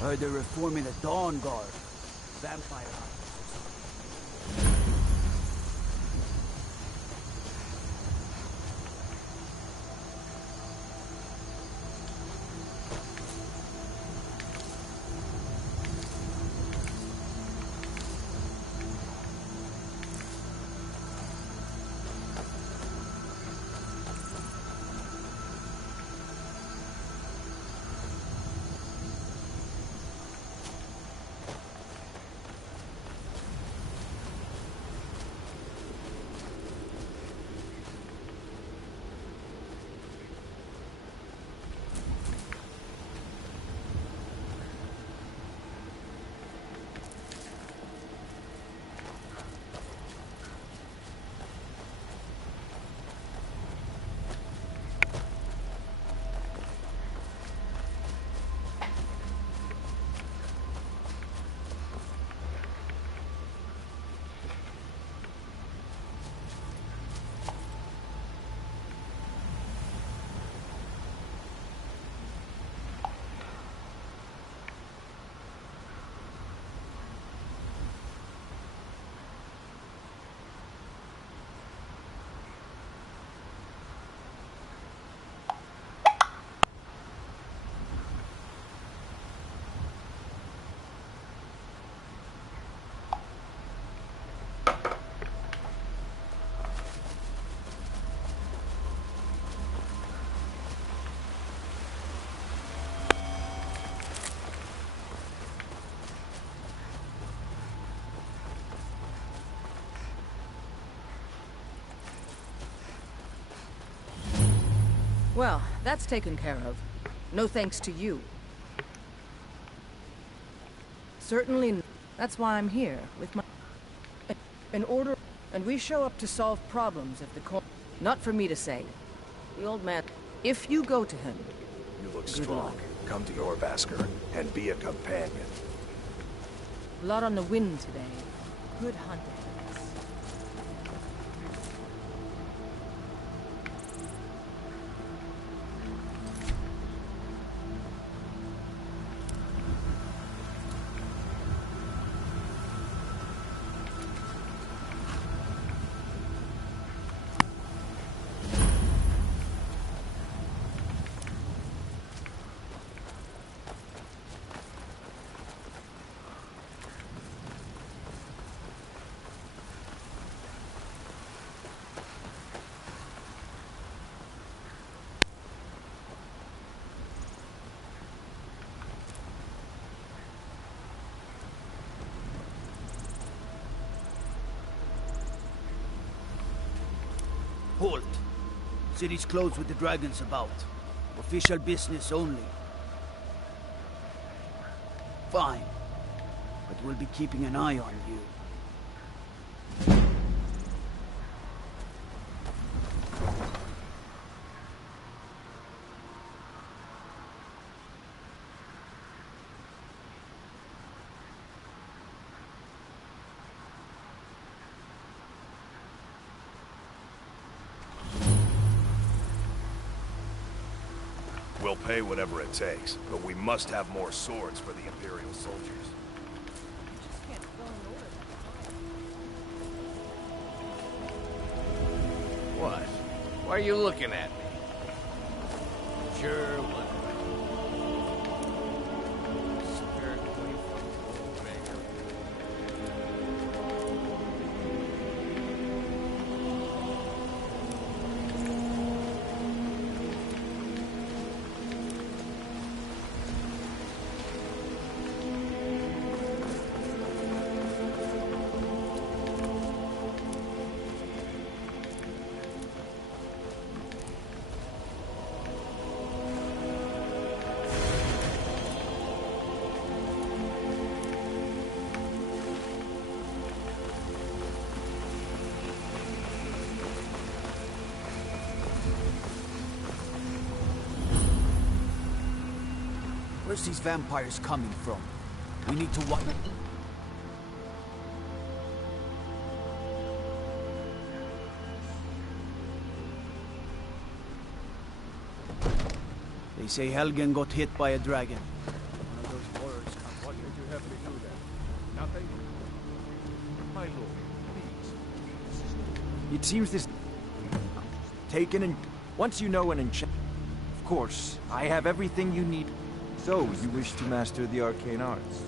Heard they're reforming the Dawn Guard. Vampire hunters or something. Well, that's taken care of. No thanks to you. Certainly, that's why I'm here, with my... in order... And we show up to solve problems if the coin... Not for me to say. The old man... If you go to him... You look strong. Come to your Vasker, and be a companion. Blood on the wind today. Good hunting. Halt. City's closed with the dragons about. Official business only. Fine. But we'll be keeping an eye on you. We'll pay whatever it takes, but we must have more swords for the Imperial soldiers. What? Why are you looking at me? Sure, what? Spirit away from Omega. Where's these vampires coming from? We need to watch. They say Helgen got hit by a dragon. One of those horrors have me do then? Nothing? My lord, please. This is It seems this... Taken and... Once you know an enchant... Of course, I have everything you need. So, you wish to master the arcane arts?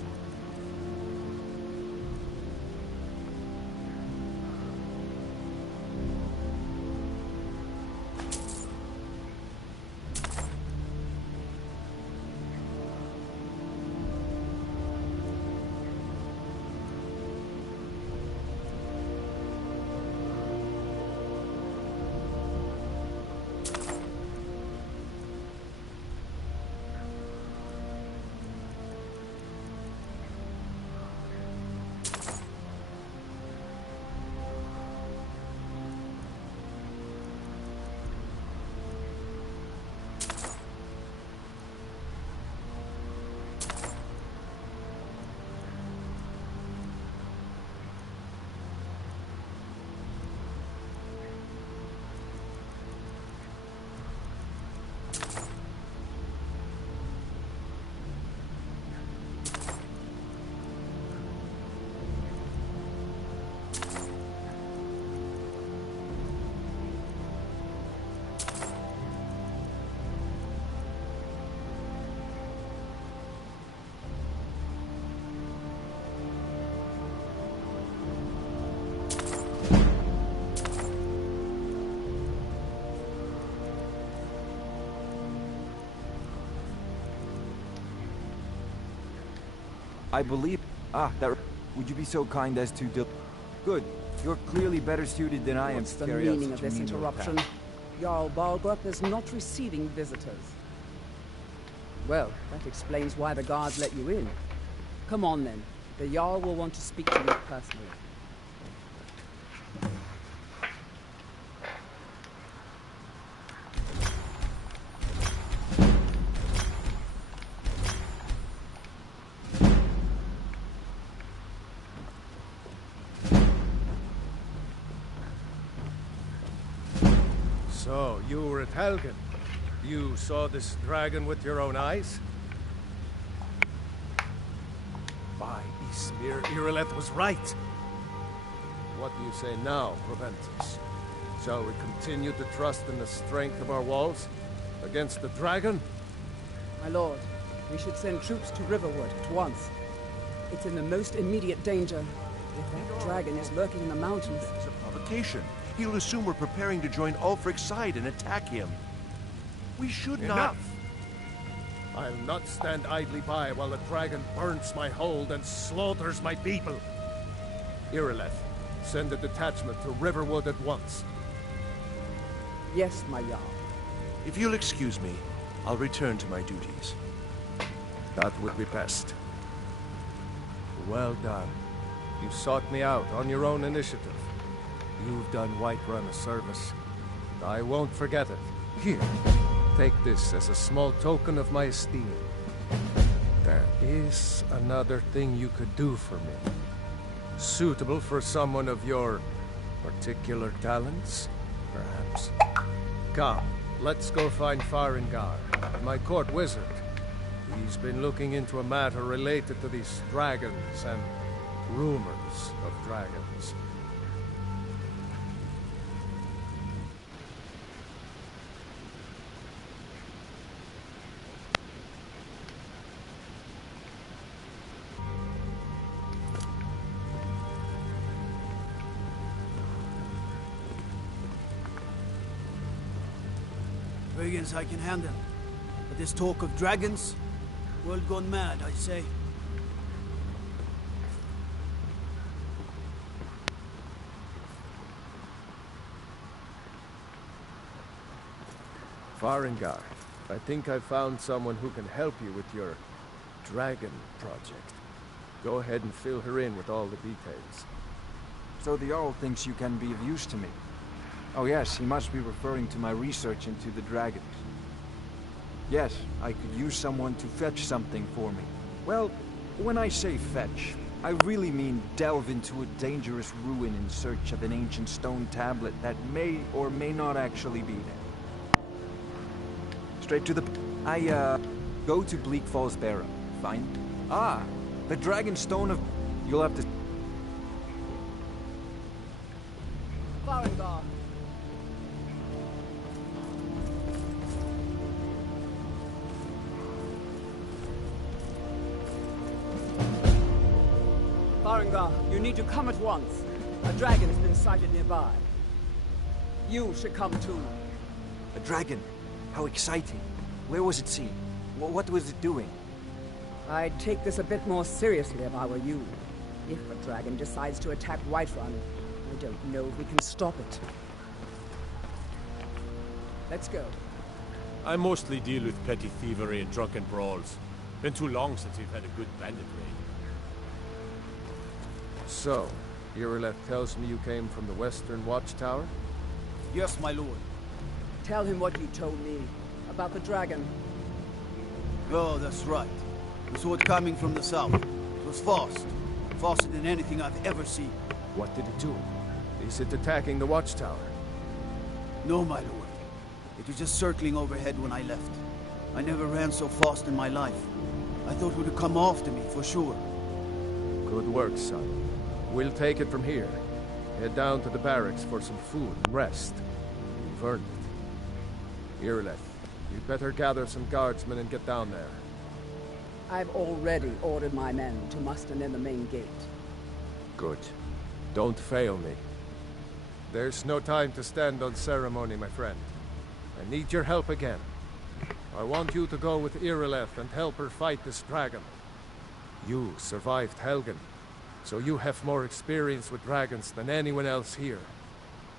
I believe... that... Would you be so kind as to Good. You're clearly better suited than I am What's to the carry out meaning such of a this menial interruption? task. Jarl Balgrup is not receiving visitors. Well, that explains why the guards let you in. Come on then. The Jarl will want to speak to you personally. So, you were at Helgen. You saw this dragon with your own eyes? By Ismir, Irileth was right. What do you say now, Proventus? Shall we continue to trust in the strength of our walls? Against the dragon? My lord, we should send troops to Riverwood at once. It's in the most immediate danger. If that dragon is lurking in the mountains... It's a provocation. He'll assume we're preparing to join Ulfric's side and attack him. We should not... Enough! I'll not stand idly by while the dragon burns my hold and slaughters my people. Irileth, send a detachment to Riverwood at once. Yes, my Jarl. If you'll excuse me, I'll return to my duties. That would be best. Well done. You sought me out on your own initiative. You've done Whiterun a service, and I won't forget it. Here, take this as a small token of my esteem. There is another thing you could do for me. Suitable for someone of your particular talents, perhaps. Come, let's go find Farengar, my court wizard. He's been looking into a matter related to these dragons and rumors of dragons. Brigands I can handle. But this talk of dragons? World gone mad, I say. Farengar, I think I found someone who can help you with your dragon project. Go ahead and fill her in with all the details. So the Jarl thinks you can be of use to me. Oh yes, he must be referring to my research into the dragons. Yes, I could use someone to fetch something for me. Well, when I say fetch, I really mean delve into a dangerous ruin in search of an ancient stone tablet that may or may not actually be there. Straight to the... I, go to Bleak Falls Barrow. Fine. Ah, The Dragon Stone of... You'll have to... Farengar. Farengar, you need to come at once. A dragon has been sighted nearby. You should come too. A dragon? How exciting. Where was it seen? What was it doing? I'd take this a bit more seriously if I were you. If a dragon decides to attack Whiterun, I don't know if we can stop it. Let's go. I mostly deal with petty thievery and drunken brawls. Been too long since we've had a good bandit raid. So, Irileth tells me you came from the Western Watchtower? Yes, my lord. Tell him what you told me about the dragon. Oh, that's right. We saw it coming from the south. It was fast. Faster than anything I've ever seen. What did it do? Is it attacking the Watchtower? No, my lord. It was just circling overhead when I left. I never ran so fast in my life. I thought it would come after me, for sure. Good work, son. We'll take it from here. Head down to the barracks for some food and rest. You've earned it. Irileth, you'd better gather some guardsmen and get down there. I've already ordered my men to muster near the main gate. Good. Don't fail me. There's no time to stand on ceremony, my friend. I need your help again. I want you to go with Irileth and help her fight this dragon. You survived Helgen, so you have more experience with dragons than anyone else here.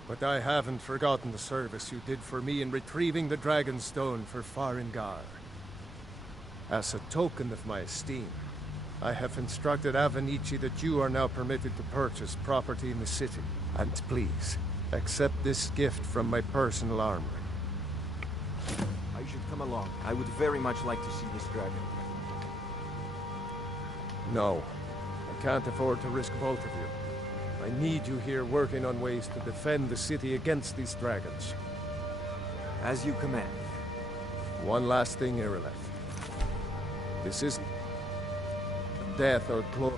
But I haven't forgotten the service you did for me in retrieving the Dragon Stone for Farengar. As a token of my esteem, I have instructed Avenici that you are now permitted to purchase property in the city. And please, accept this gift from my personal armory. I should come along. I would very much like to see this dragon. No, I can't afford to risk both of you. I need you here working on ways to defend the city against these dragons. As you command. One last thing, Irileth. This isn't death or glory.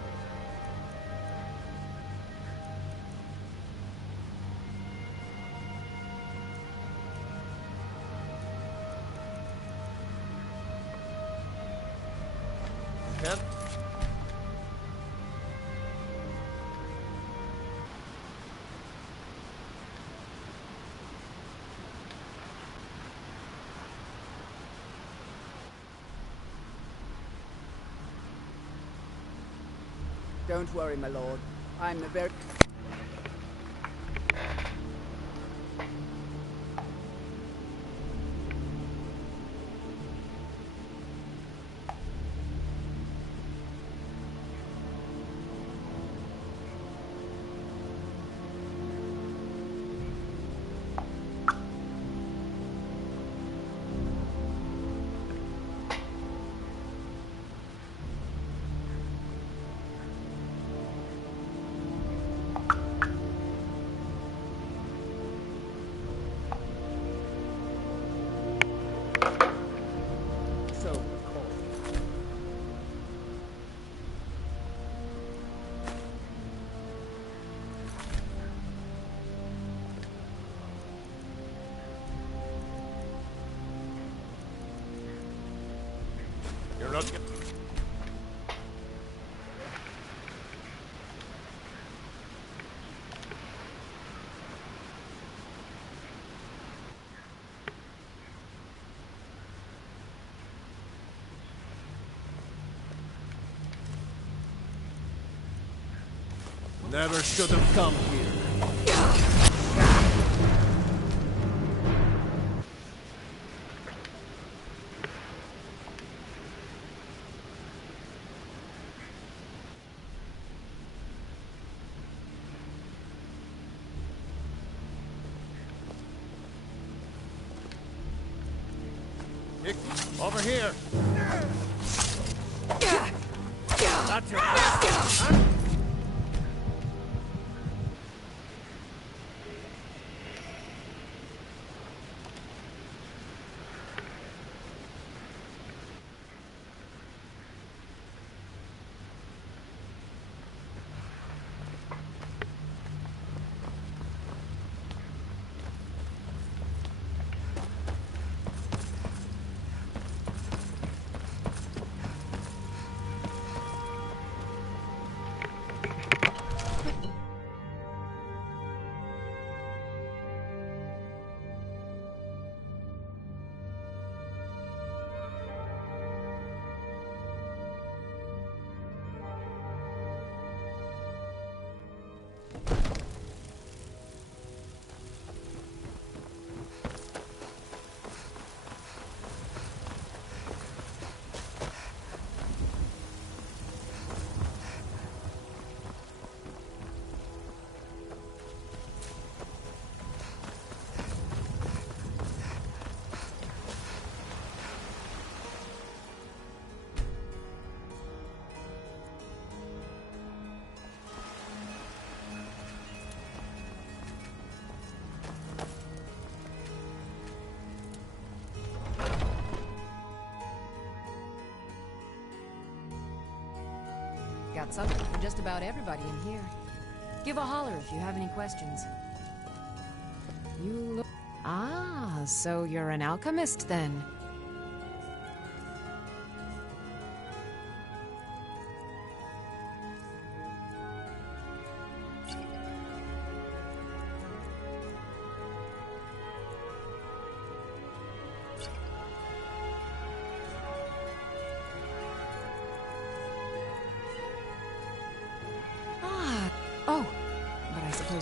Ken? Don't worry, my lord. I'm the very... So cold. You're not get Never should have come here. Over here. That's your best, huh? got something for just about everybody in here. Give a holler if you have any questions. You look... Ah, so you're an alchemist then.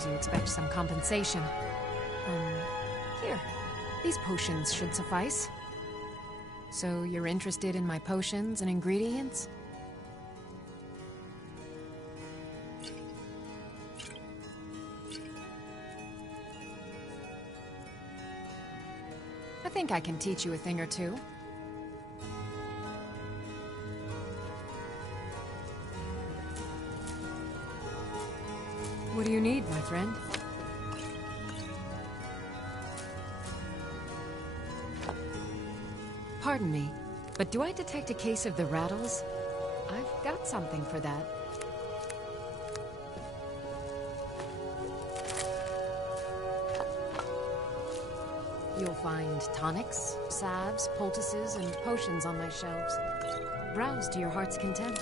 You expect some compensation. Here. These potions should suffice. So you're interested in my potions and ingredients? I think I can teach you a thing or two. What do you need, my friend? Pardon me, but do I detect a case of the rattles? I've got something for that. You'll find tonics, salves, poultices, and potions on my shelves. Browse to your heart's content.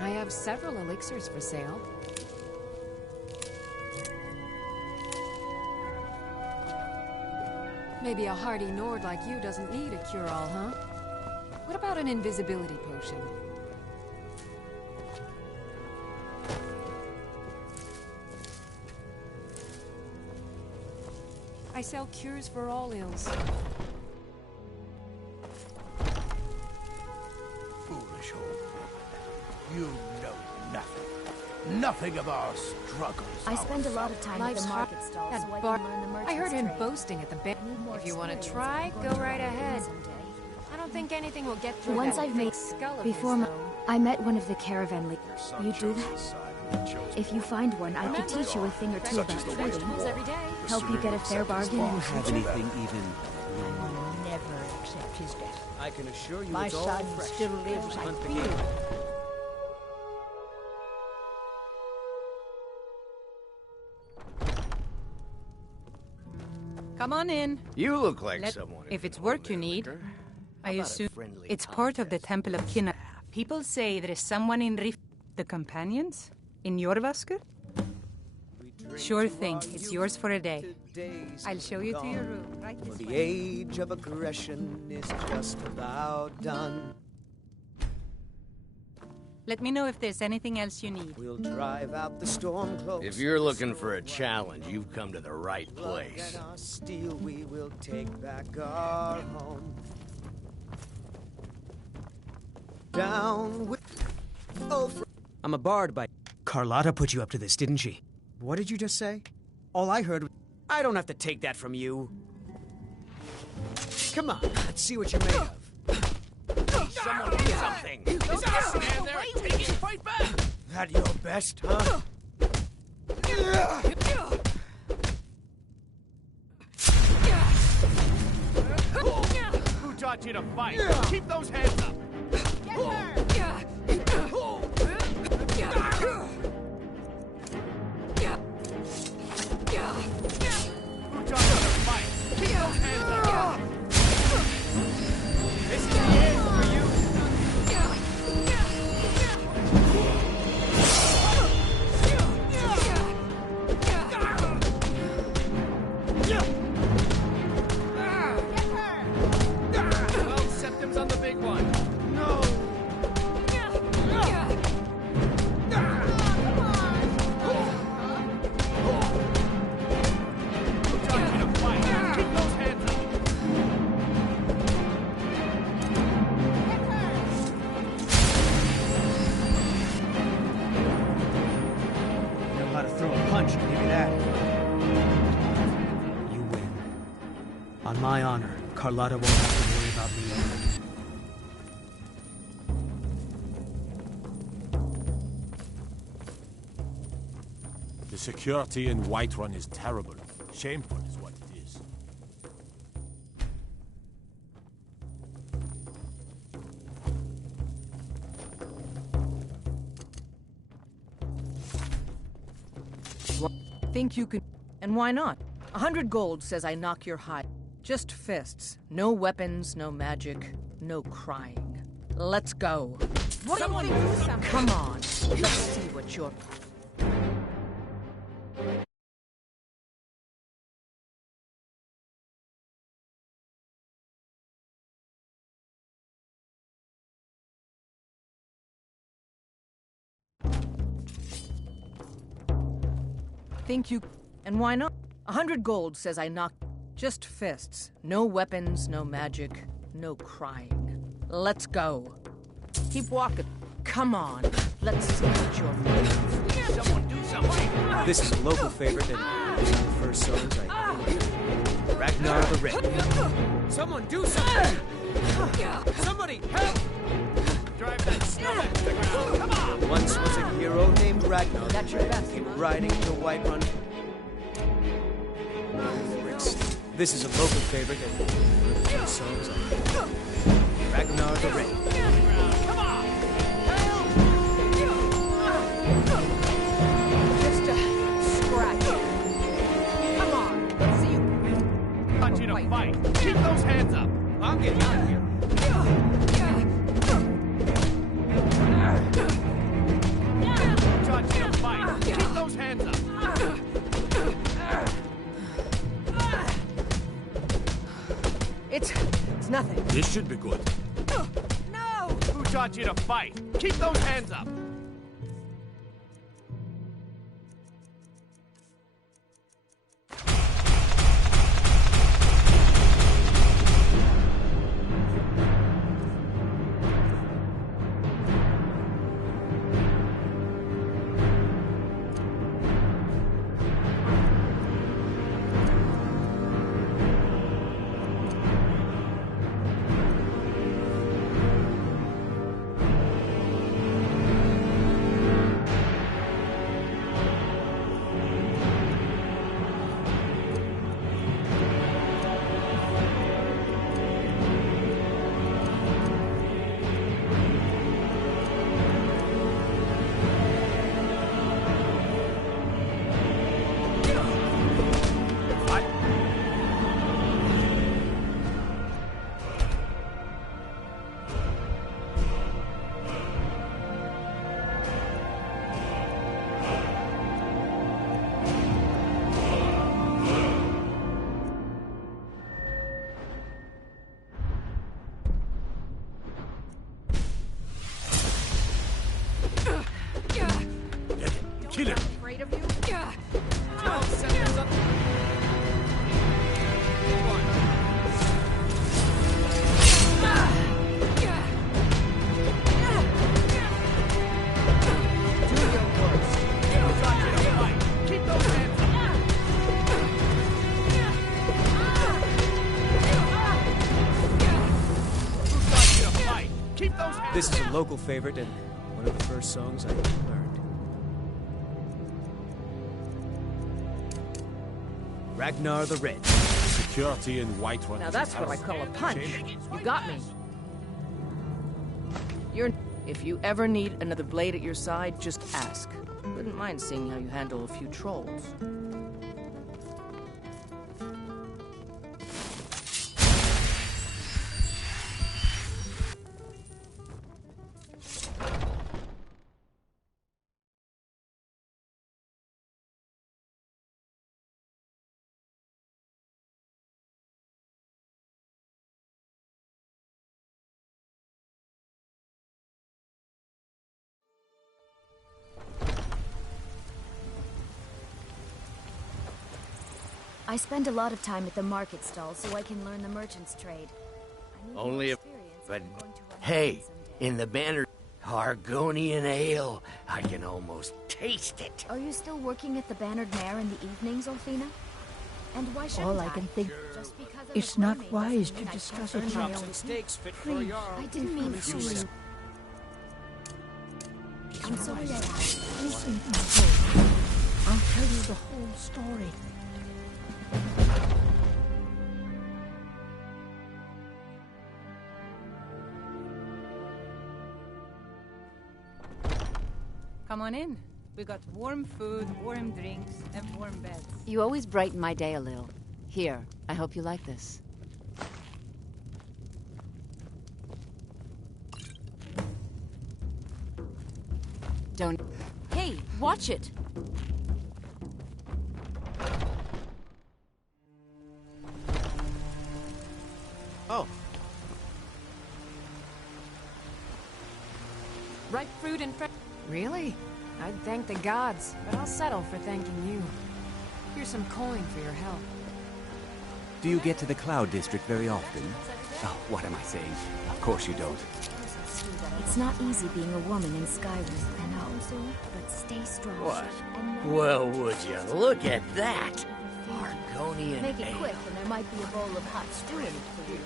I have several elixirs for sale. Maybe a hardy Nord like you doesn't need a cure-all, huh? What about an invisibility potion? I sell cures for all ills. Foolish old woman. You know nothing. Nothing of our struggles. I spend a lot of time at the market stall, so I can learn the merchant's I heard him trade. boasting at the bank. If you want to try, go right ahead. I don't think anything will get through Once that I've big made... skull of Before his, my... though. I met one of the caravan leaders. You do that? If you find one, I could teach you a thing or two about trading. Every day. Help you get a fair bargain in the future. Anything even... I will never accept his death. I can assure you My it's all son fresh. still lives, I Hunt the feel. game. Come on in. You look like someone. If it's work you need, I assume it's part of the Temple of Kinna. People say there is someone in the companions in Jorvaskr. Sure thing. It's yours for a day. I'll show you to your room. Right this The way. age of aggression is just about done. Let me know if there's anything else you need. We'll drive out the storm close. If you're looking for a challenge, you've come to the right Look place. at our steel, we will take back our home. Down with... Oh, I'm a bard by... Carlotta put you up to this, didn't she? What did you just say? All I heard was... I don't have to take that from you. Come on, let's see what you're made of. Someone do something! Stand there and take it! Fight back! That your best, huh? Who taught you to fight? Keep those hands up! Who taught you to fight? Keep those hands up! This is the end for you! Well, Septim's on the big one. No! Who taught you to fight? Keep those hands up! You know how to throw a punch, I'll give you that. You win. On my honor, Carlotta won't have to worry about me later. The security in Whiterun is terrible. Shameful is what it is. Think you can... And why not? 100 gold says I knock your hide. Just fists. No weapons, no magic, no crying. Let's go. What do you think? Come on. Let's see what you're... Think you... And why not? 100 gold says I knock... Just fists. No weapons, no magic, no crying. Let's go. Keep walking. Come on. Let's see what you're... Someone do something! This is a local favorite and one of the first songs I ever learned. Ragnar the Red. Someone do something! Somebody help! Drive that snowman to the ground! Come on! Once was a hero named Ragnar. That's your best, Came huh? riding the Whiterun. This is a local favorite and one of the first songs I ever learned. Ragnar the Red. Come on! Just a scratch. Come on. Let's see you... I want you to fight! Keep those hands up! I'm getting out of here. Taught you to fight! Keep those hands up! It's nothing. This should be good. No! Who taught you to fight? Keep those hands up! Kill him! Afraid of you? Tell Senators up. Do your worst. Who taught you to fight? Keep those hands up! Who taught you to fight? Keep those hands up! This is a local favorite and one of the first songs I ever learned. Ragnar the Red. Security in Whiterun. Now that's what I call a punch. You got me. If you ever need another blade at your side, just ask. Wouldn't mind seeing how you handle a few trolls. I spend a lot of time at the market stall so I can learn the merchant's trade. I need more Only if... experience But, I'm going to run hey, away someday. in the banner, Argonian ale. I can almost taste it. Are you still working at the Bannered Mare in the evenings, Olfina? And why shouldn't All I can think, Just because I'm it's a not mermaid wise doesn't to mean I discuss can't it earn my now. own- Steaks fit for a Please, jarl. I didn't mean for you. I'm sorry I asked. Listen, Nicole. I'll tell you the whole story. Come on in. We got warm food, warm drinks, and warm beds. You always brighten my day a little. Here, I hope you like this. Don't... Hey, watch it! Oh. Ripe fruit and fresh... Really? I'd thank the gods, but I'll settle for thanking you. Here's some coin for your help. Do you get to the Cloud District very often? Oh, what am I saying? Of course you don't. It's not easy being a woman in Skyrim, I know. But stay strong. What? Well, would you look at that? Argonian Make it ale. quick, and there might be a bowl of hot stew in it for you.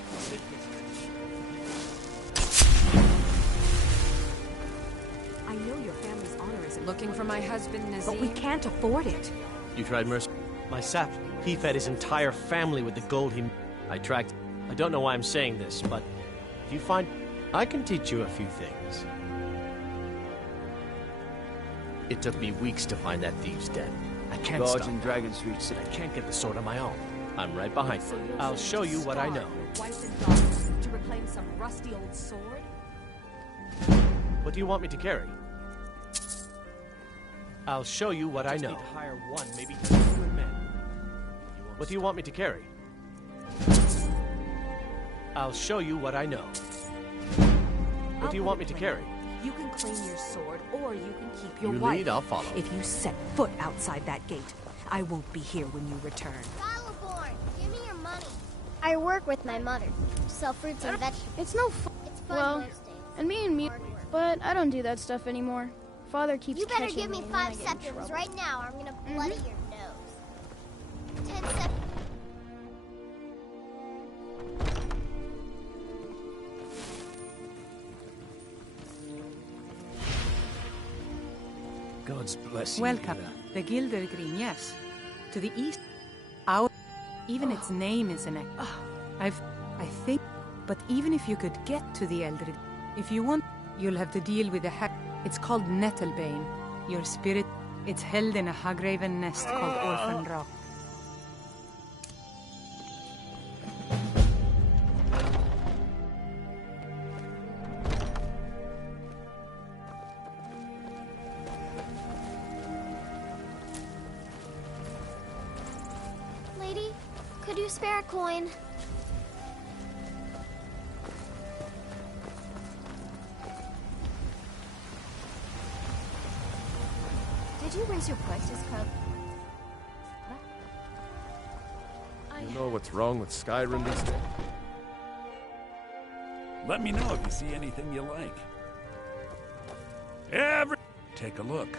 I know your family's honor is looking for my husband, Nazim. But we can't afford it. You tried mercy. My sap. He fed his entire family with the gold he... I tracked... I don't know why I'm saying this, but... If you find... I can teach you a few things. It took me weeks to find that thieves' den. I can't Guards stop. in Dragon Street said I can't get the sword on my own. I'm right behind you. I'll show you what I know. Wife and daughters to reclaim some rusty old sword? What do you want me to carry? I'll show you what I know. Need to hire one, maybe two good men. What do you want me to carry? I'll show you what I know. What do you want me to carry? You can claim your sword, or you can keep your You wife. lead, I'll follow. If you set foot outside that gate, I won't be here when you return. Battleborn, give me your money. I work with my mother. Sell fruits and vegetables. It's no fun. It's fun Well, most days. and me and me, but I don't do that stuff anymore. Father keeps You better catching give me me when I 5 get in seconds trouble. right now, or I'm gonna bloody your nose. 10 seconds. God's bless you. Welcome. Mira. The Gilder Green, yes. To the east. Our... Even its name is an... I think... But even if you could get to the Elder... If you want, you'll have to deal with the hack. It's called Nettlebane. Your spirit... It's held in a Hagraven nest called Orphan Rock. Lady, could you spare a coin? Did you raise your prices, Carl? You know what's wrong with Skyrim these days? Let me know if you see anything you like. Take a look.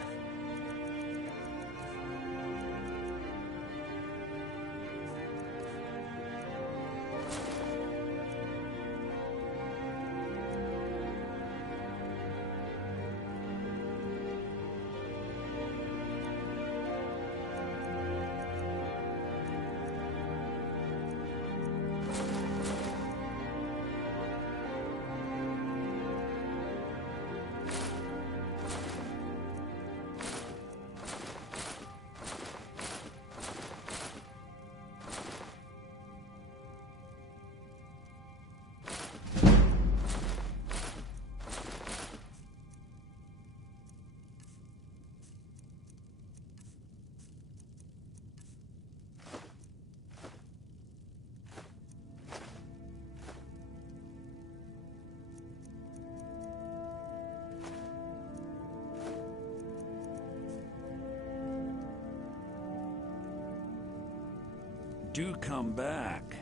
Do come back.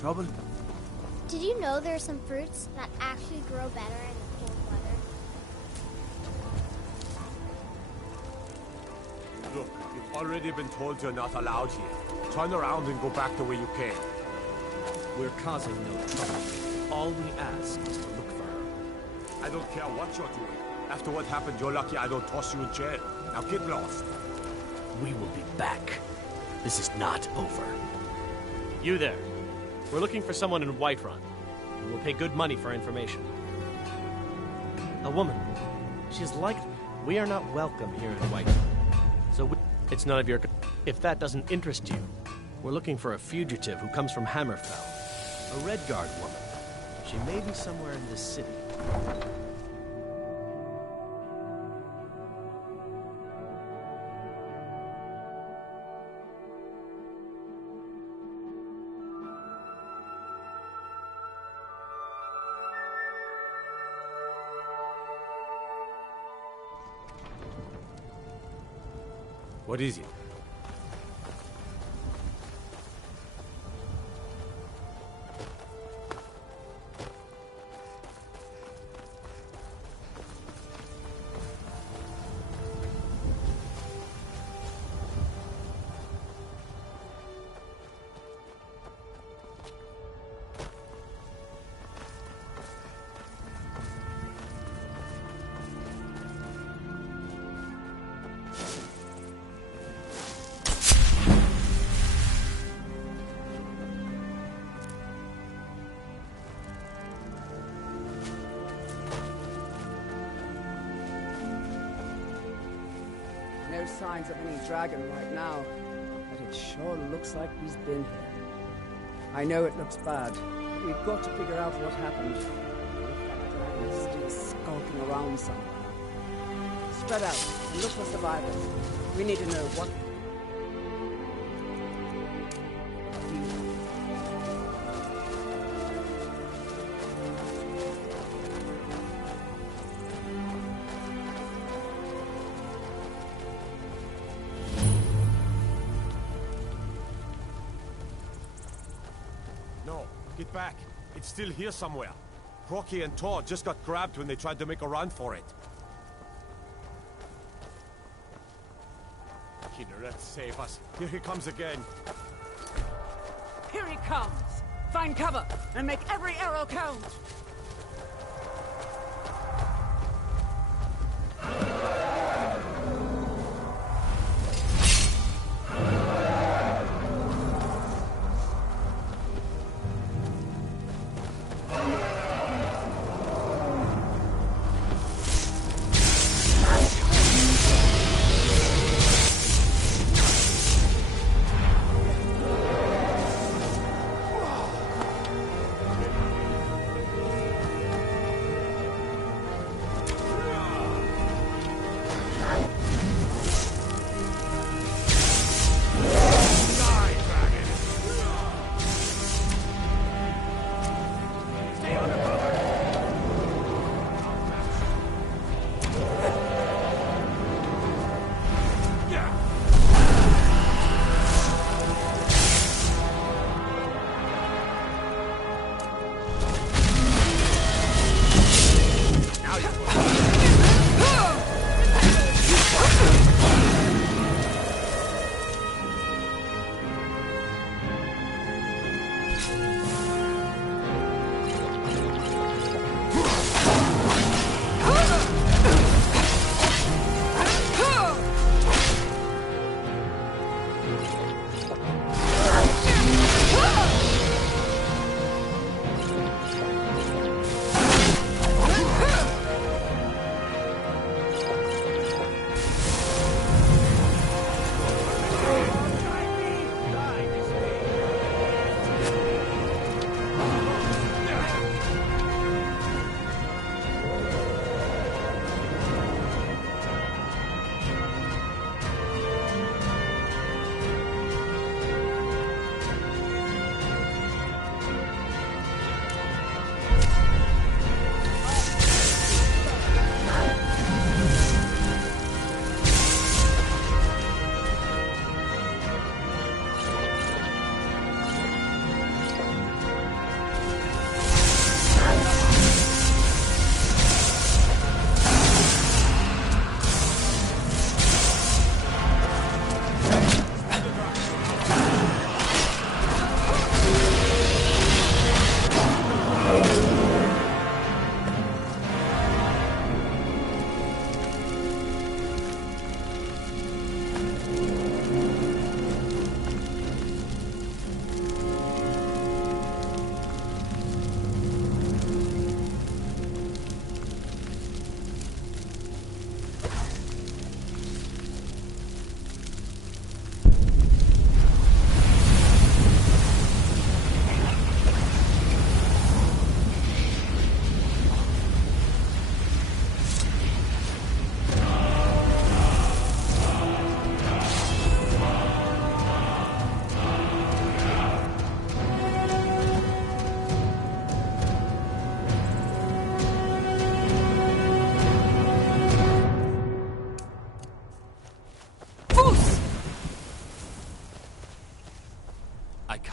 Trouble? Did you know there are some fruits that actually grow better in the cold weather? Look, you've already been told you're not allowed here. Turn around and go back the way you came. We're causing no trouble. All we ask is to look for her. I don't care what you're doing. After what happened, you're lucky I don't toss you in jail. Now get lost. We will be back. This is not over. You there. We're looking for someone in Whiterun. We will pay good money for information. A woman. She's like... We are not welcome here in Whiterun. So it's none of your... If that doesn't interest you, we're looking for a fugitive who comes from Hammerfell. A Redguard woman. She may be somewhere in this city. What is it? No signs of any dragon right now, but it sure looks like he's been here. I know it looks bad, but we've got to figure out what happened. If that dragon is still skulking around somewhere. Spread out and look for survivors. We need to know what... No, get back. It's still here somewhere. Rocky and Tor just got grabbed when they tried to make a run for it. Kinneret, save us. Here he comes again. Here he comes! Find cover and make every arrow count!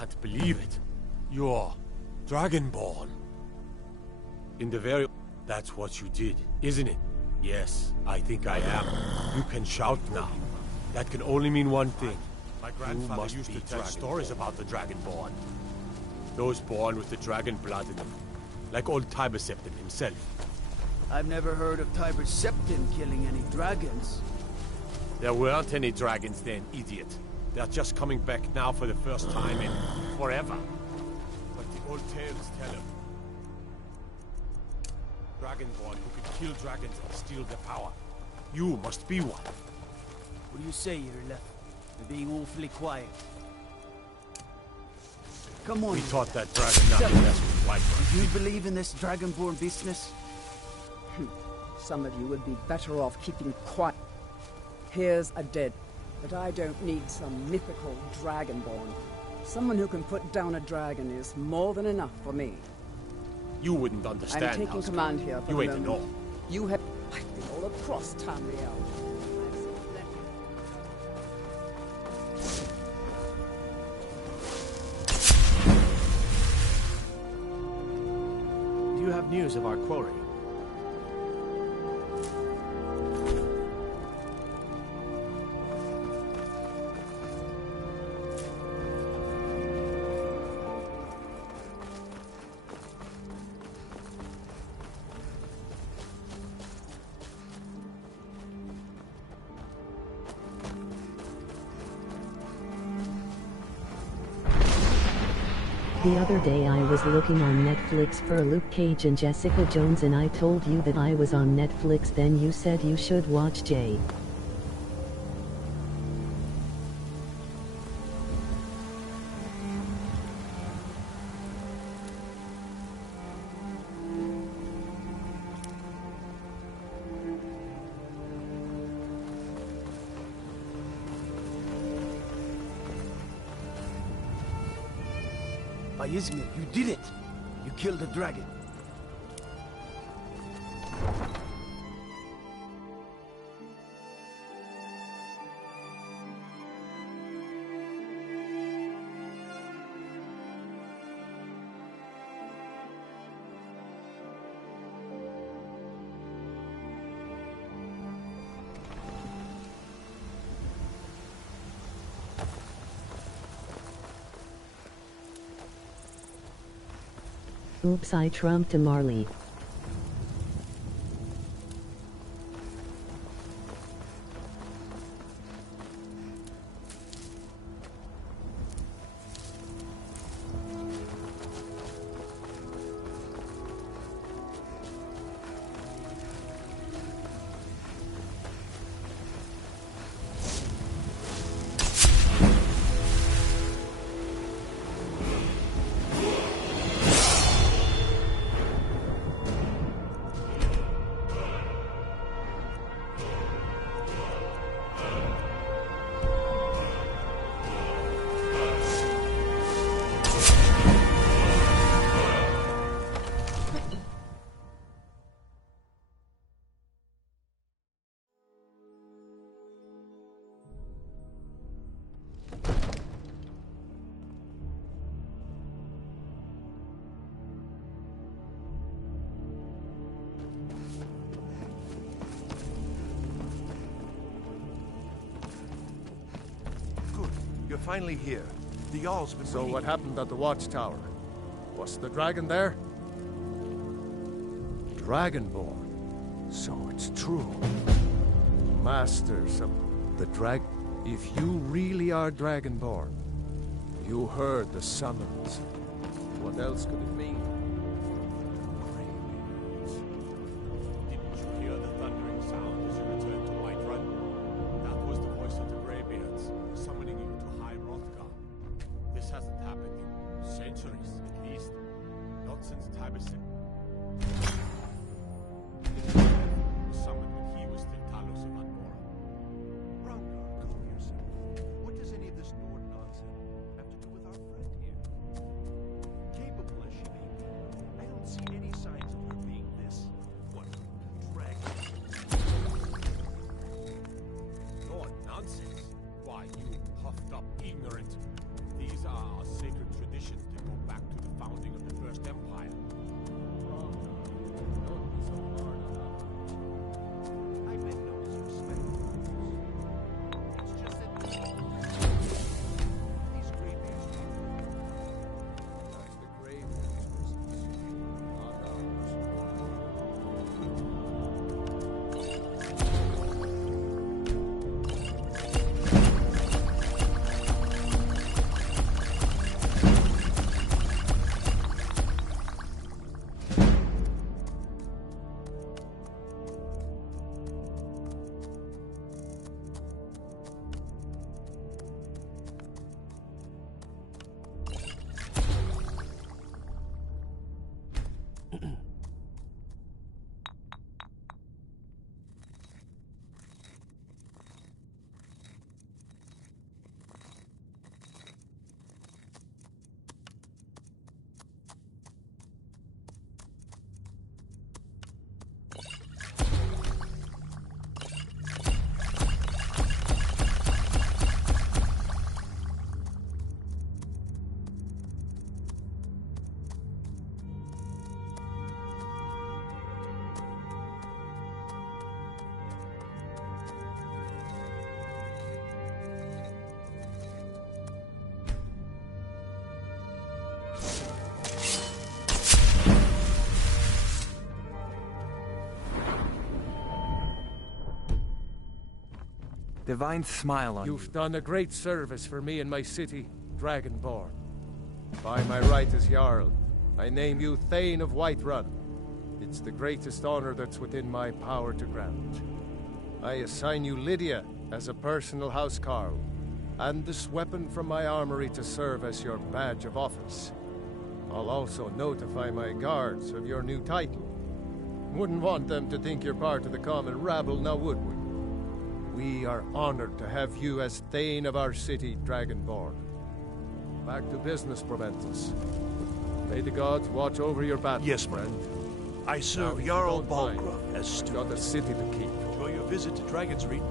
can't believe it. You're Dragonborn. In the very... That's what you did, isn't it? Yes, I think I am. You can shout now. That can only mean one thing. My grandfather used to tell stories about the Dragonborn. Those born with the dragon blood in them. Like old Tiber Septim himself. I've never heard of Tiber Septim killing any dragons. There weren't any dragons then, idiot. They're just coming back now for the first time in forever. But the old tales tell him. Dragonborn who can kill dragons and steal their power. You must be one. What do you say, Irle? You're being awfully quiet. Come on. We taught that dragon not to mess with Whiterun. Do you believe in this Dragonborn business? Some of you would be better off keeping quiet. Here's a dead, but I don't need some mythical Dragonborn. Someone who can put down a dragon is more than enough for me. You wouldn't understand. I'm taking command here for you the ain't moment. know. You have been all across Tamriel. Do you have news of our quarry? The other day I was looking on Netflix for Luke Cage and Jessica Jones and I told you that I was on Netflix, then you said you should watch Jay. Ysmir, you did it! You killed the dragon. Oops, I trumped a Marley. You're finally here. The Jarl's been So waiting. what happened at the watchtower? Was the dragon there? Dragonborn. So it's true. Masters of the drag... If you really are Dragonborn, you heard the summons. What else could it mean? Didn't you hear the thundering sound as you returned to Whiterun? That was the voice of the Greybeards, summoning you to High Hrothgar. This hasn't happened in centuries, at least. Not since Tiber Septim was summoned when he was still Talos of Andorra. Ragnar, calm yourself. What does any of this Nord nonsense have to do with our friend here? Capable as she may be, I don't see any signs of her being this... what? Dragon. Lord, nonsense. Why, you puffed up ignorant. These are our sacred traditions that go back to the founding of the First Empire. I meant no disrespect. It's just that these greenbeers. That's the grave business, not ours. Divine smile on you. You've done a great service for me and my city, Dragonborn. By my right as Jarl, I name you Thane of Whiterun. It's the greatest honor that's within my power to grant. I assign you Lydia as a personal housecarl, and this weapon from my armory to serve as your badge of office. I'll also notify my guards of your new title. Wouldn't want them to think you're part of the common rabble, now would we? We are honored to have you as Thane of our city, Dragonborn. Back to business, Proventus. May the gods watch over your battle, yes, friend. I serve Jarl Balgruuf as steward. Got a city to keep. Enjoy your visit to Dragonsreed.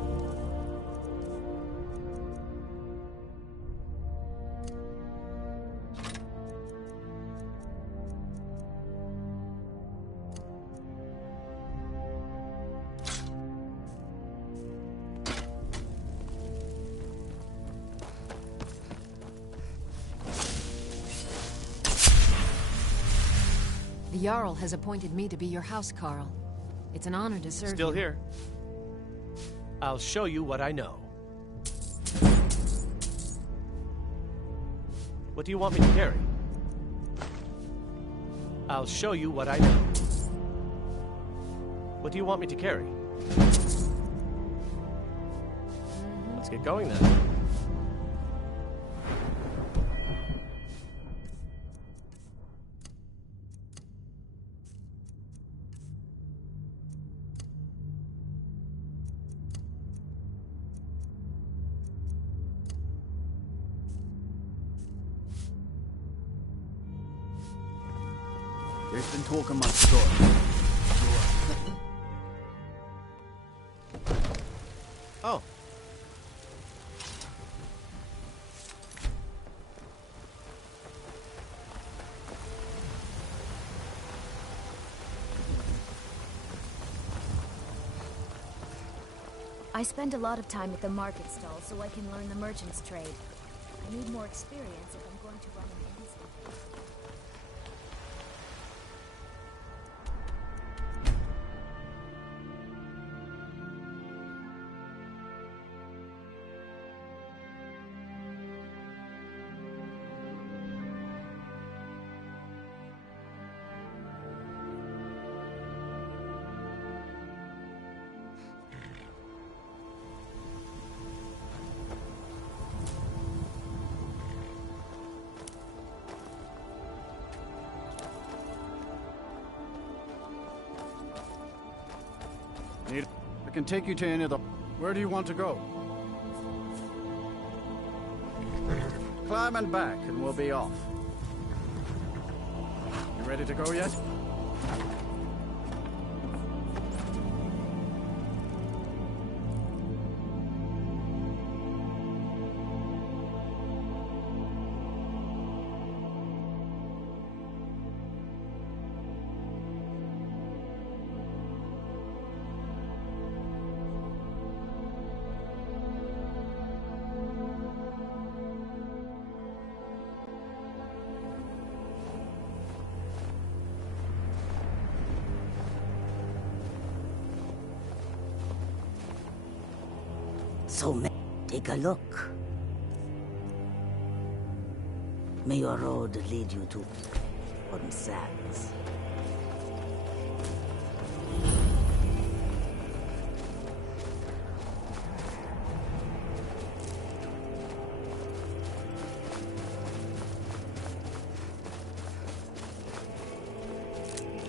The Jarl has appointed me to be your housecarl. It's an honor to serve Still you. here. I'll show you what I know. What do you want me to carry? I'll show you what I know. What do you want me to carry? Let's get going then. There's been talk among the store. Oh. I spend a lot of time at the market stall so I can learn the merchant's trade. I need more experience if I'm going to run an industry. I can take you to any of the... Where do you want to go? Climb and back, and we'll be off. You ready to go yet? so take a look. May your road lead you to Warm Sands.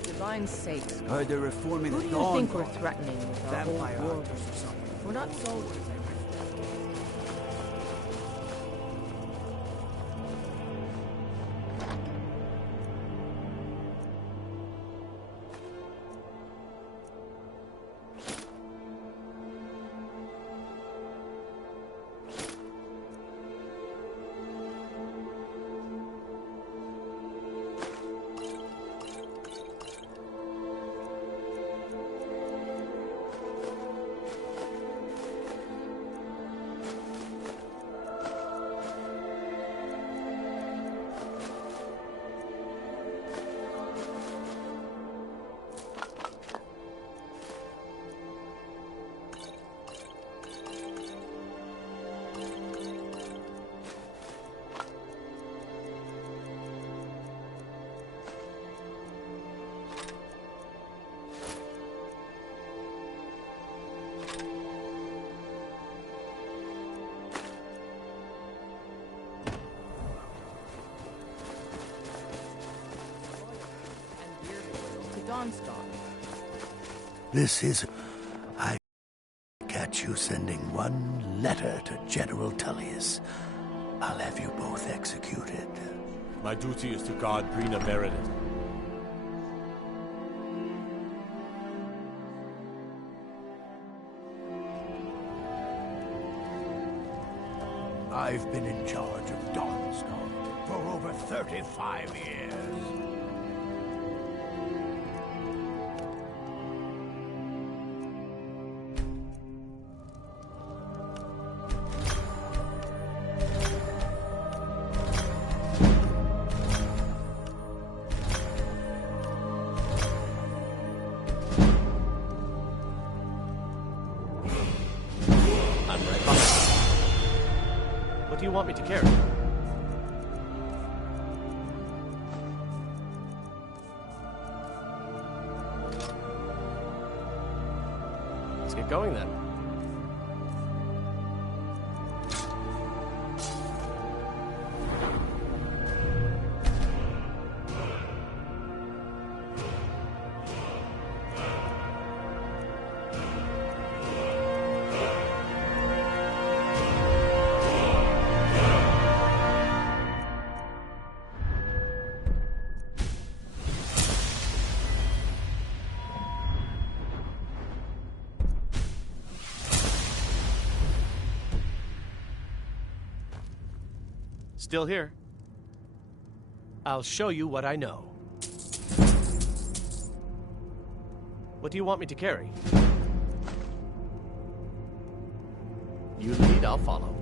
Divine's sakes. Heard they're reforming Who the do you Dawn think we're Guard. threatening with our Vampire whole world? hunters or something. We're not soldiers. This is... I catch you sending one letter to General Tullius. I'll have you both executed. My duty is to guard Brina Meredith. I've been in charge of Dawnstone for over 35 years. What do you want me to carry? Let's get going then. Still here. I'll show you what I know. What do you want me to carry? You lead, I'll follow.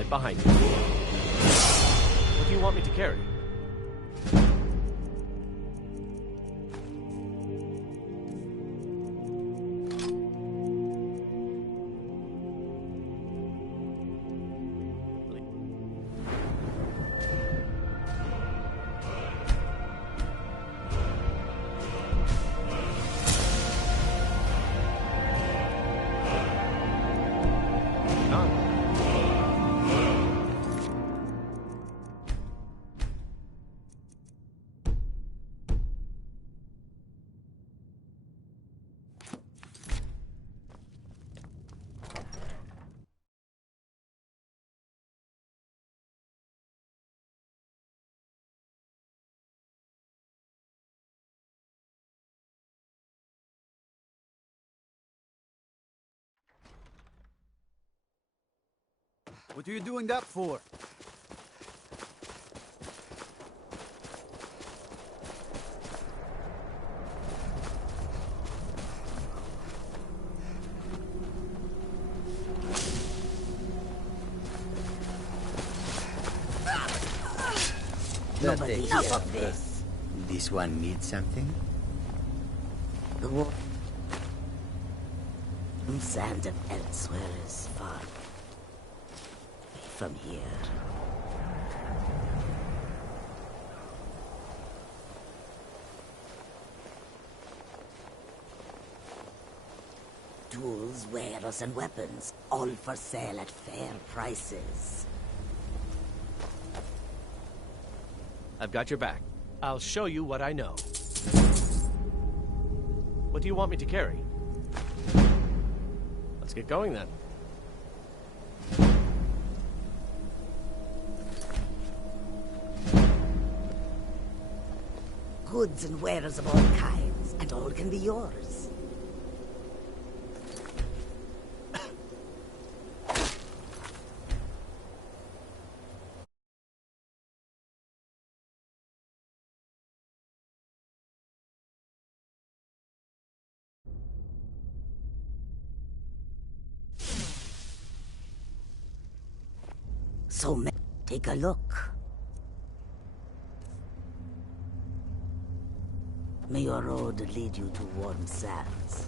right behind you. What do you want me to carry? What are you doing that for? Nobody enough of this. This one needs something? The war sand of elsewhere is far away from here. Tools, wares, and weapons, all for sale at fair prices. I've got your back. I'll show you what I know. What do you want me to carry? Let's get going then. Goods and wares of all kinds, and all can be yours. So, take a look. May your road lead you to warm sands.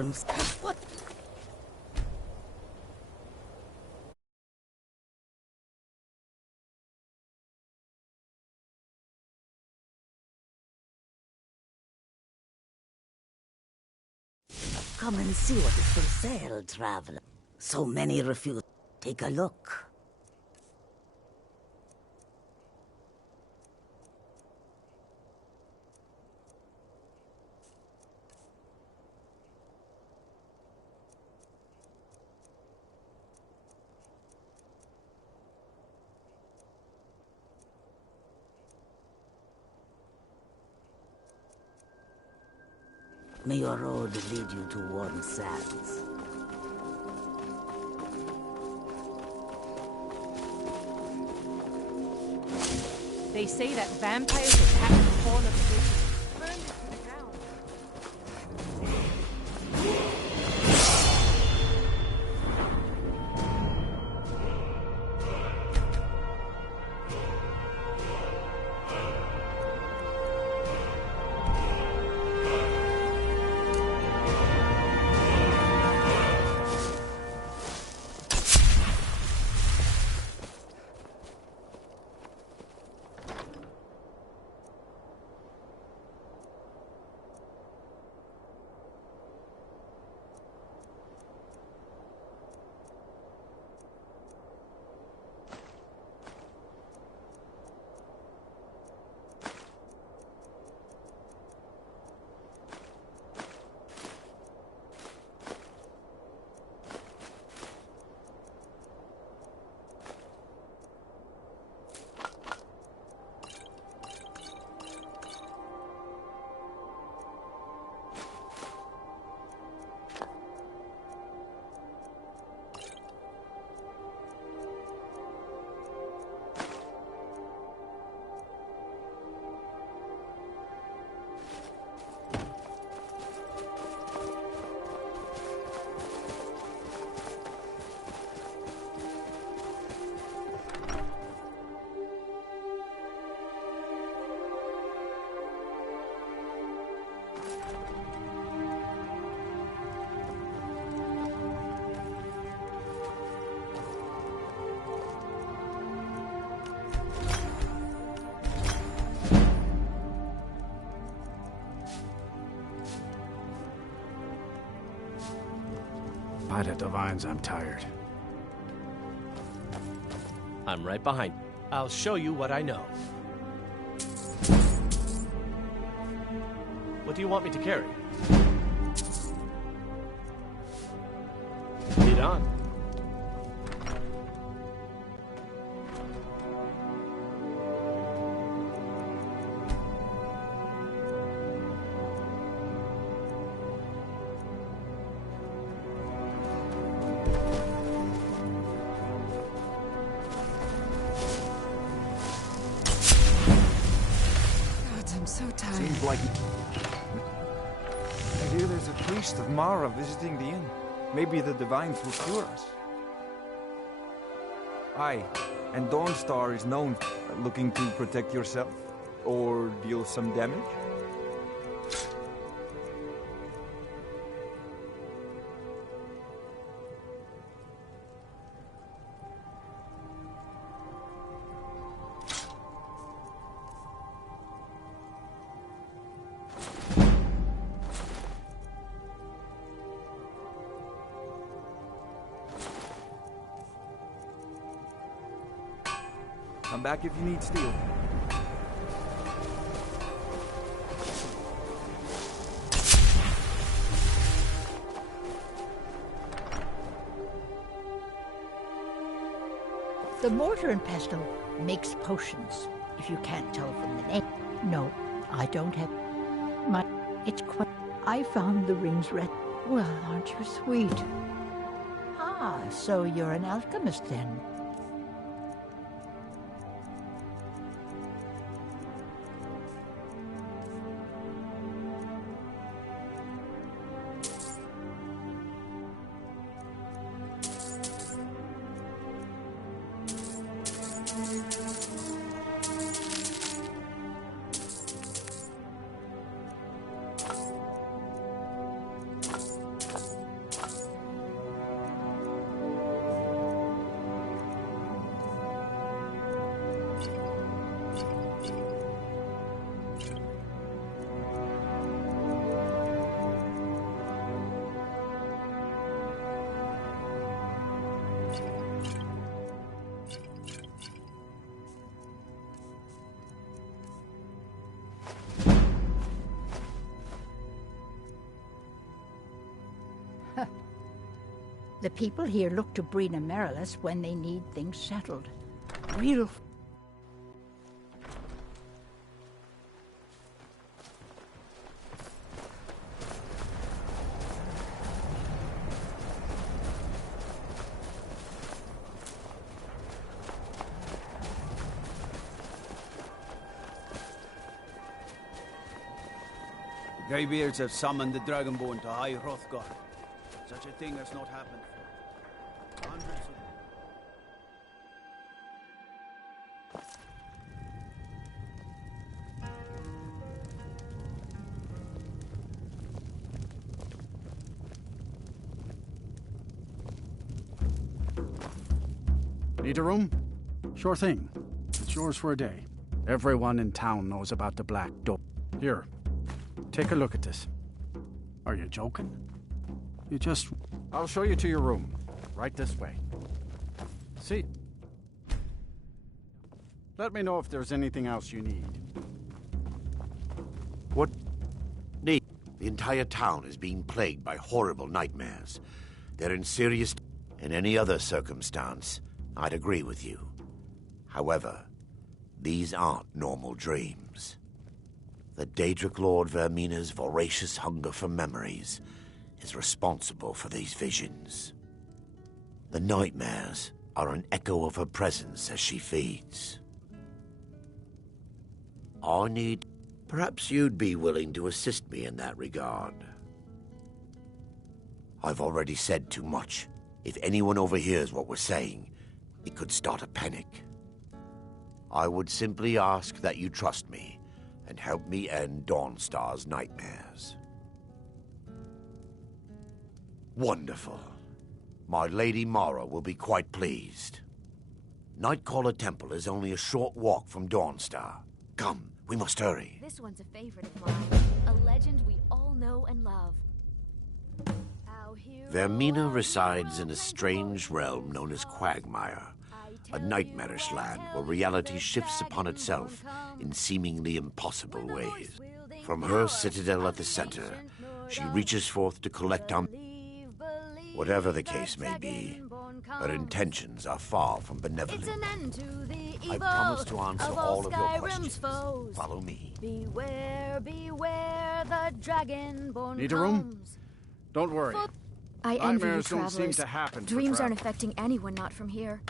Worms. What? Come and see what is for sale, traveler. So many refuse. Take a look. May your road lead you to warm sands. They say that vampires attack the spawn of creatures, burned it to the ground. By the divines, I'm tired. I'm right behind you. I'll show you what I know. What do you want me to carry? Lead on. Seems like... I hear there's a priest of Mara visiting the inn. Maybe the divines will cure us. Aye, and Dawnstar is known for looking to protect yourself, or deal some damage. Come back if you need steel. The mortar and pestle makes potions, if you can't tell from the name. No, I don't have... It's quite... I found the rings red. Well, aren't you sweet? Ah, so you're an alchemist then. The people here look to Brina Merilis when they need things settled. Real... Greybeards have summoned the Dragonborn to High Hrothgar. Such a thing has not happened for hundreds of... Need a room? Sure thing. It's yours for a day. Everyone in town knows about the Black Door. Here, take a look at this. Are you joking? You just... I'll show you to your room. Right this way. See? Let me know if there's anything else you need. What? Need? The entire town is being plagued by horrible nightmares. They're in serious... In any other circumstance, I'd agree with you. However, these aren't normal dreams. The Daedric Lord Vermina's voracious hunger for memories is responsible for these visions. The nightmares are an echo of her presence as she feeds. I need... Perhaps you'd be willing to assist me in that regard. I've already said too much. If anyone overhears what we're saying, it could start a panic. I would simply ask that you trust me and help me end Dawnstar's nightmares. Wonderful. My Lady Mara will be quite pleased. Nightcaller Temple is only a short walk from Dawnstar. Come, we must hurry. This one's a favorite of mine. A legend we all know and love. Vermina resides in a strange realm known as Quagmire, a nightmarish land where reality shifts upon itself in seemingly impossible ways. From her citadel at the center, she reaches forth to collect on... Whatever the case may be, her intentions are far from benevolent. I promise to answer all of your questions. Follow me. Beware, beware the Dragonborn. Need a room? Don't worry. I envy you, Nightmares don't seem travelers. to happen for Dreams aren't travelers. affecting anyone not from here.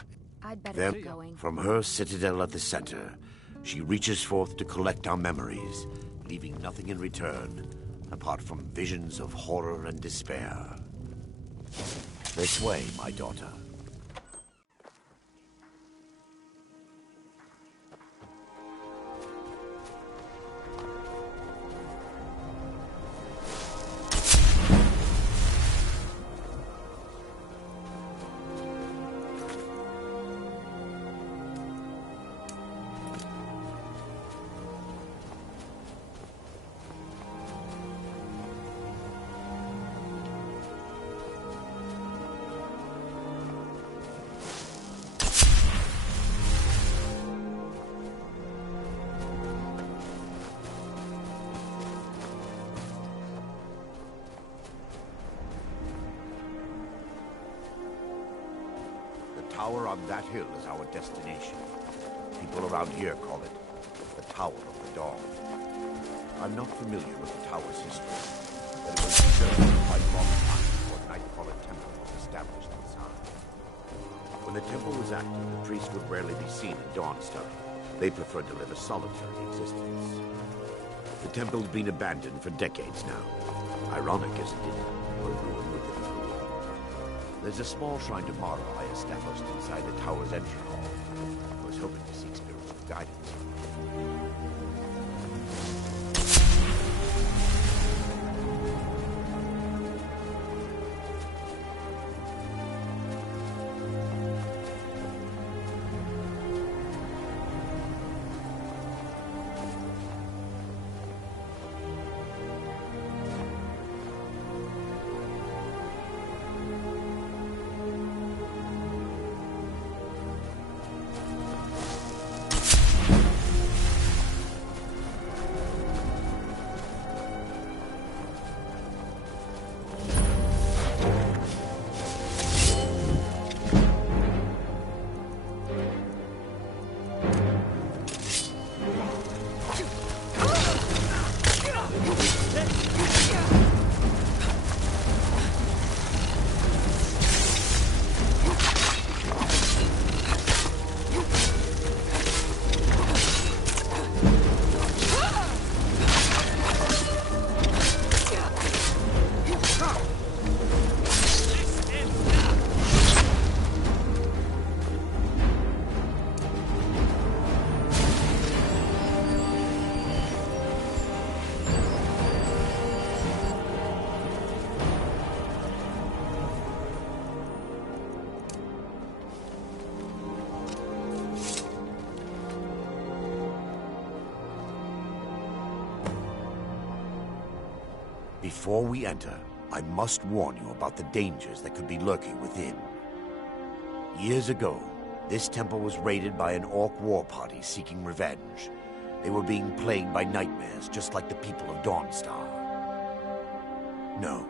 I'd better get going. From her citadel at the center, she reaches forth to collect our memories, leaving nothing in return apart from visions of horror and despair. This way, my daughter. The tower on that hill is our destination. People around here call it the Tower of the Dawn. I'm not familiar with the tower's history, but it was preserved for quite a long time before Nightcaller Temple was established inside. When the temple was active, the priest would rarely be seen in Dawnstar. They preferred to live a solitary existence. The temple's been abandoned for decades now. Ironic, isn't it? A ruin within a ruin. There's a small shrine to Mara I established inside the tower's entry hall. I was hoping to seek spiritual guidance. Before we enter, I must warn you about the dangers that could be lurking within. Years ago, this temple was raided by an orc war party seeking revenge. They were being plagued by nightmares, just like the people of Dawnstar. No.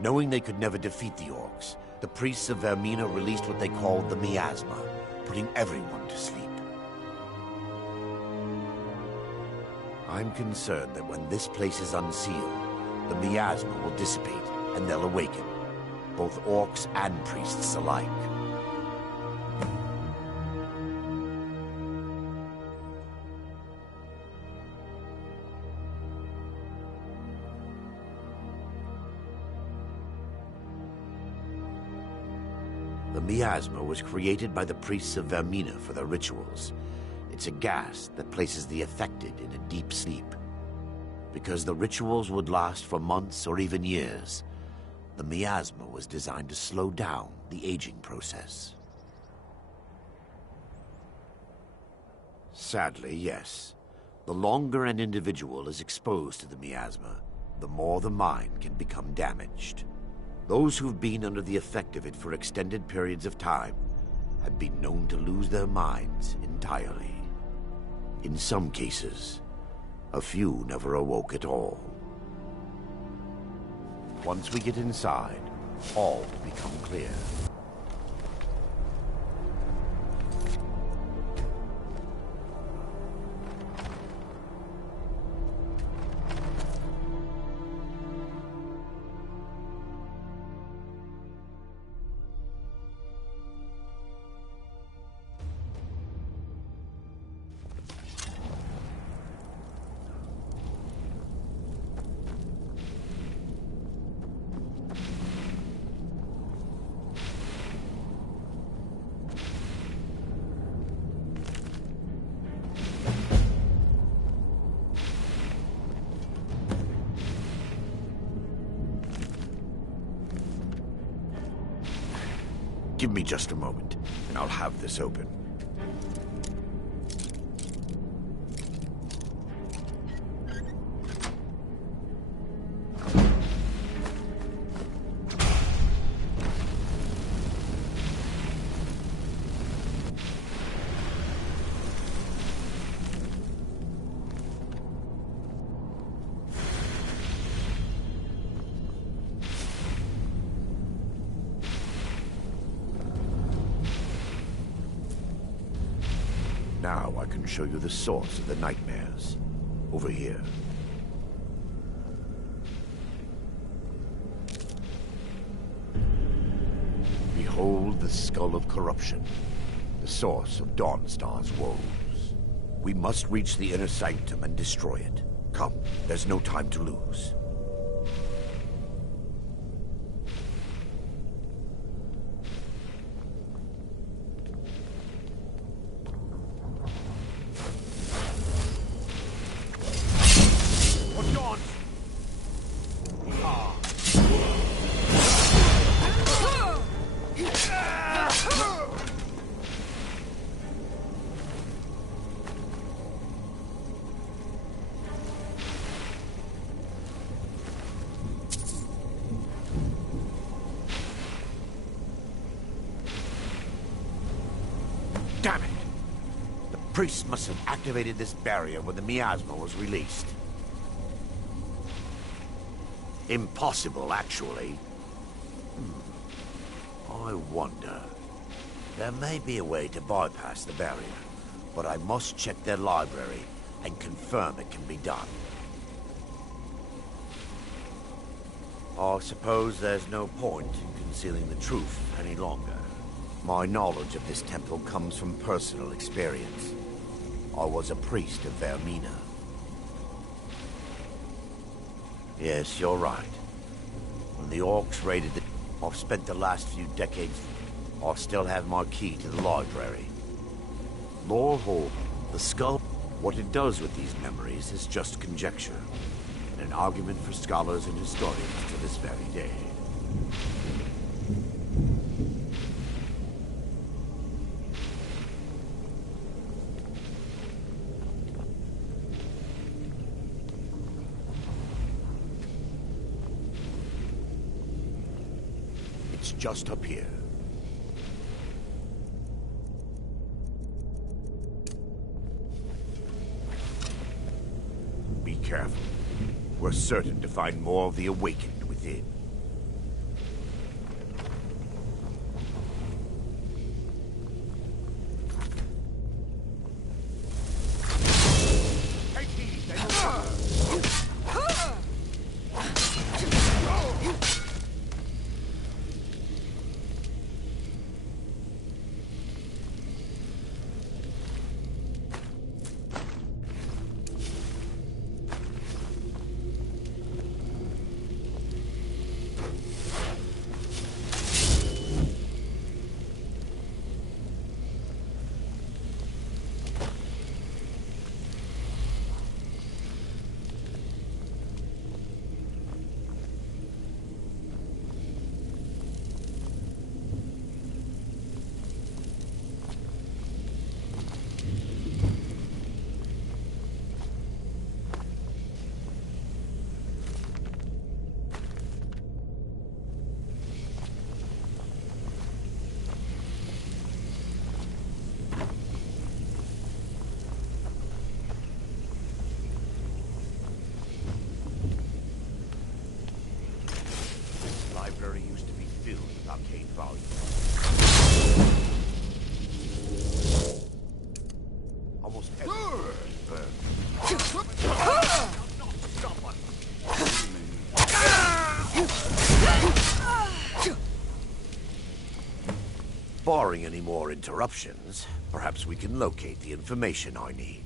Knowing they could never defeat the orcs, the priests of Vermina released what they called the miasma, putting everyone to sleep. I'm concerned that when this place is unsealed, the miasma will dissipate and they'll awaken, both orcs and priests alike. The miasma was created by the priests of Vermina for their rituals. It's a gas that places the affected in a deep sleep. Because the rituals would last for months or even years, the miasma was designed to slow down the aging process. Sadly, yes. The longer an individual is exposed to the miasma, the more the mind can become damaged. Those who've been under the effect of it for extended periods of time have been known to lose their minds entirely. In some cases, a few never awoke at all. Once we get inside, all will become clear. Give me just a moment, and I'll have this open. Now I can show you the source of the nightmares. Over here. Behold the skull of corruption, the source of Dawnstar's woes. We must reach the inner sanctum and destroy it. Come, there's no time to lose. Damn it! The priest must have activated this barrier when the miasma was released. Impossible, actually. I wonder. There may be a way to bypass the barrier, but I must check their library and confirm it can be done. I suppose there's no point in concealing the truth any longer. My knowledge of this temple comes from personal experience. I was a priest of Vermina. Yes, you're right. When the orcs raided the... I've spent the last few decades... I still have my key to the library. Lore Hall, the skull... What it does with these memories is just conjecture. And an argument for scholars and historians to this very day. just up here. Be careful. We're certain to find more of the awakened within. Library used to be filled with arcane volumes. Almost barring any more interruptions, perhaps we can locate the information I need.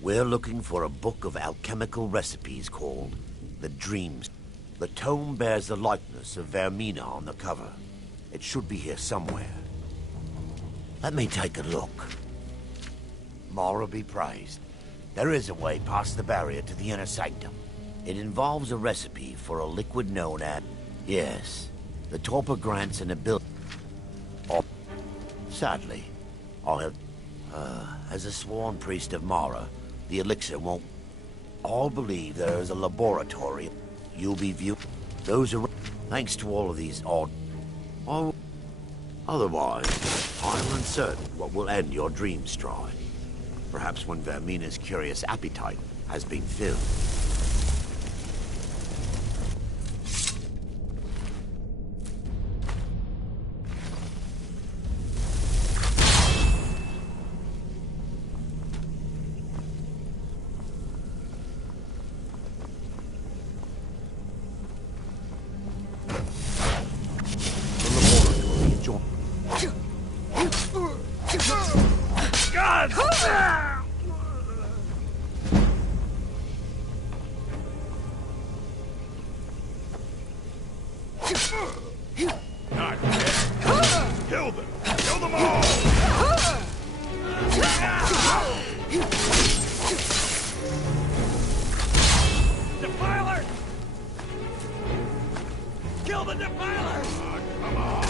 We're looking for a book of alchemical recipes called The Dreams. The tome bears the likeness of Vermina on the cover. It should be here somewhere. Let me take a look. Mara be praised. There is a way past the barrier to the inner sanctum. It involves a recipe for a liquid known as... Yes, the torpor grants an ability... Or, sadly, I'll have... as a sworn priest of Mara, the elixir won't... All believe there is a laboratory. You'll be viewed... Those are... Thanks to all of these odd... Oh... Otherwise, I'm uncertain what will end your dream stride. Perhaps when Vermina's curious appetite has been filled. Not yet. Kill them! Kill them all! Defiler! Kill the defiler! Come on!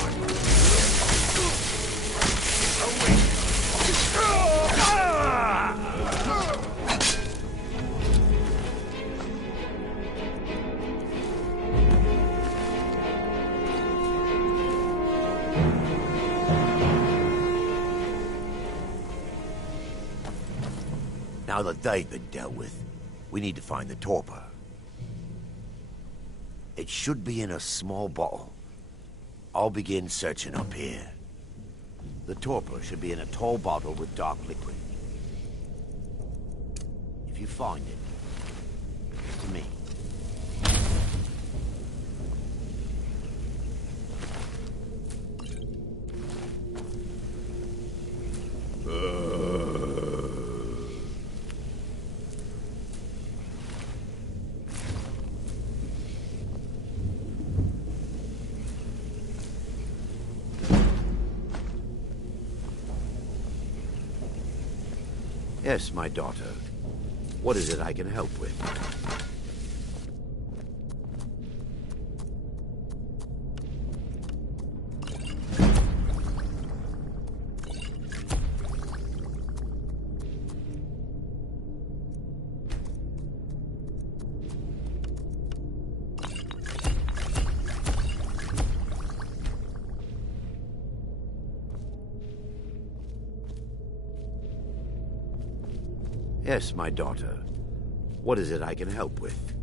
Now that they've been dealt with, we need to find the torpor. It should be in a small bottle. I'll begin searching up here. The torpor should be in a tall bottle with dark liquid. If you find it, to me. Yes, my daughter. What is it I can help with? Yes, my daughter. What is it I can help with?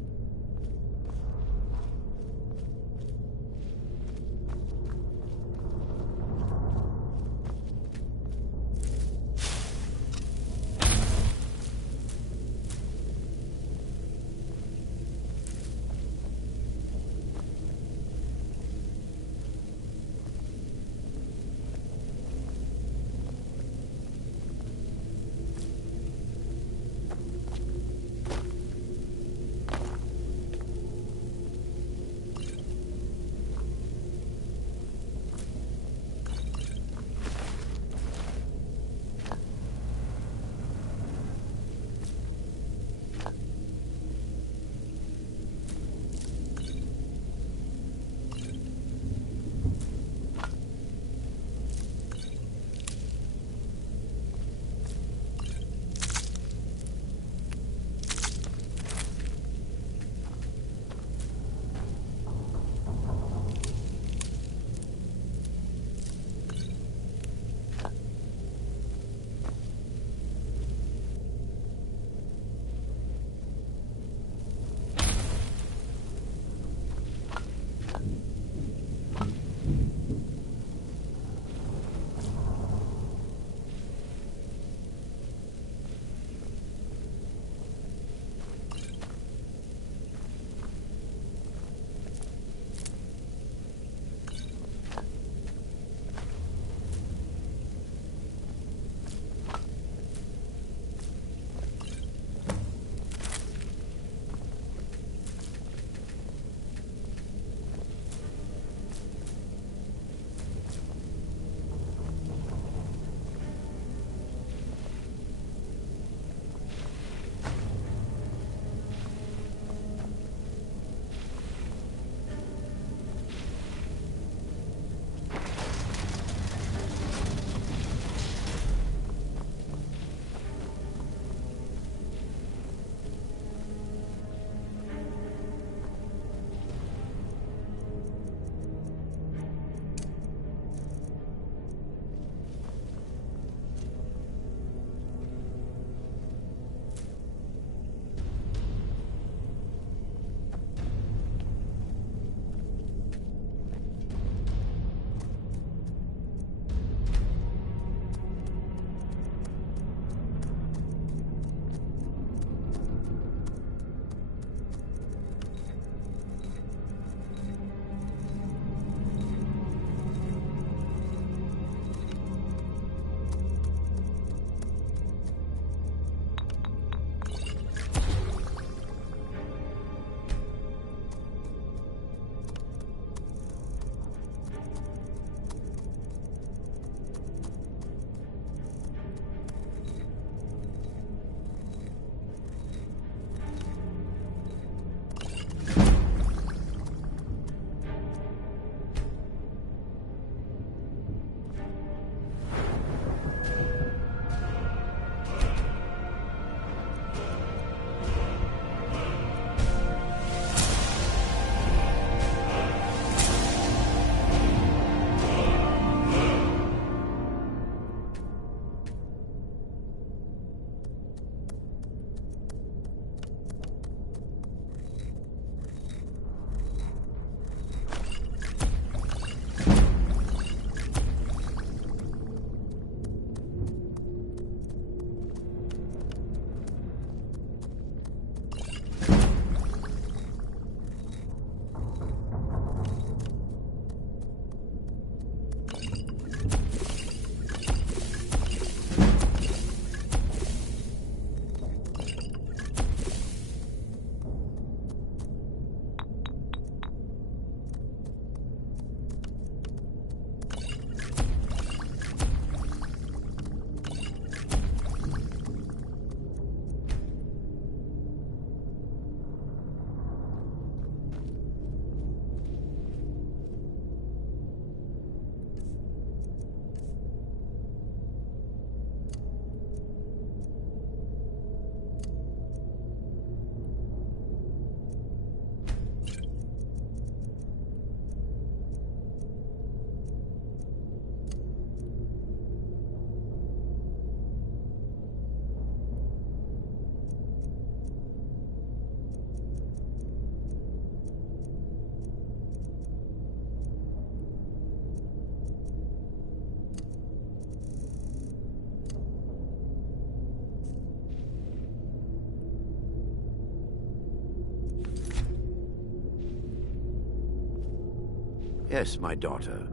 Yes, my daughter.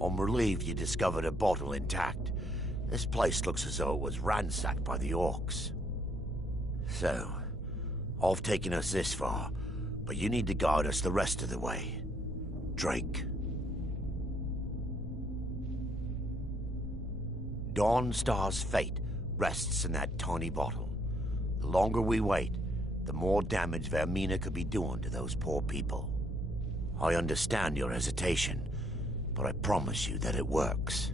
I'm relieved you discovered a bottle intact. This place looks as though it was ransacked by the orcs. So, I've taken us this far, but you need to guide us the rest of the way. Drink. Dawnstar's fate rests in that tiny bottle. The longer we wait, the more damage Vermina could be doing to those poor people. I understand your hesitation, but I promise you that it works.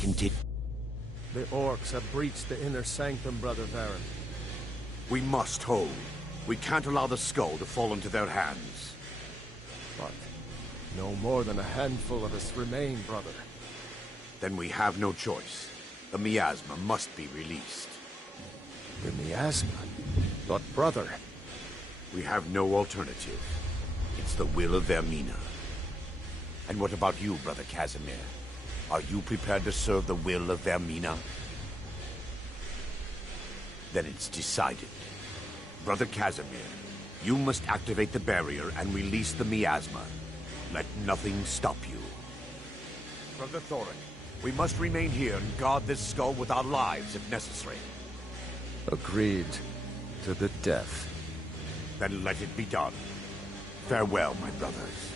Continue. The orcs have breached the inner sanctum, Brother Varen. We must hold. We can't allow the skull to fall into their hands. But no more than a handful of us remain, brother. Then we have no choice. The miasma must be released. The miasma? But brother... We have no alternative. It's the will of Vermina. And what about you, Brother Casimir? Are you prepared to serve the will of Vermina? Then it's decided. Brother Casimir, you must activate the barrier and release the miasma. Let nothing stop you. Brother Thoric, we must remain here and guard this skull with our lives if necessary. Agreed. To the death. Then let it be done. Farewell, my brothers.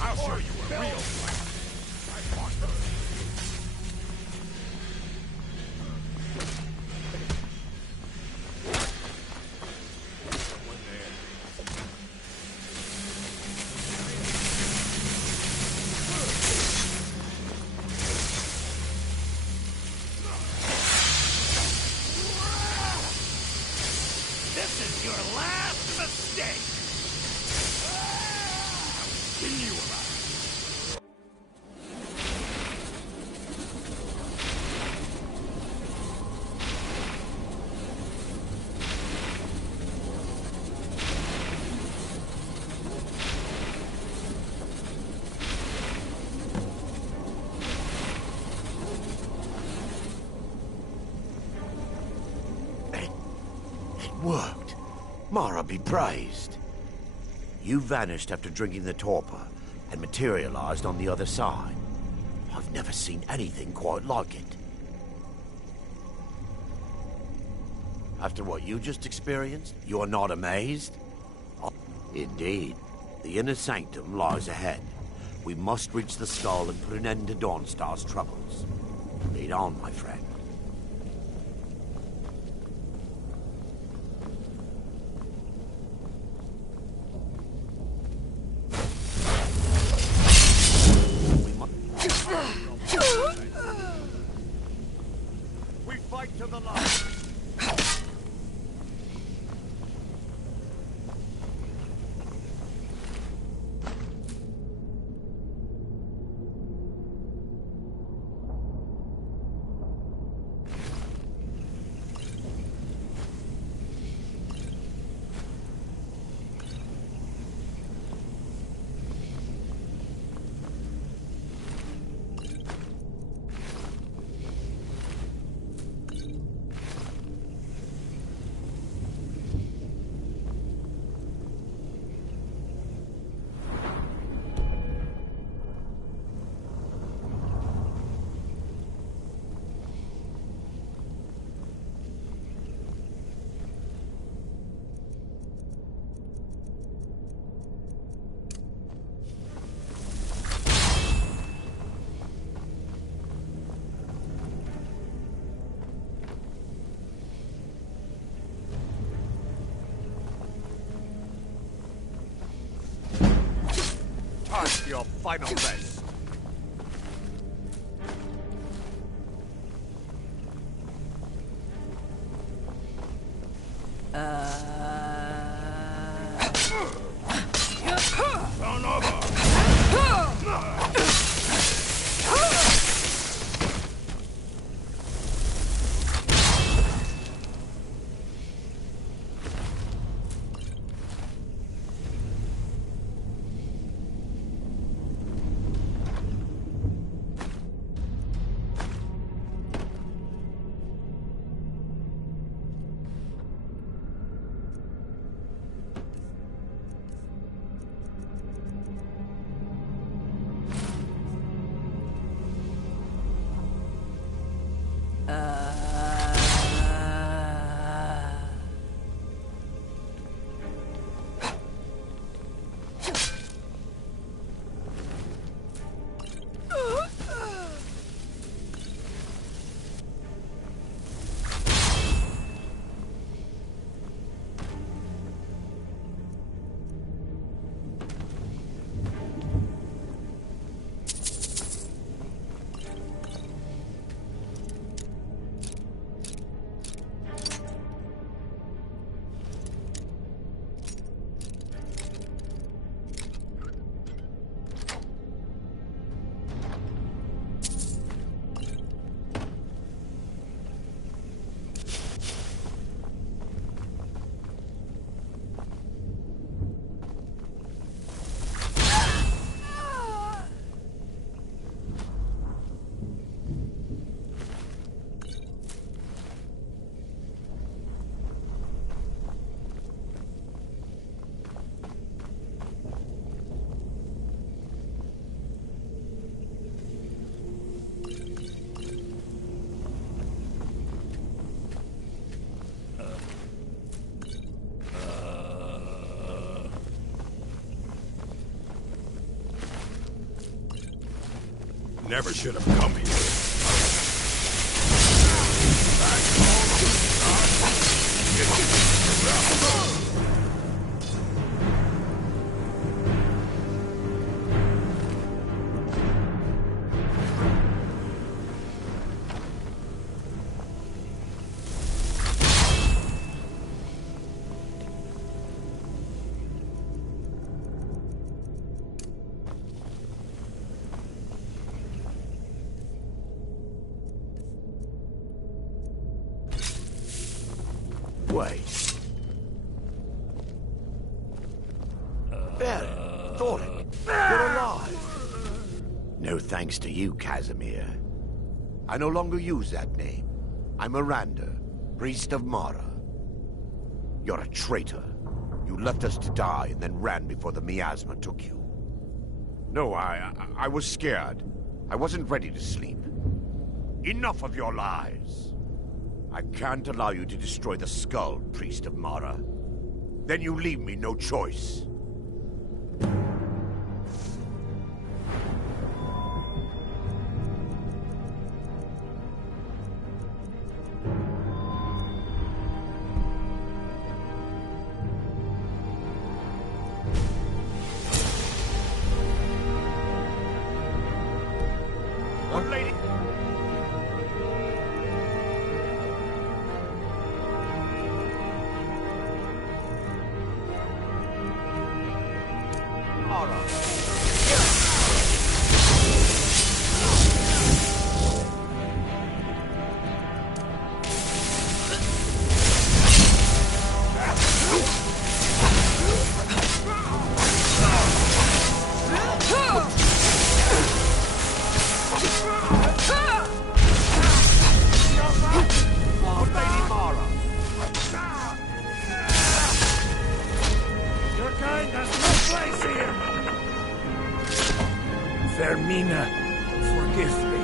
I'll show you a real fight. This is your last mistake. I'll skin you alive. It worked. Mara be praised. You vanished after drinking the torpor and materialized on the other side. I've never seen anything quite like it. After what you just experienced, you are not amazed? Oh, indeed. The inner sanctum lies ahead. We must reach the skull and put an end to Dawnstar's troubles. Lead on, my friend. We fight to the last. Time for your final rest. Never should have come here. Wait. Ben, Thorin, you're alive. No thanks to you, Casimir. I no longer use that name. I'm Miranda, priest of Mara. You're a traitor. You left us to die and then ran before the miasma took you. No, I was scared. I wasn't ready to sleep. Enough of your lies. I can't allow you to destroy the skull, priest of Mara. Then you leave me no choice. What lady? Fermina, forgive me.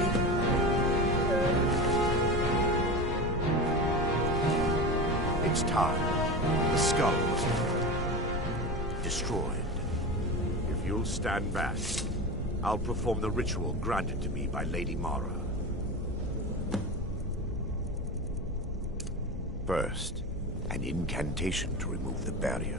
It's time. The skull was destroyed. If you'll stand back, I'll perform the ritual granted to me by Lady Mara. First, an incantation to remove the barrier.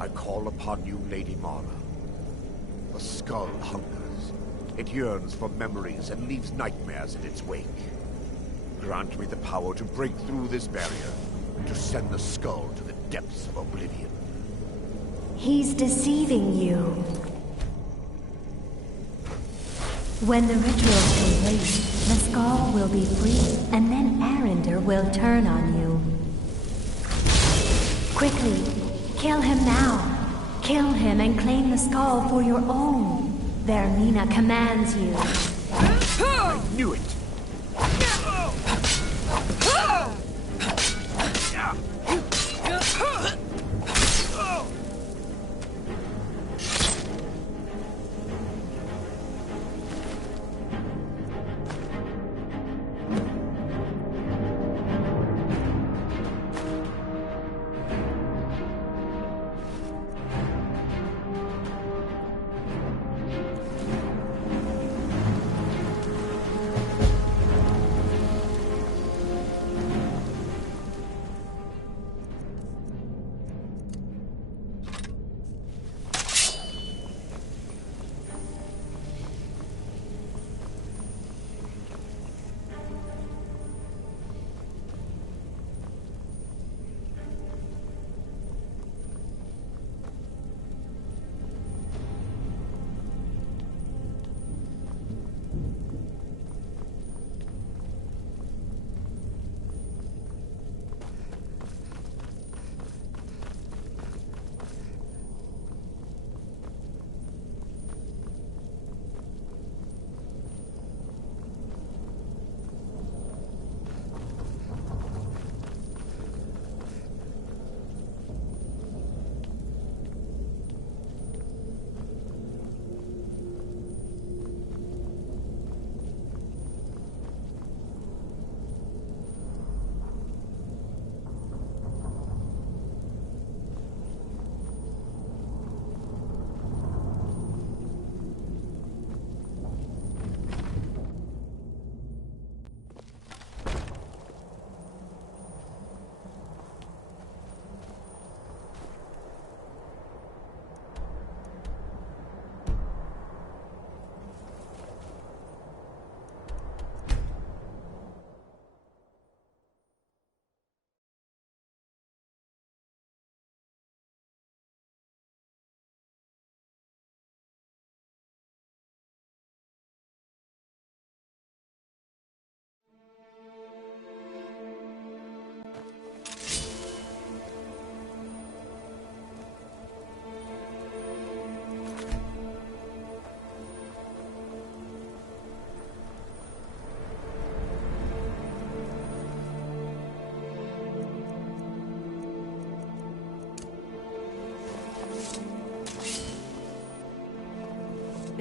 I call upon you, Lady Mara. The skull hungers. It yearns for memories and leaves nightmares in its wake. Grant me the power to break through this barrier, to send the skull to the depths of oblivion. He's deceiving you. When the ritual's complete, the skull will be free, and then Arender will turn on you. Quickly, kill him now. Kill him and claim the skull for your own. Vermina commands you. I knew it!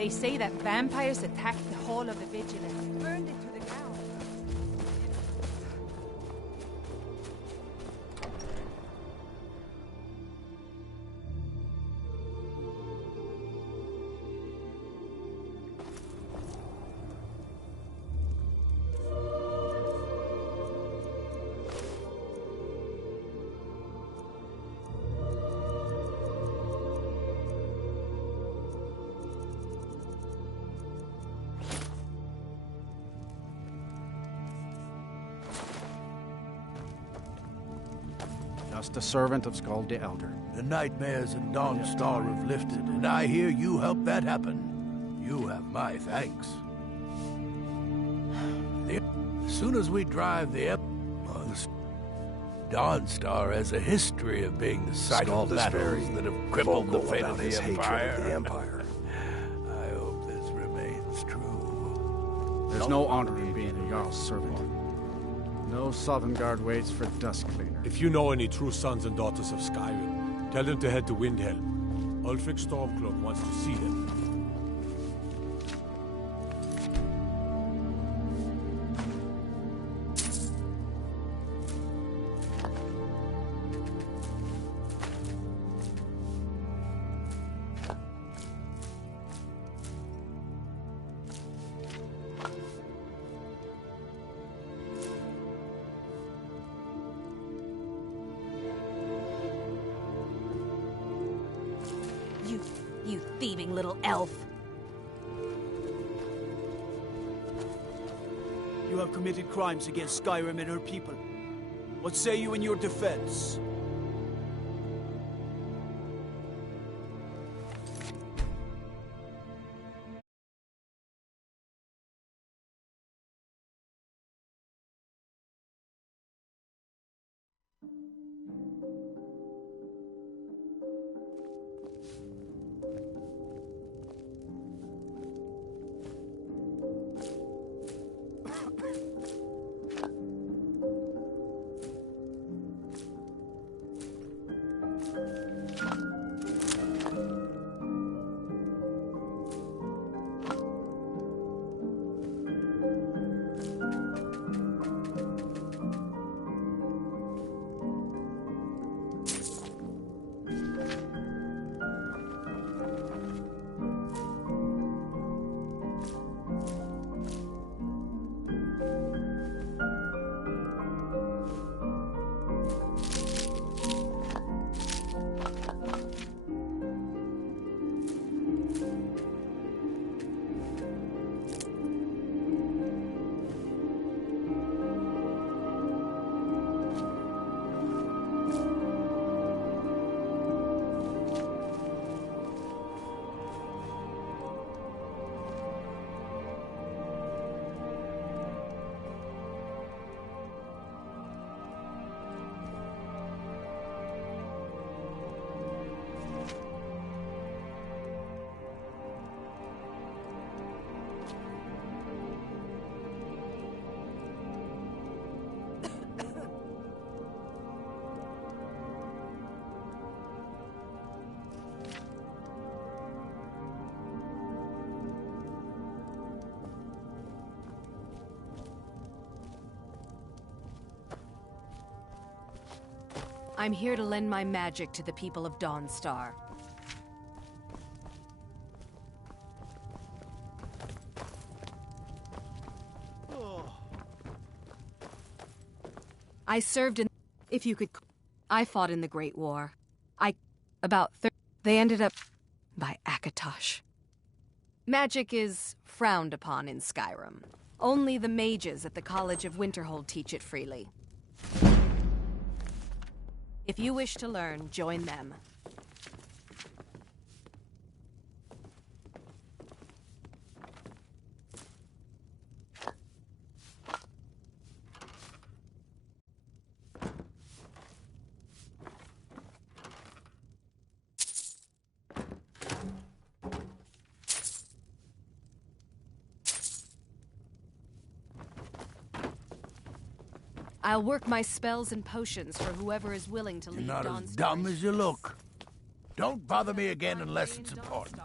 They say that vampires attacked the Hall of the Vigilance, burned it to the ground. Just a servant of Skald the Elder. The nightmares in Dawnstar have lifted, and I hear you helped that happen. You have my thanks. As soon as we drive the Dawnstar has a history of being the site of battles that have crippled the fate of the Empire. I hope this remains true. There's no honor in being a Jarl's servant. No Sovngarde waits for dust cleaner. If you know any true sons and daughters of Skyrim, tell them to head to Windhelm. Ulfric Stormcloak wants to see them. You thieving little elf. You have committed crimes against Skyrim and her people. What say you in your defense? I'm here to lend my magic to the people of Dawnstar. I served in... If you could... I fought in the Great War. They ended up... by Akatosh. Magic is frowned upon in Skyrim. Only the mages at the College of Winterhold teach it freely. If you wish to learn, join them. I'll work my spells and potions for whoever is willing to lead Dawnstar. You're not as dumb as you look. Don't bother me again unless it's important.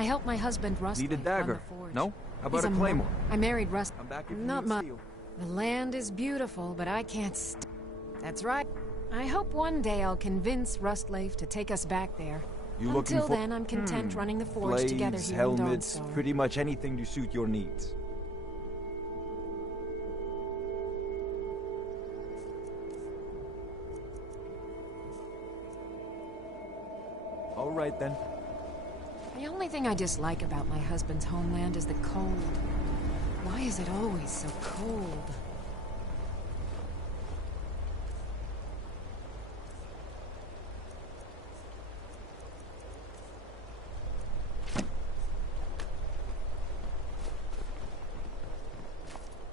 I helped my husband Rust. Need a dagger? No? How about He's a claymore? I married Rust. I'm back if you Not need much. steel. The land is beautiful, but I can't That's right. I hope one day I'll convince Rustleaf to take us back there. You looking Until for... then, I'm content running the forge Blades, together here helmets, in Dawnstar. pretty much anything to suit your needs. All right then. The only thing I dislike about my husband's homeland is the cold. Why is it always so cold?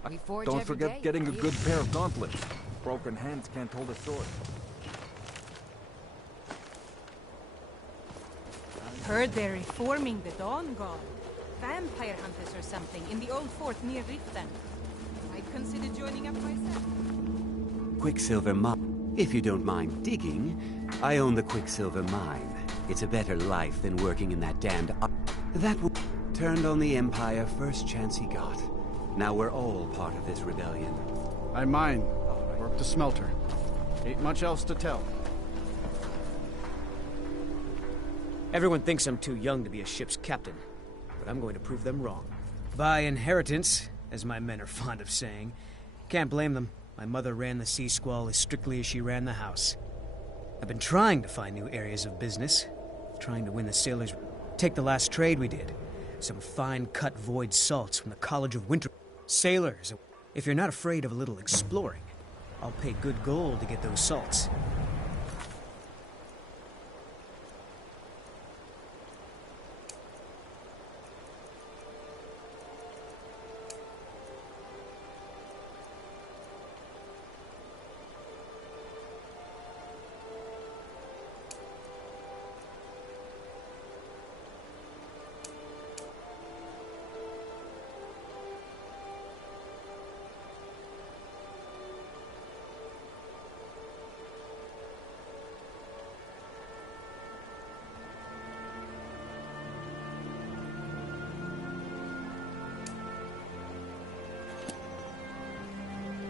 We forge Don't every forget day, getting a right? good pair of gauntlets. Broken hands can't hold a sword. Heard they're reforming the Dawn Guard. Vampire hunters or something in the old fort near Riften. I'd consider joining up myself. Quicksilver mine. If you don't mind digging, I own the Quicksilver mine. It's a better life than working in that damned... That turned on the Empire first chance he got. Now we're all part of this rebellion. I mine. Work the smelter. Ain't much else to tell. Everyone thinks I'm too young to be a ship's captain, but I'm going to prove them wrong. By inheritance, as my men are fond of saying. Can't blame them. My mother ran the Sea Squall as strictly as she ran the house. I've been trying to find new areas of business, trying to win the sailors. Take the last trade we did. Some fine-cut void salts from the College of Winter. Sailors, if you're not afraid of a little exploring, I'll pay good gold to get those salts.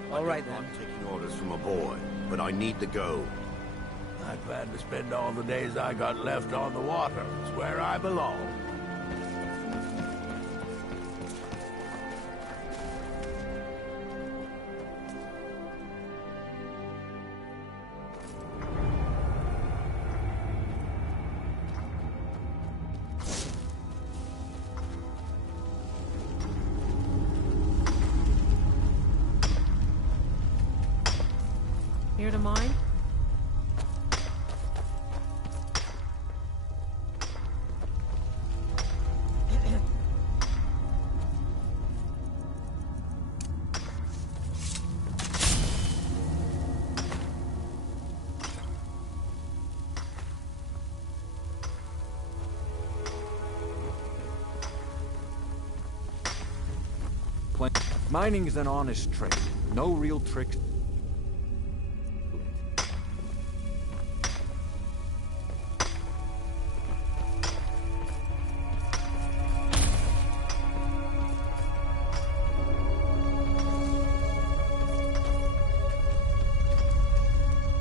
All right, then. I'm taking orders from a boy, but I need to go. I plan to spend all the days I got left on the water. It's where I belong. Here to mine? Mining is an honest trade. No real tricks.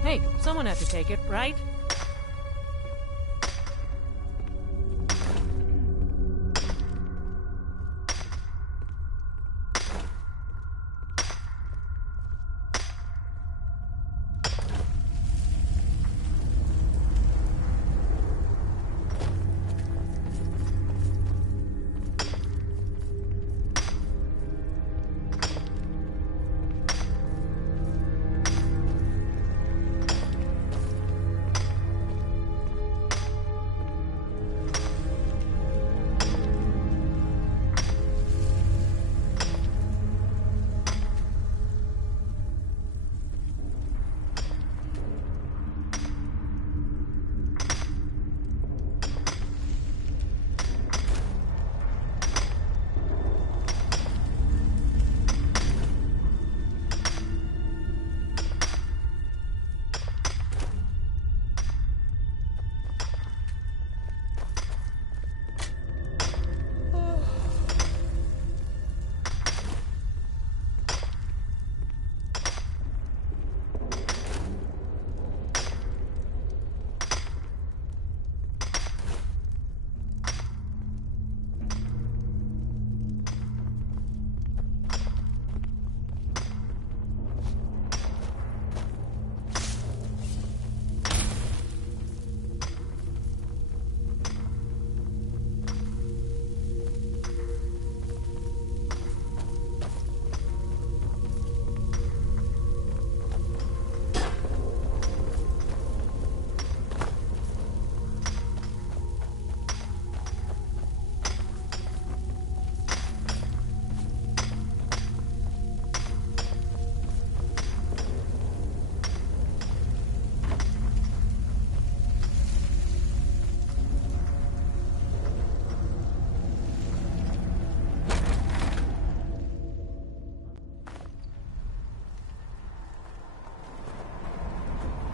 Hey, someone had to take it, right?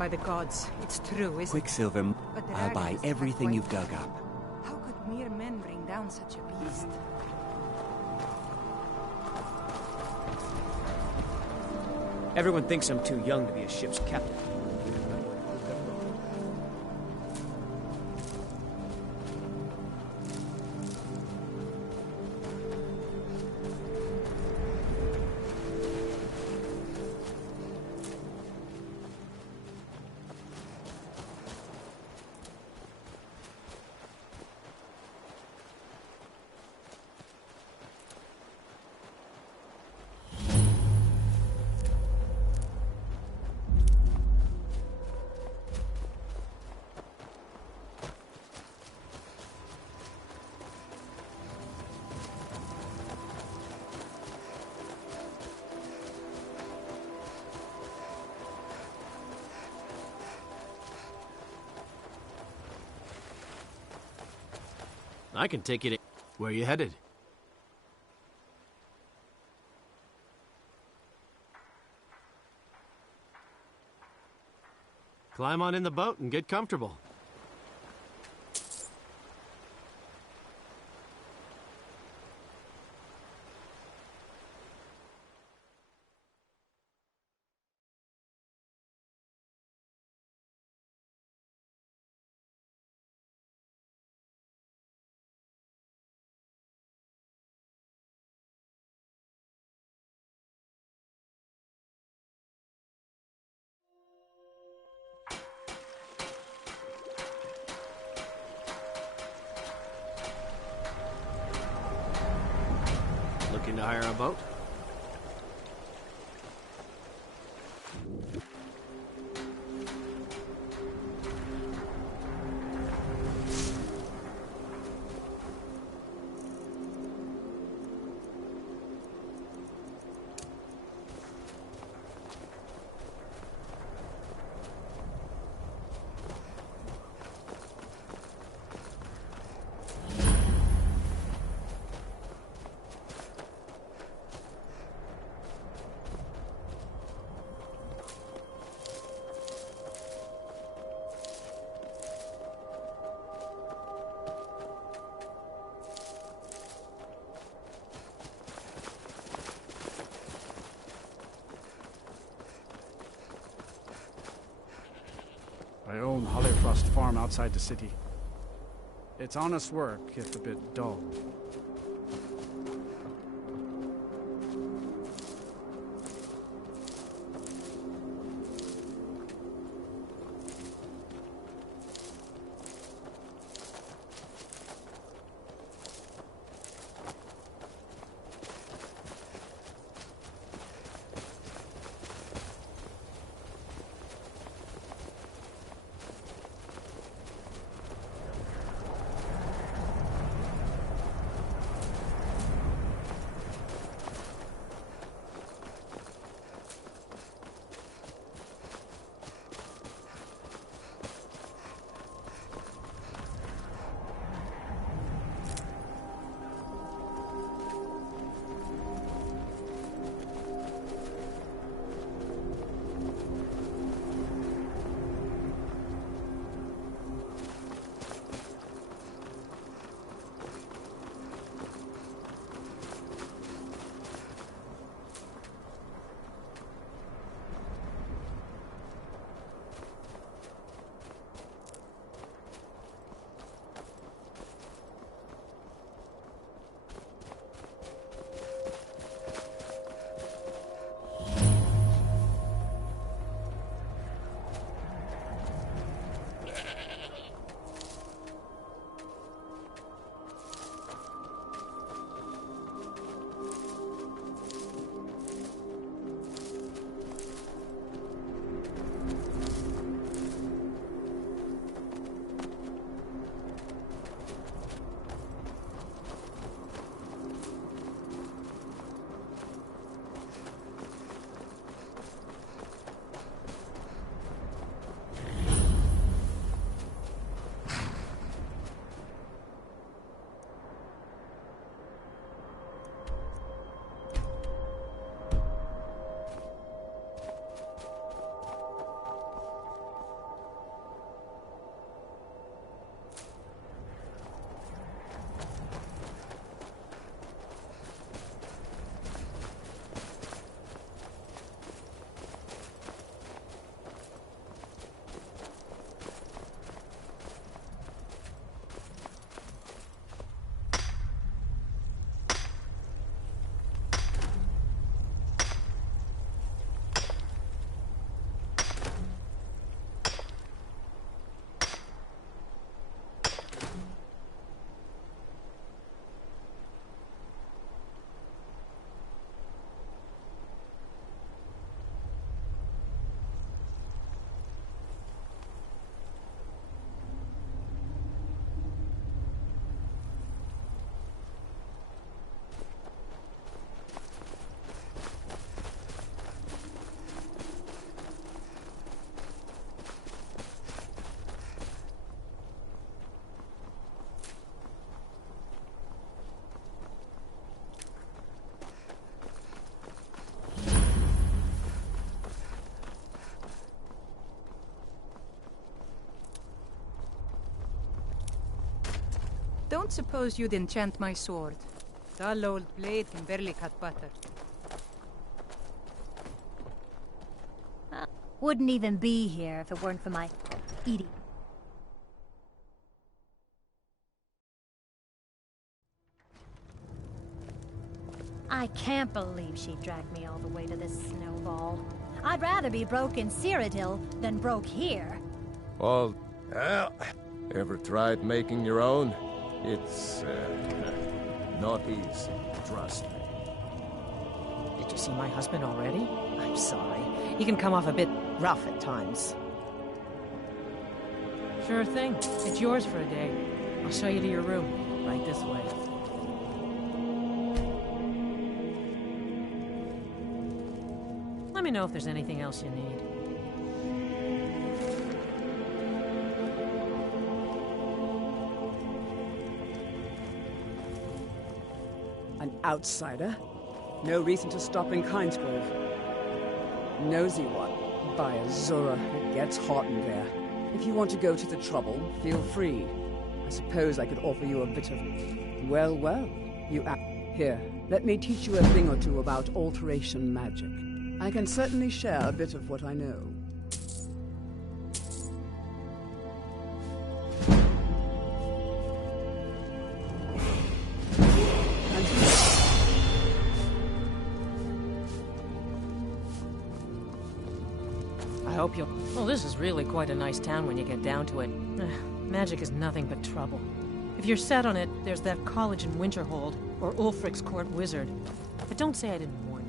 By the gods, it's true, isn't it? Quicksilver, But the I'll buy dragons everything have you've dug up. How could mere men bring down such a beast? Everyone thinks I'm too young to be a ship's captain. I can take you to... Where are you headed? Climb on in the boat and get comfortable. Looking to hire a boat? I own Hollyfrost Farm outside the city. It's honest work, if a bit dull. Suppose you'd enchant my sword. Dull old blade can barely cut butter. Wouldn't even be here if it weren't for my eating. I can't believe she dragged me all the way to this snowball. I'd rather be broke in Cyrodiil than broke here. Well, ever tried making your own? It's, not easy, trust me. Did you see my husband already? I'm sorry. He can come off a bit rough at times. Sure thing. It's yours for a day. I'll show you to your room. Right this way. Let me know if there's anything else you need. An outsider? No reason to stop in Kinesgrove. Nosy one. By Azura, it gets hot in there. If you want to go to the trouble, feel free. I suppose I could offer you a bit of... Well, you Here, let me teach you a thing or two about alteration magic. I can certainly share a bit of what I know. I hope you'll... Well, this is really quite a nice town when you get down to it. Magic is nothing but trouble. If you're set on it, there's that college in Winterhold, or Ulfric's court wizard. But don't say I didn't warn you.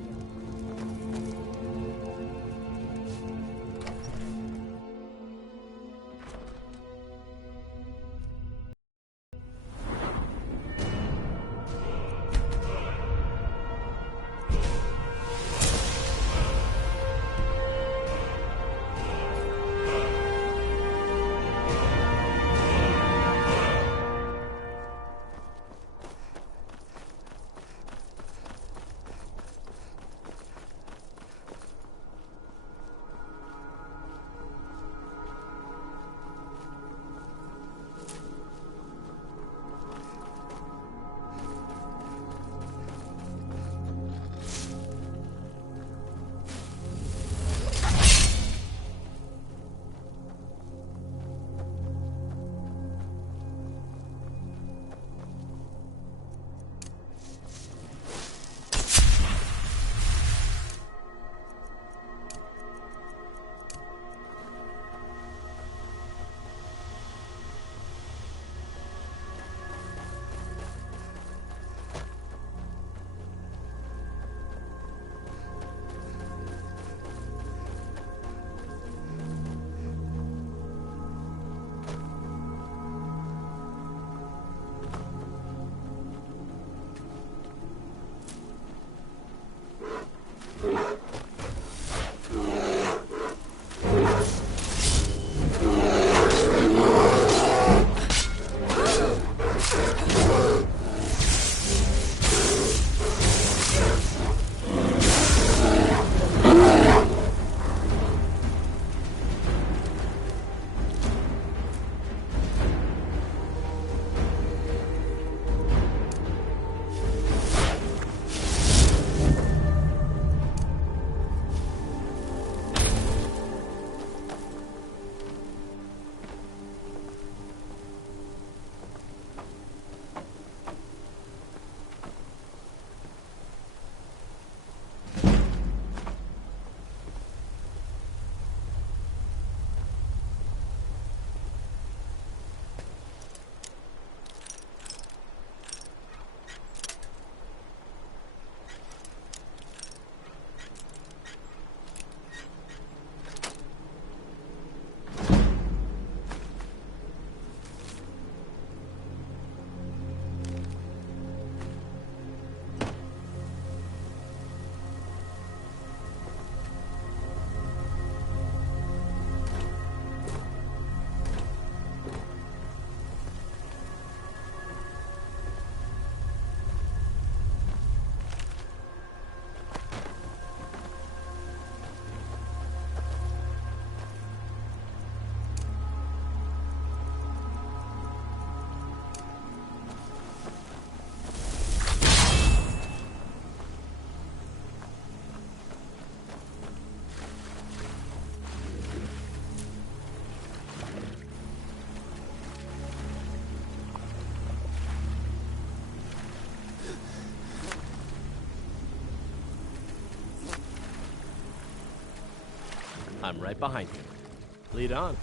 I'm right behind you. Lead on.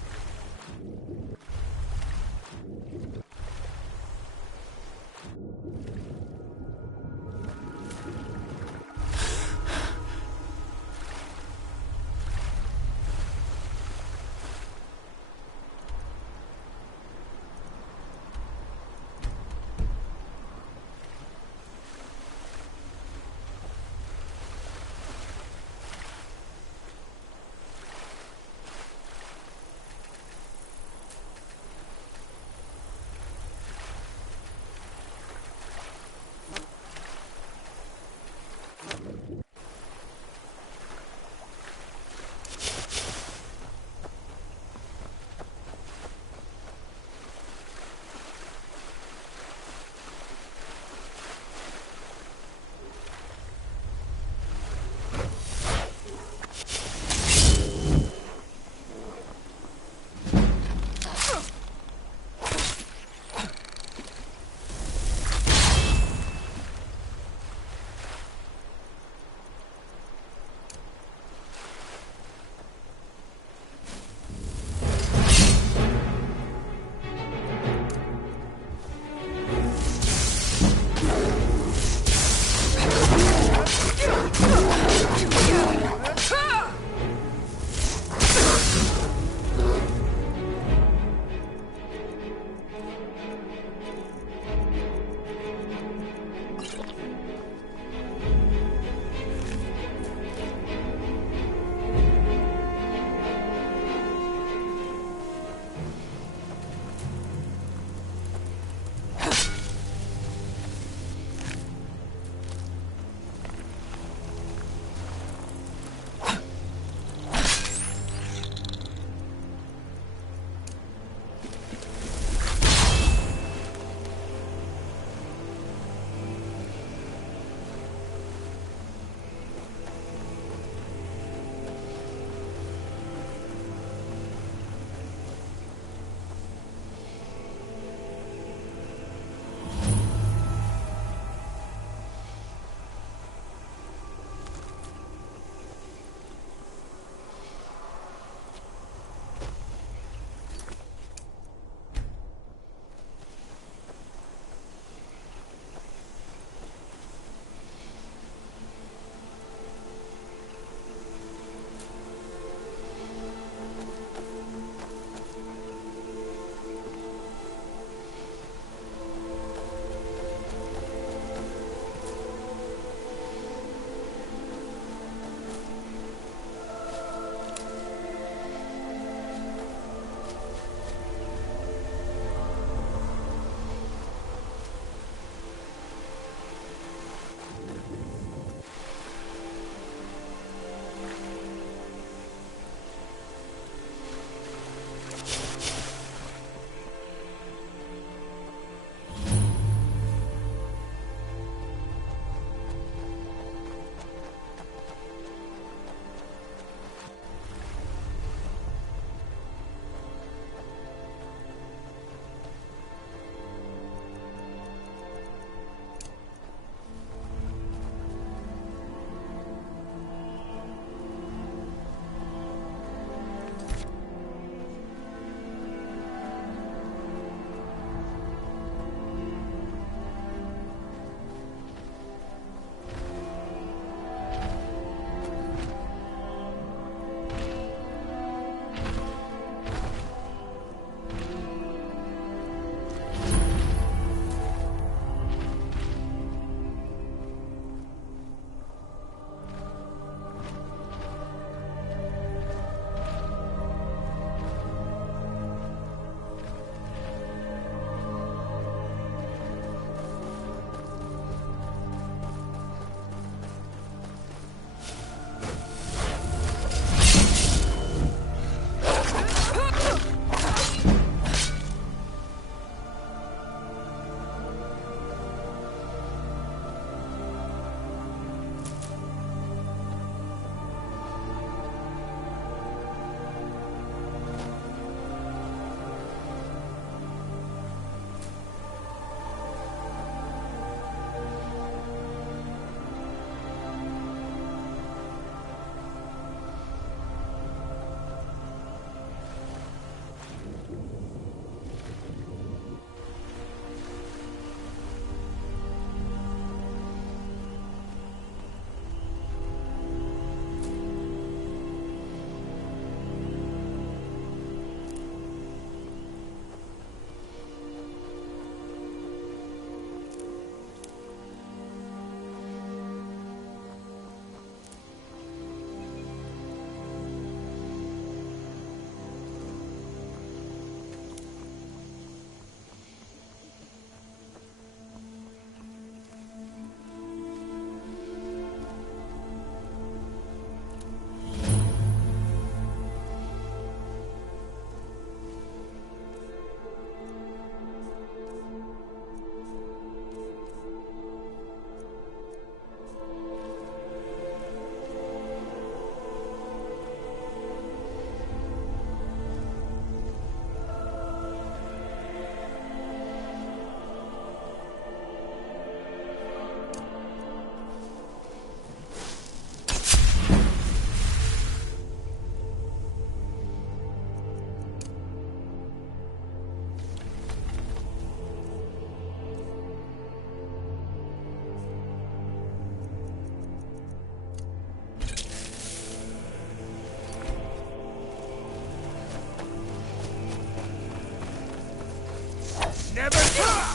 Never do!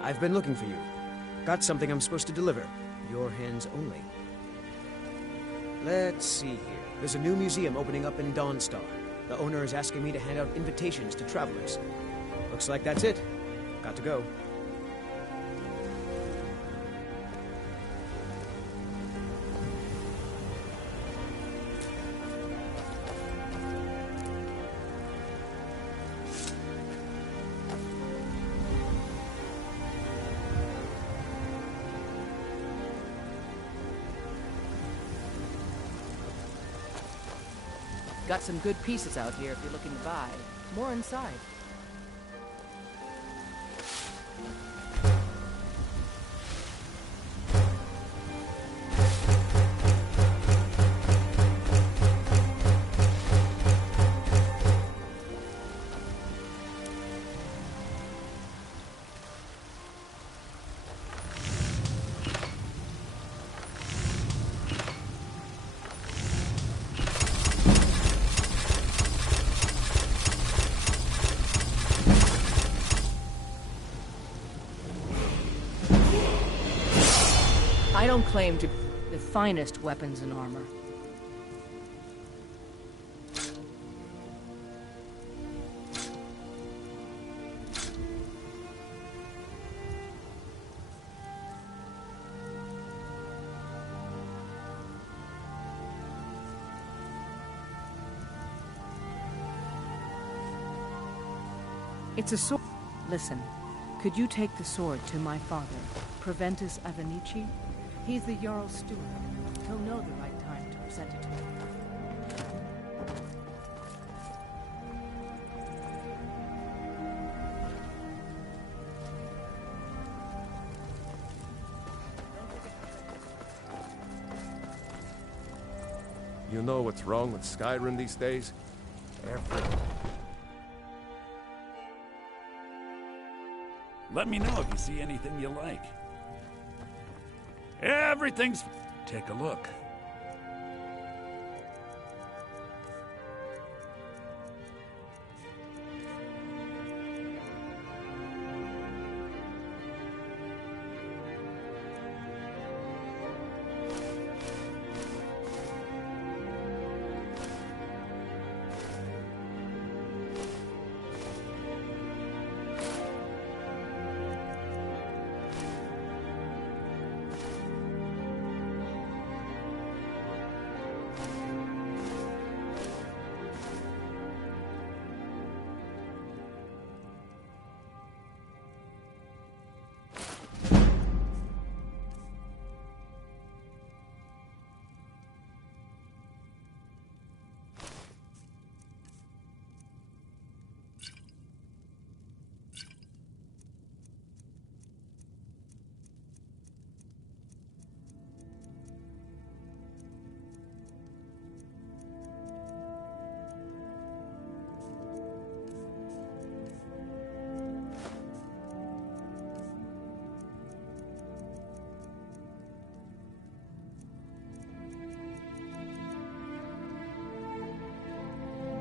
I've been looking for you. Got something I'm supposed to deliver. Your hands only. Let's see here. There's a new museum opening up in Dawnstar. The owner is asking me to hand out invitations to travelers. Looks like that's it. Got to go. Got some good pieces out here if you're looking to buy. More inside. I don't claim to be the finest weapons and armor. It's a sword. Listen, could you take the sword to my father, Preventus Avenici? He's the Jarl's steward. He'll know the right time to present it to him. You know what's wrong with Skyrim these days? Everything. Let me know if you see anything you like. Everything's... Take a look.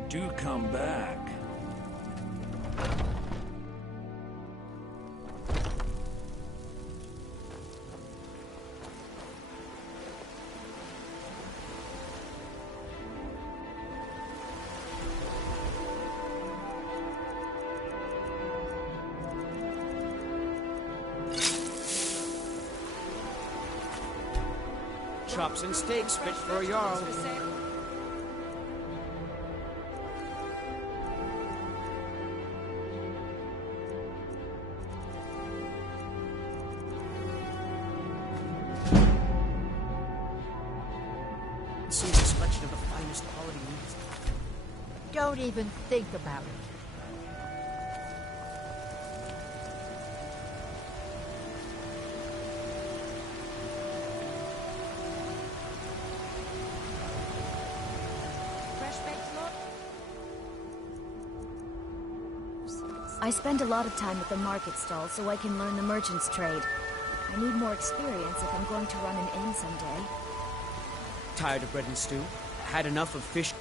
Do come back. Chops and steaks fit for a Jarl. See a selection of the finest quality meats. Don't even think about it. I spend a lot of time at the market stall so I can learn the merchant's trade. I need more experience if I'm going to run an inn someday. Tired of bread and stew? Had enough of fish?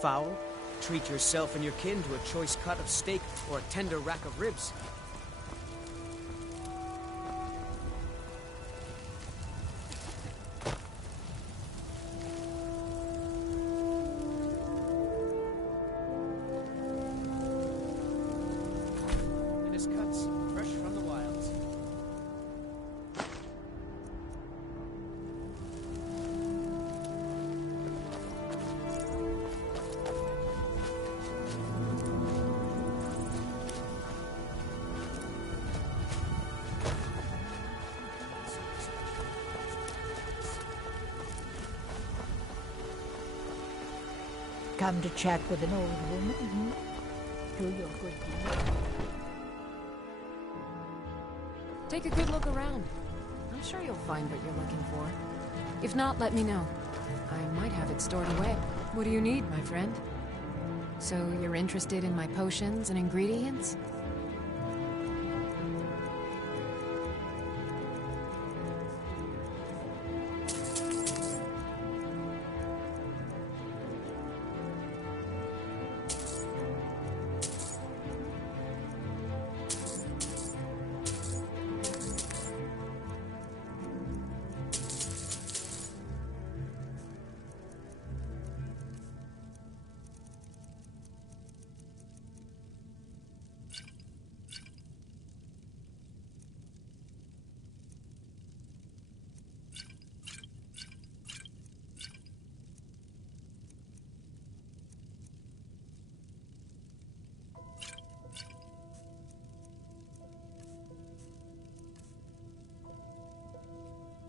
Fowl? Treat yourself and your kin to a choice cut of steak or a tender rack of ribs. wilds. Fresh from the wilds. Come to chat with an old woman? Do your good deed. Take a good look around. I'm sure you'll find what you're looking for. If not, let me know. I might have it stored away. What do you need, my friend? So you're interested in my potions and ingredients?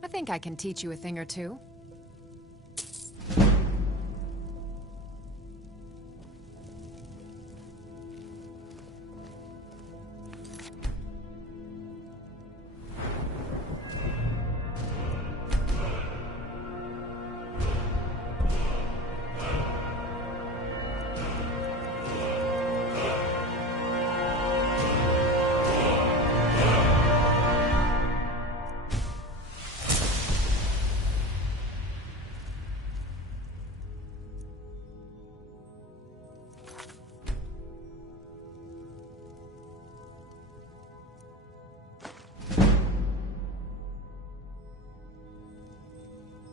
I think I can teach you a thing or two.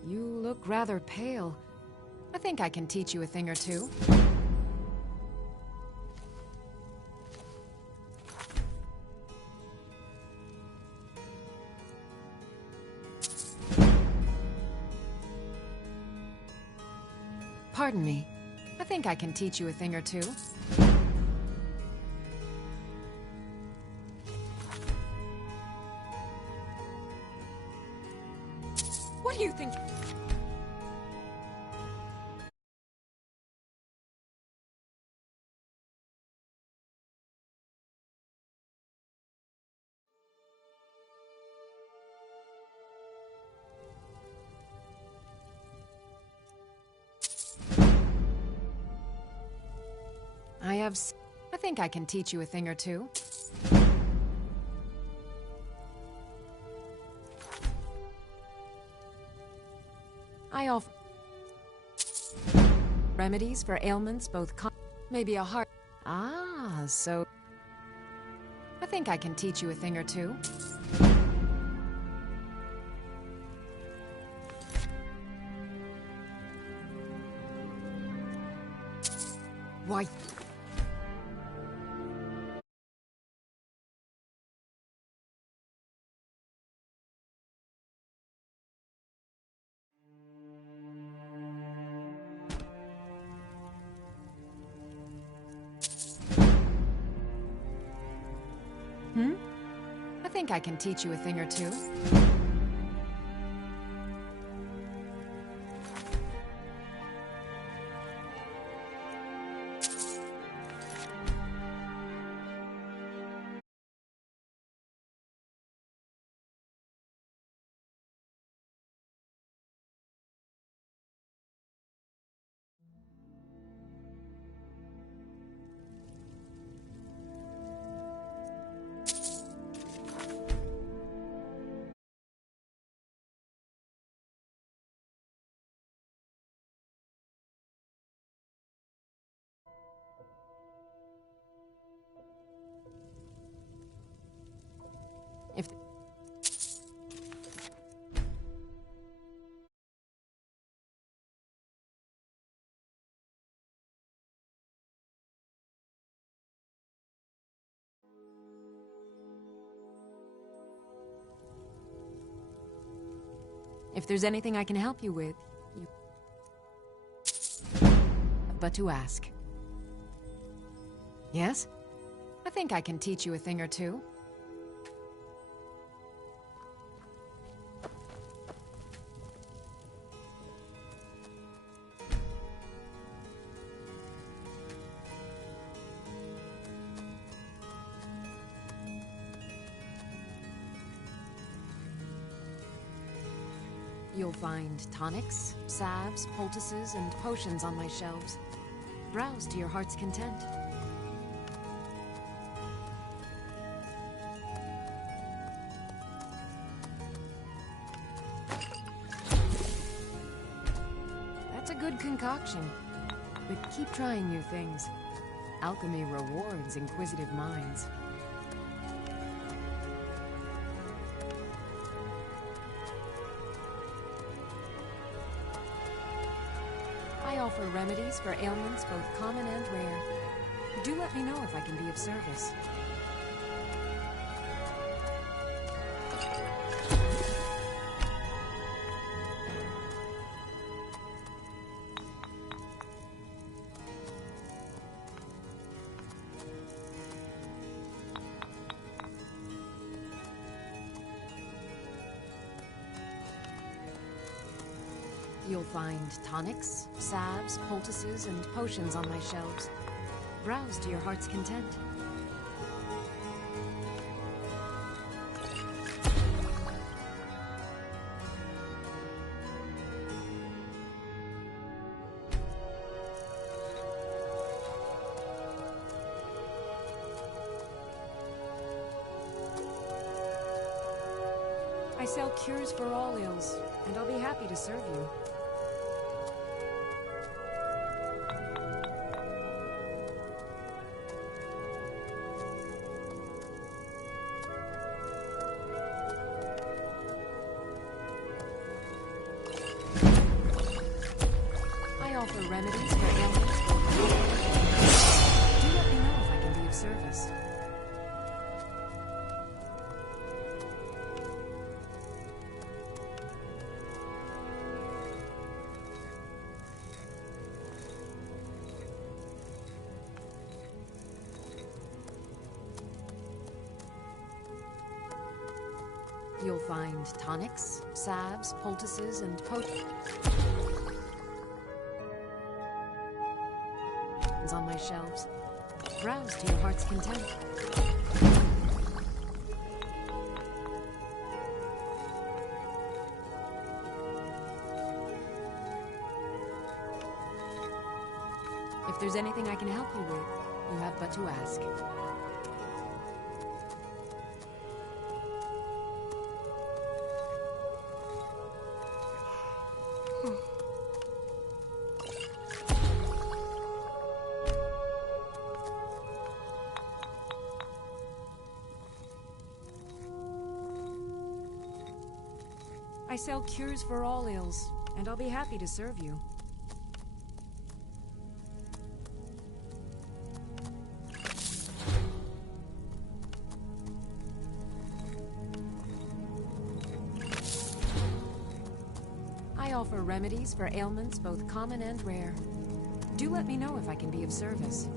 You look rather pale. I think I can teach you a thing or two. Pardon me. I think I can teach you a thing or two. What do you think? I think I can teach you a thing or two. I offer remedies for ailments, both maybe a heart. Ah, so I think I can teach you a thing or two. Why? I think I can teach you a thing or two. If there's anything I can help you with, but to ask. Yes? I think I can teach you a thing or two. You'll find tonics, salves, poultices, and potions on my shelves. Browse to your heart's content. That's a good concoction, but keep trying new things. Alchemy rewards inquisitive minds. I offer remedies for ailments both common and rare. Do let me know if I can be of service. You'll find tonics, salves, poultices, and potions on my shelves. Browse to your heart's content. I sell cures for all ills, and I'll be happy to serve you. I offer remedies for ailments. Do let me know if I can be of service. You'll find tonics, salves, poultices, and potions on my shelves. Browse to your heart's content. If there's anything I can help you with, you have but to ask. I sell cures for all ills, and I'll be happy to serve you. I offer remedies for ailments both common and rare. Do let me know if I can be of service.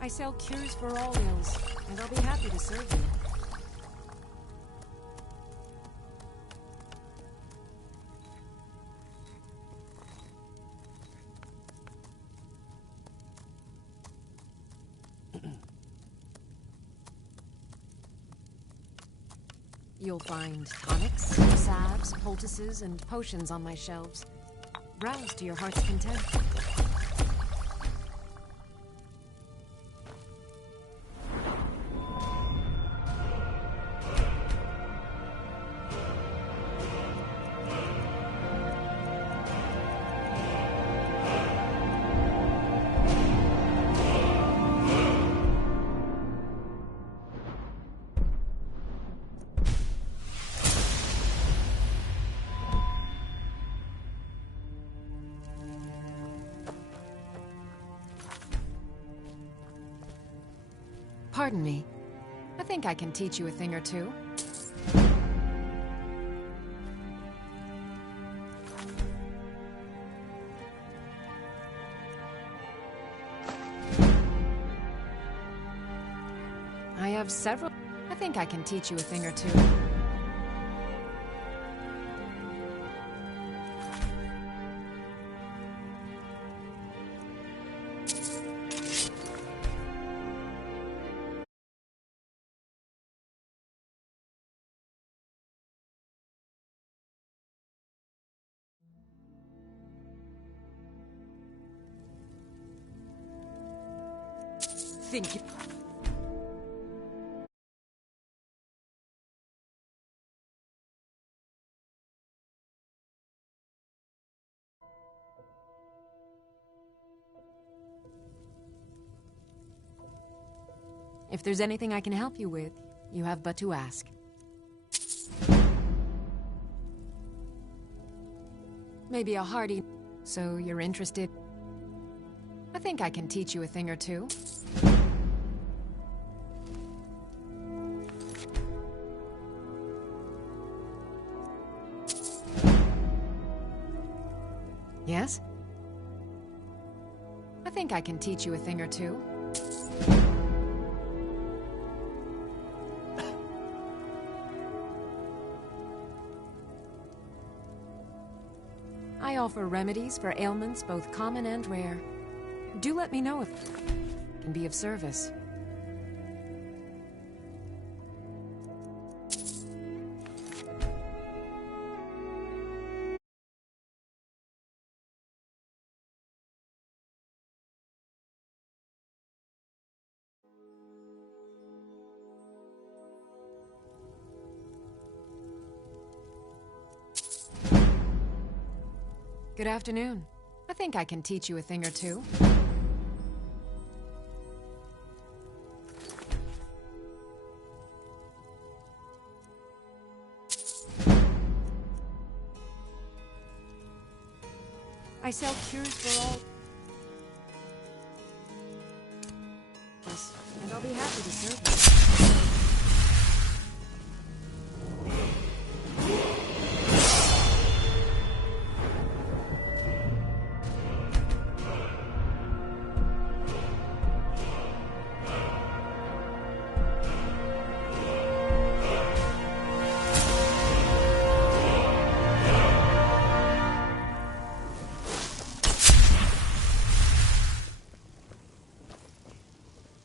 I sell cures for all ills, and I'll be happy to serve you. You'll find tonics, salves, poultices, and potions on my shelves. Browse to your heart's content. Pardon me. I think I can teach you a thing or two. I have several. I think I can teach you a thing or two. Think you... If there's anything I can help you with, you have but to ask. Maybe a hearty... So you're interested? I think I can teach you a thing or two. Yes? I think I can teach you a thing or two. I offer remedies for ailments both common and rare. Do let me know if I can be of service. Good afternoon. I think I can teach you a thing or two. I sell cures for all... Yes, and I'll be happy to serve you.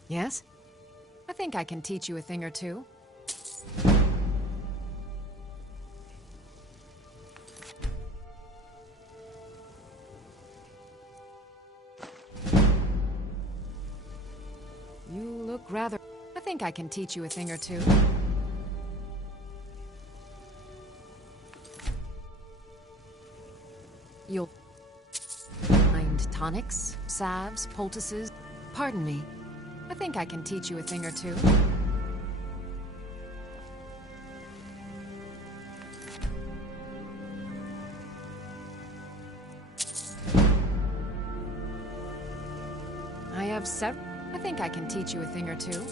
Yes? I think I can teach you a thing or two. You look rather... I think I can teach you a thing or two. You'll find tonics, salves, poultices. Pardon me. I think I can teach you a thing or two. I have several. I think I can teach you a thing or two.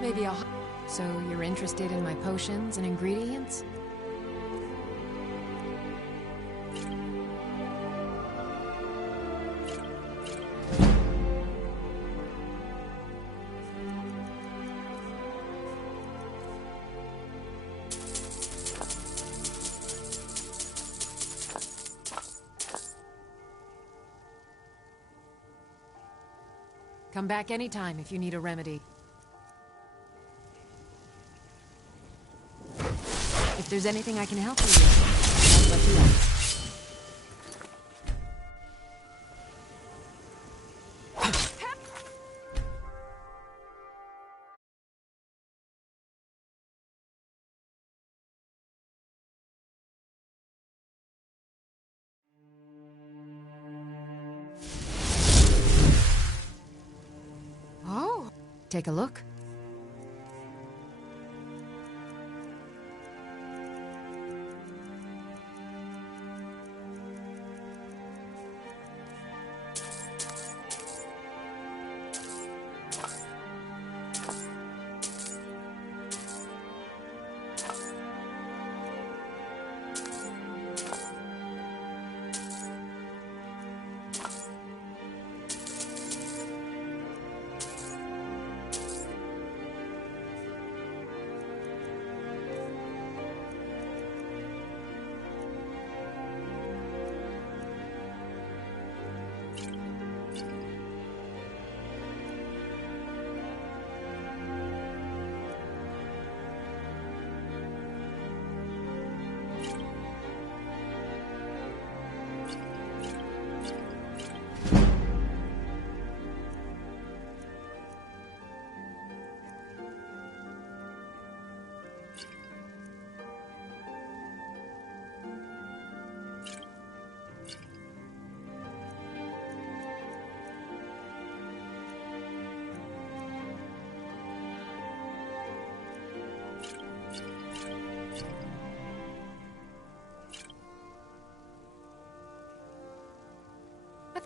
Maybe I'll... So you're interested in my potions and ingredients? Come back anytime if you need a remedy. If there's anything I can help you with, I'll let you know. Oh, take a look.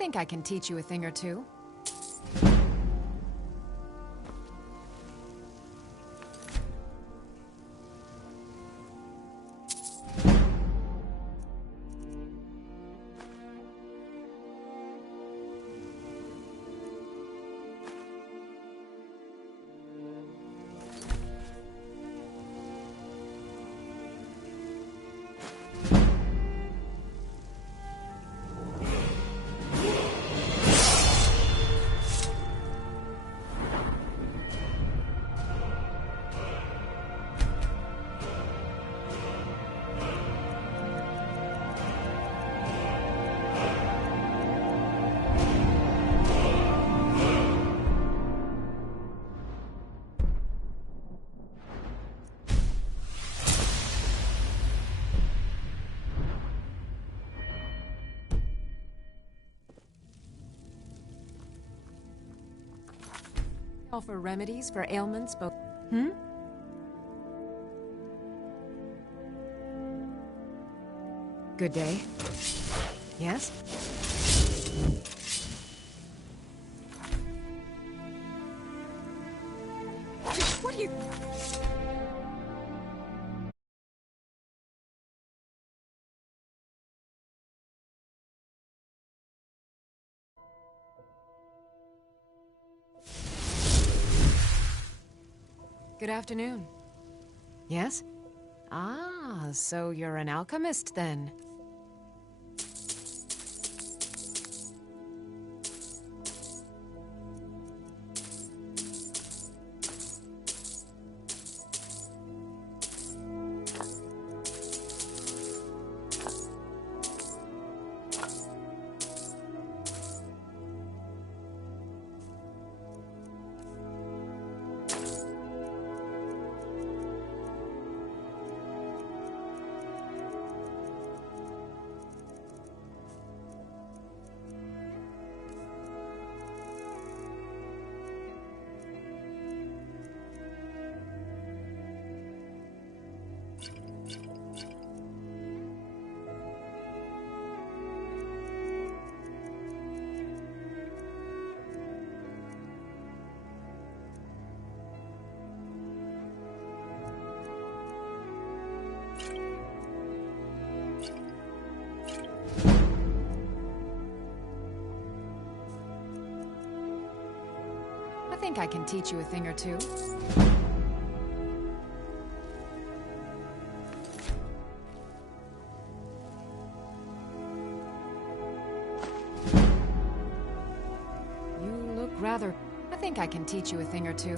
think I can teach you a thing or two. Offer remedies for ailments both. Good day. Yes? What are you... Good afternoon. Yes? Ah, so you're an alchemist then. I think I can teach you a thing or two. You look rather... I think I can teach you a thing or two.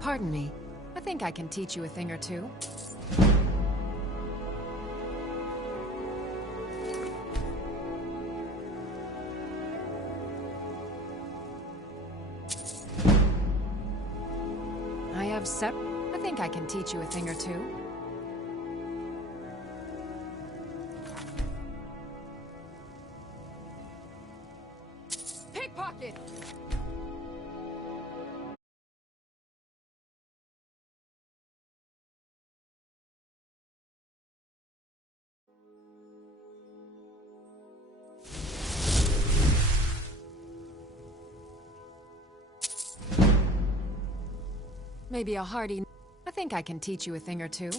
Pardon me. I think I can teach you a thing or two. I think I can teach you a thing or two. Pickpocket! Maybe a hearty... I think I can teach you a thing or two.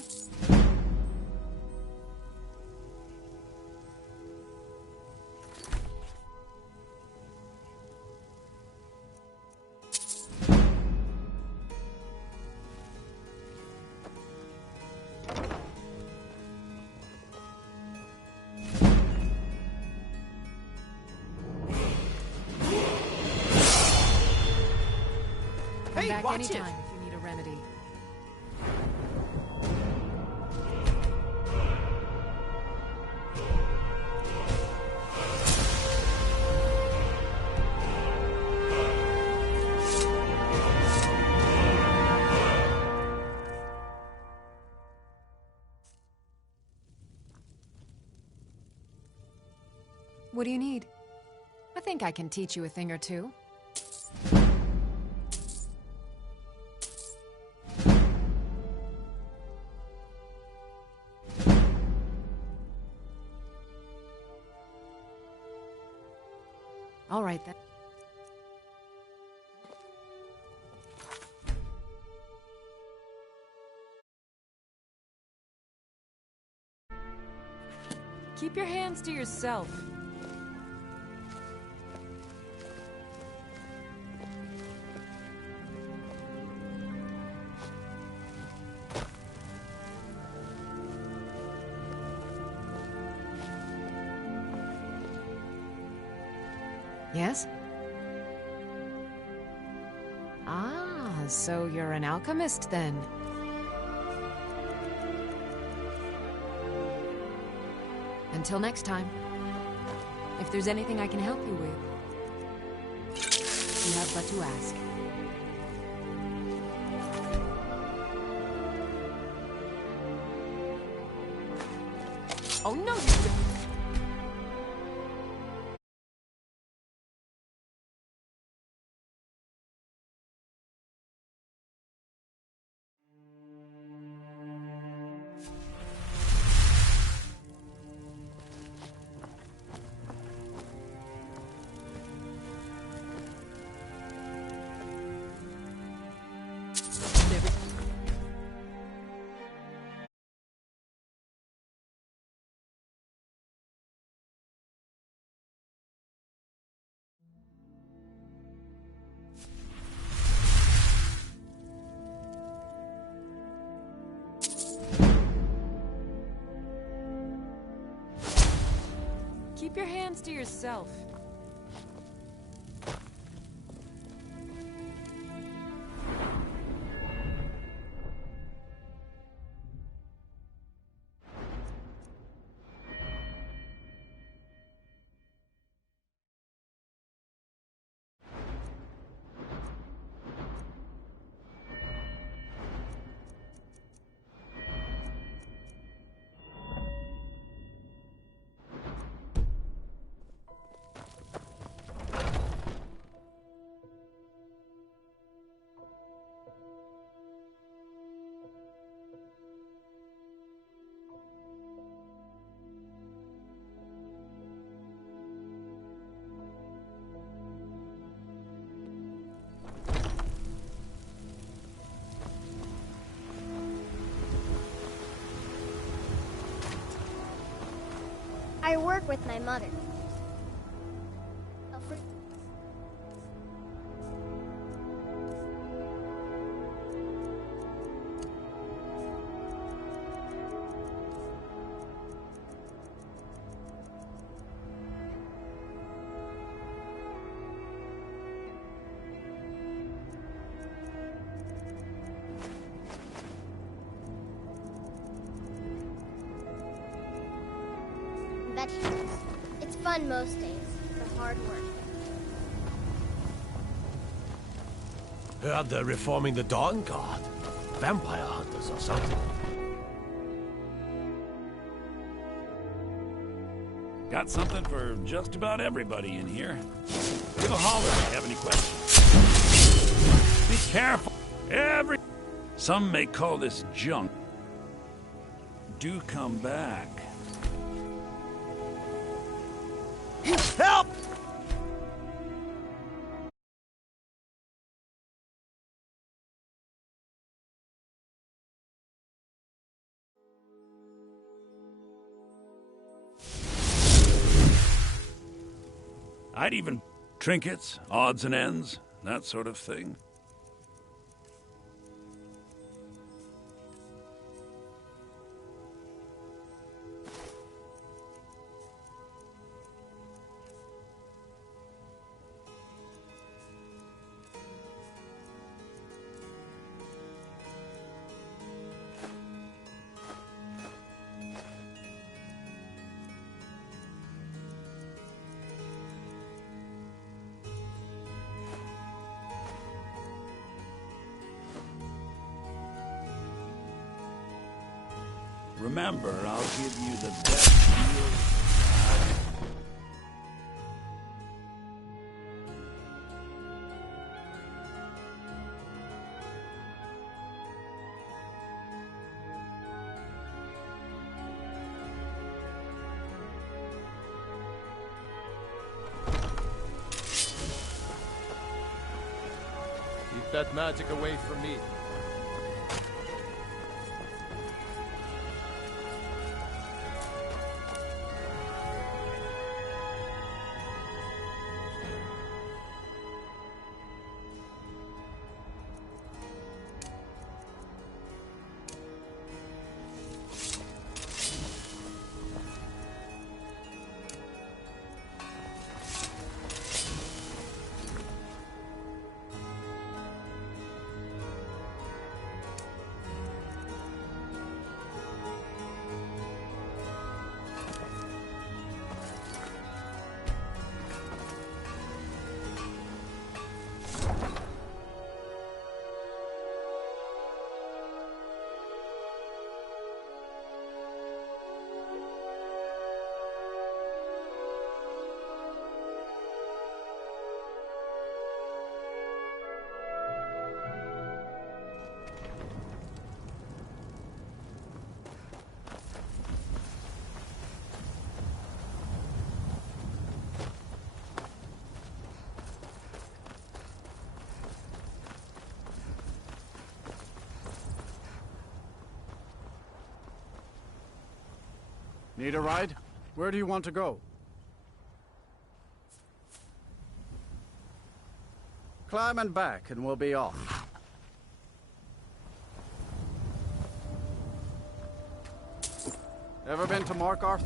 Come back anytime if you need a remedy. What do you need? I think I can teach you a thing or two. All right, then. Keep your hands to yourself. Yes? Ah, so you're an alchemist then. Until next time. If there's anything I can help you with, you have but to ask. Oh no, you don't! Keep your hands to yourself. I work with my mother. Vegetables. It's fun most days. The hard work. Heard they're reforming the Dawn Guard. Vampire hunters or something. Got something for just about everybody in here. Give a holler if you have any questions. Be careful. Some may call this junk. Do come back. Help! I'd even trinkets, odds and ends, that sort of thing. Remember, I'll give you the best deal. Keep that magic away from me. Need a ride? Where do you want to go? Climb and back, and we'll be off. Ever been to Markarth?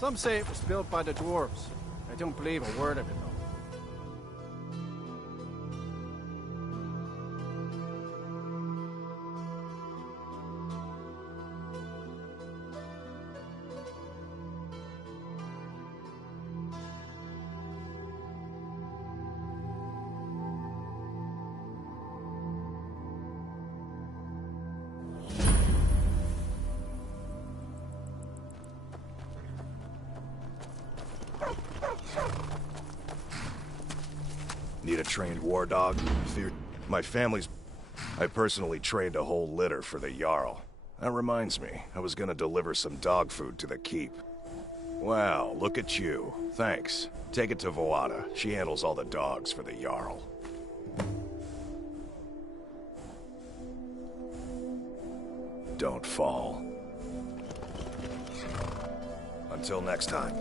Some say it was built by the dwarves. I don't believe a word of it, though. Need a trained war dog? Fear my family's... I personally trained a whole litter for the Jarl. That reminds me, I was gonna deliver some dog food to the keep. Wow, look at you. Thanks. Take it to Voada. She handles all the dogs for the Jarl. Don't fall. Until next time.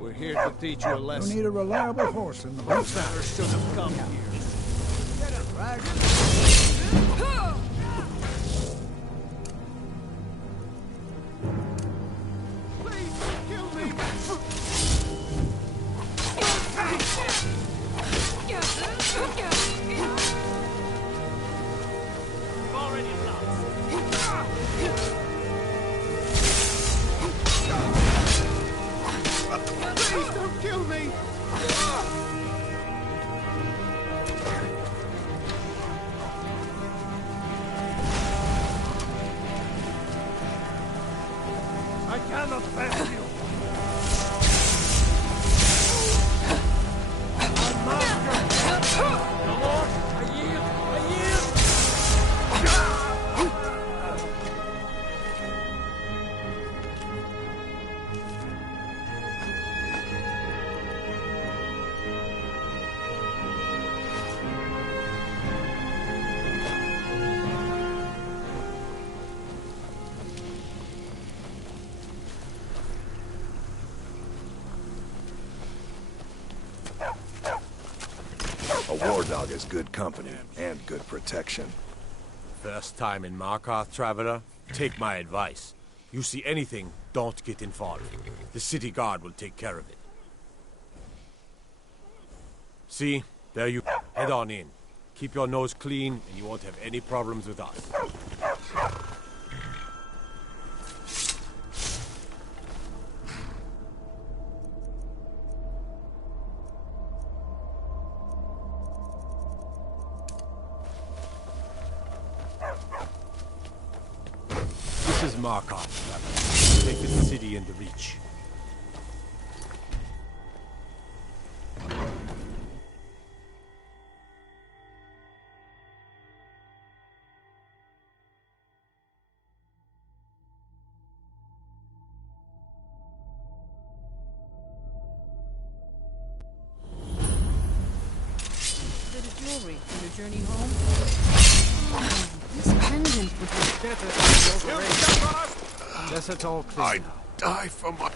We're here to teach you a lesson. You need a reliable horse in the Those that should have come here. Get it, dragon! A war dog is good company and good protection. First time in Markarth, traveler? Take my advice. You see anything, don't get involved. The city guard will take care of it. See? There you... Head on in. Keep your nose clean, and you won't have any problems with us. This is Markarth, traveler. Take the city into reach. jewelry for your journey home? This pendant would be better than Guess it's all clear. I die for my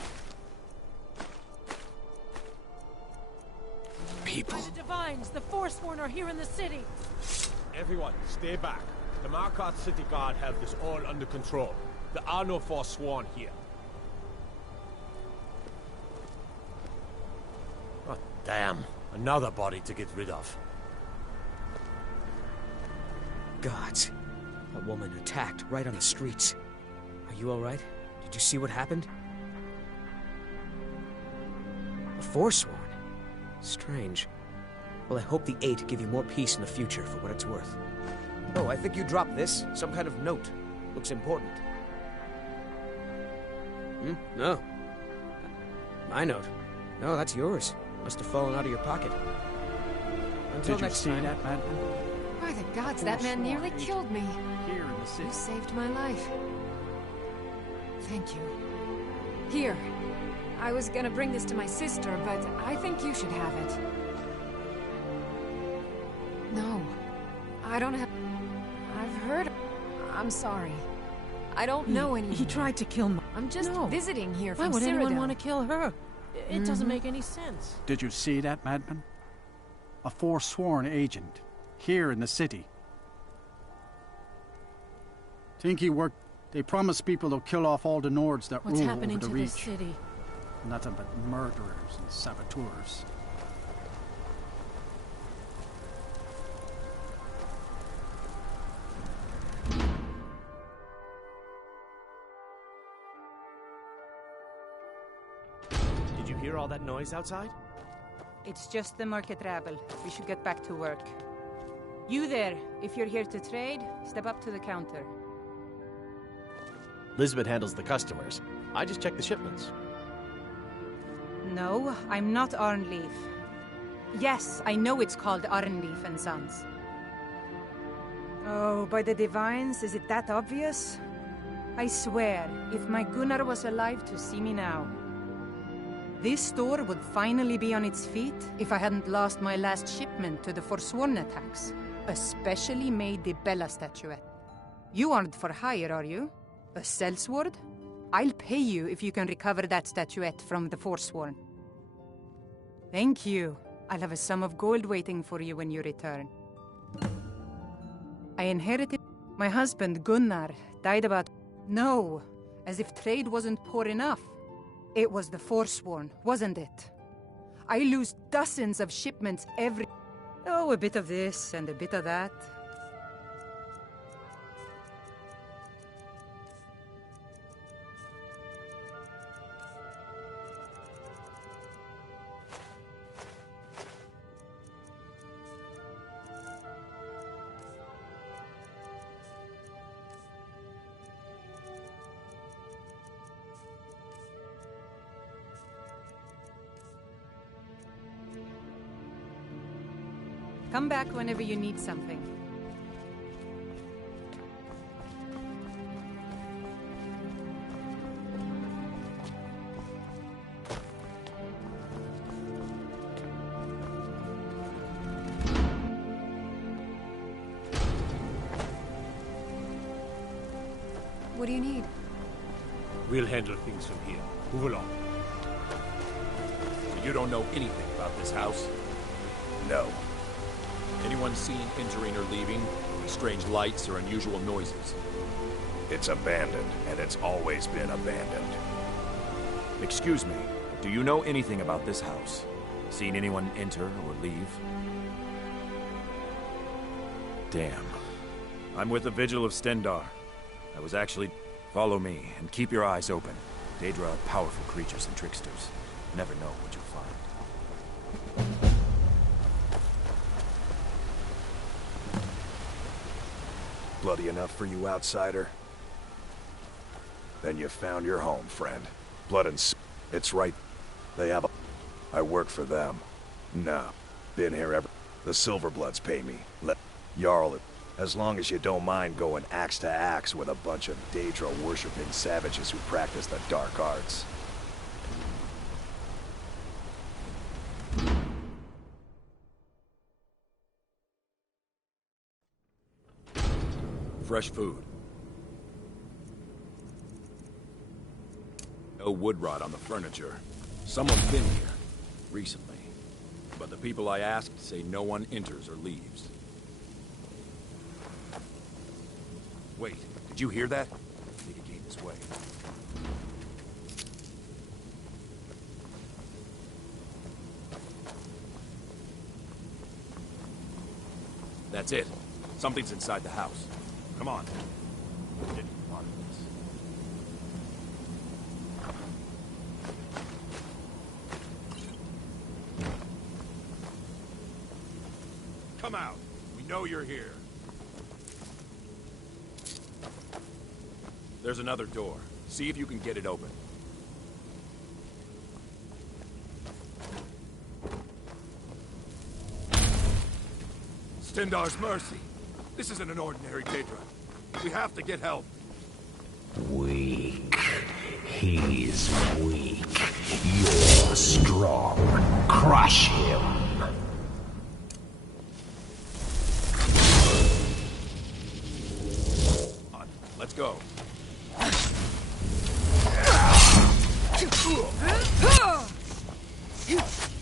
people. By the Divines, the Forsworn are here in the city. Everyone, stay back. The Markarth City Guard have this all under control. There are no Forsworn here. Oh, damn. Another body to get rid of. Gods. A woman attacked right on the streets. Are you alright? Did you see what happened? A Forsworn? Strange. Well, I hope the Eight give you more peace in the future for what it's worth. Oh, I think you dropped this. Some kind of note. Looks important. No. My note? No, that's yours. Must have fallen out of your pocket. Until Did you next see time. that, madman? By the gods, that man nearly killed me. Here in the city. You saved my life. Thank you. Here. I was gonna bring this to my sister, but I think you should have it. No. I don't have... I've heard... I'm sorry. I don't know any... He tried to kill me. I'm just No. visiting here Why from would anyone Cyrodiil. want to kill her? It doesn't make any sense. Did you see that, madman? A Forsworn agent. Here in the city. Think he worked... They promised people to kill off all the Nords that What's rule happening over to the this Reach. city? Nothing but murderers and saboteurs. Did you hear all that noise outside? It's just the market rabble. We should get back to work. You there, if you're here to trade, step up to the counter. Lisbeth handles the customers. I just check the shipments. No, I'm not Arnleaf. Yes, I know it's called Arnleaf and Sons. Oh, by the Divines, is it that obvious? I swear, if my Gunnar was alive to see me now. This store would finally be on its feet if I hadn't lost my last shipment to the Forsworn attacks. A specially made Dibella statuette. You aren't for hire, are you? A sellsword? I'll pay you if you can recover that statuette from the Forsworn. Thank you. I'll have a sum of gold waiting for you when you return. I inherited... My husband, Gunnar, died about... No, as if trade wasn't poor enough. It was the Forsworn, wasn't it? I lose dozens of shipments every... Oh, a bit of this and a bit of that. Come back whenever you need something. What do you need? We'll handle things from here. Move along. You don't know anything about this house? No. Anyone seen entering or leaving? Any strange lights or unusual noises? It's abandoned, and it's always been abandoned. Excuse me, do you know anything about this house? Seen anyone enter or leave? Damn. I'm with the Vigil of Stendar. I was actually... Follow me, and keep your eyes open. Daedra are powerful creatures and tricksters. Never know what you'll find. Bloody enough for you, outsider? Then you found your home, friend. Blood and it's right. They have a... I work for them. Nah. Been here ever... The Silverbloods pay me. Let... Jarl it. As long as you don't mind going axe to axe with a bunch of Daedra-worshipping savages who practice the dark arts. fresh food. No wood rot on the furniture. Someone's been here recently, but the people I asked say no one enters or leaves. Wait, did you hear that? I think it came this way. That's it. Something's inside the house. Come on. Get to the bottom of this. Come out. We know you're here. There's another door. See if you can get it open. Stendar's mercy. This isn't an ordinary Daedra. We have to get help. Weak. He's weak. You're strong. Crush him. On. Let's go.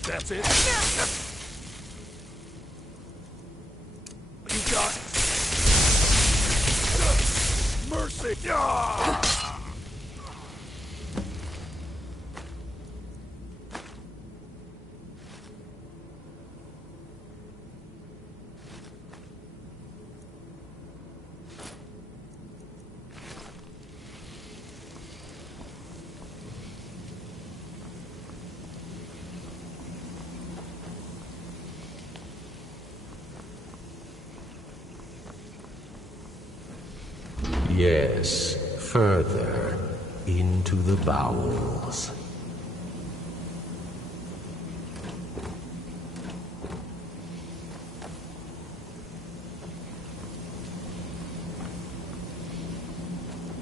That's it. You got mercy. Yes, further into the bowels.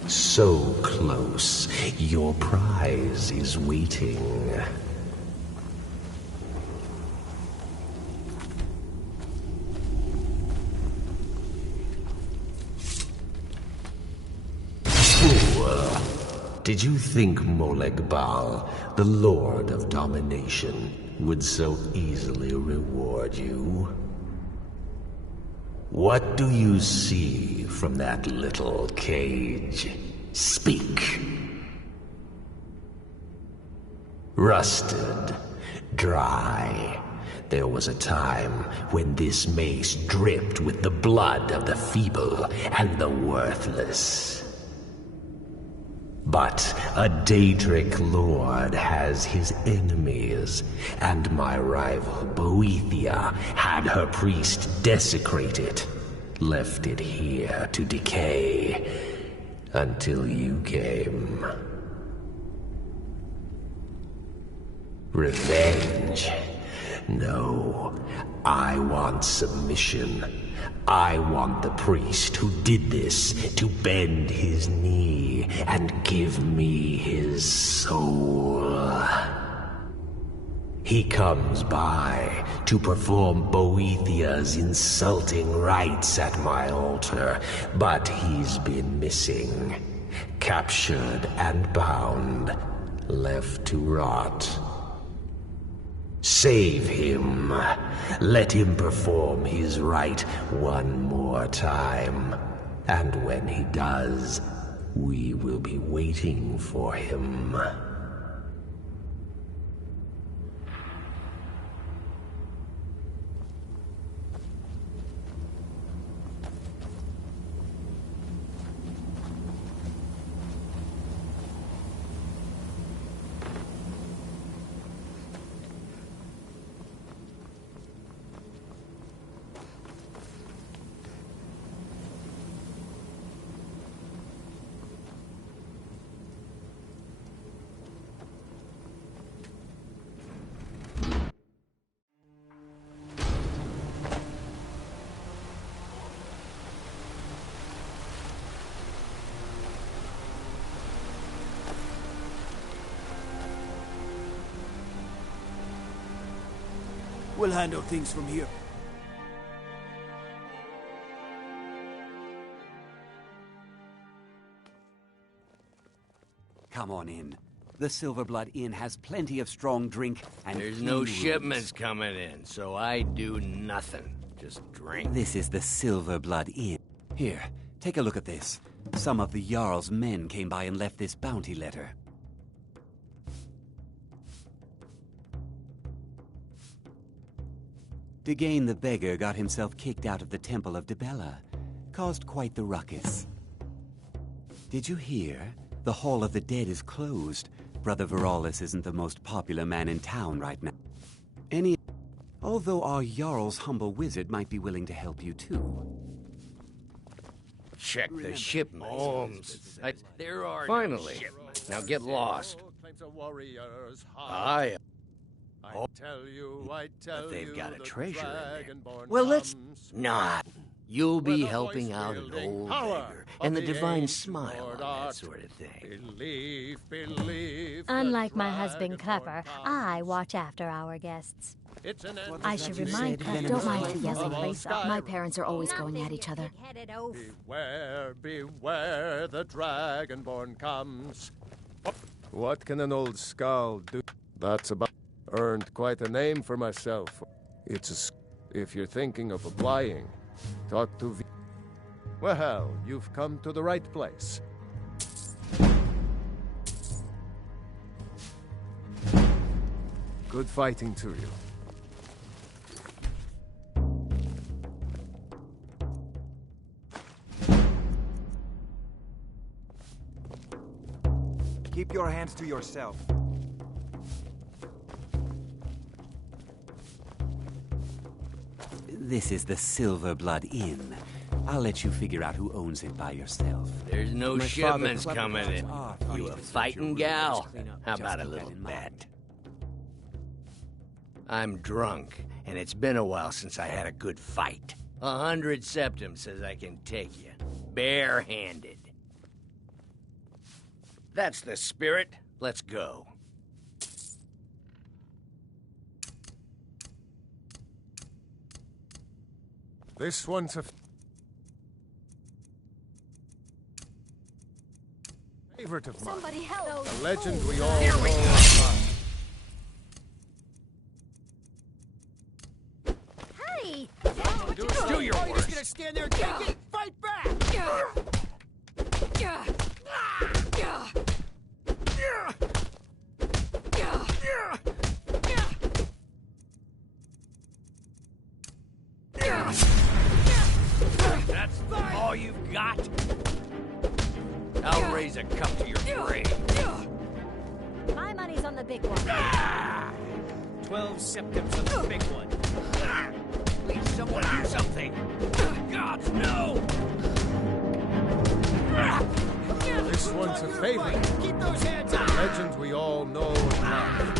So close, your prize is waiting. Did you think Molegbal, the Lord of Domination, would so easily reward you? What do you see from that little cage? Speak. Rusted, dry. There was a time when this mace dripped with the blood of the feeble and the worthless. But a Daedric lord has his enemies, and my rival Boethia had her priest desecrate it, left it here to decay, until you came. Revenge? No, I want submission. I want the priest who did this to bend his knee and give me his soul. He comes by to perform Boethia's insulting rites at my altar, but he's been missing, captured and bound, left to rot. Save him. Let him perform his rite one more time. And when he does, we will be waiting for him. We'll handle things from here. Come on in. The Silverblood Inn has plenty of strong drink and There's clean no rooms. shipments coming in, so I do nothing. Just drink. This is the Silverblood Inn. Here, take a look at this. Some of the Jarl's men came by and left this bounty letter. Degane the Beggar got himself kicked out of the Temple of Dibella. Caused quite the ruckus. Did you hear? The Hall of the Dead is closed. Brother Veralis isn't the most popular man in town right now. Although our Jarl's humble wizard might be willing to help you too. Check the shipments. There are finally. No shipments. Now get lost. I tell you, but they've got a treasure in there. Well, let's not. You'll be helping out an old beggar and the divine smile and that sort of thing. Unlike my husband Cupper, I watch after our guests. I should remind Cupper. Don't mind the yelling. My parents are always going at each other. Beware, beware, the Dragonborn comes. What can an old skull do? That's about earned quite a name for myself. If you're thinking of applying, talk to Well, you've come to the right place. Good fighting to you. Keep your hands to yourself. This is the Silverblood Inn. I'll let you figure out who owns it by yourself. There's no shipments coming in. You a fighting gal? How about a little bet? I'm drunk, and it's been a while since I had a good fight. 100 septum says I can take you, bare-handed. That's the spirit. Let's go. This one's a favorite of mine. Somebody help! A legend we all know about. Hey! Do your worst. You're just gonna stand there and take it? Fight back! That's all you've got? I'll raise a cup to your grave. My money's on the big one. 12 septums on the big one. Please, someone do something. Gods, no! This one's a favorite. Keep those hands up! Legends we all know and love.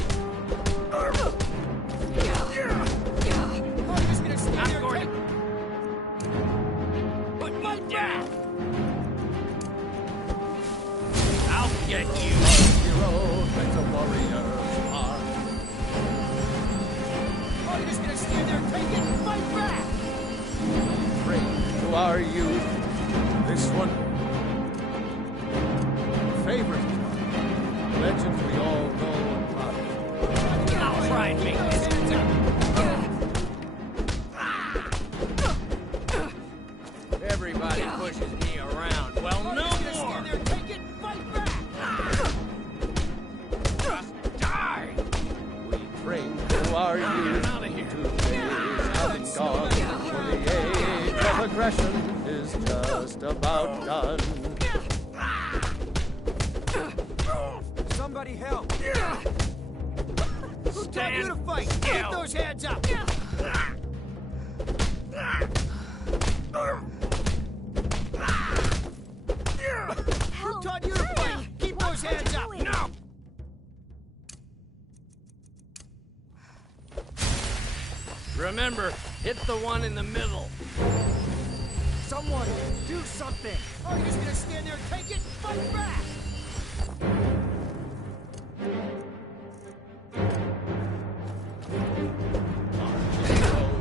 I'm just gonna stand there and take... Put me down! I'll get you! Hero, that's a warrior's heart. Oh, you're just gonna stand there and take it? Fight back! Bring to our youth. This one. Favorite. Legends we all know and love. I'll try and make this. Everybody pushes me around. Well, no more! Take it, fight back! Just die! We bring to our youth. Out of here. 2 days have gone, for the age of aggression is just about done. Somebody help! Who taught you to fight? Keep those hands up! Who taught you to fight? Keep those hands up! No! Remember, hit the one in the middle. Someone, do something! Oh, you're just gonna stand there and take it? Fight back!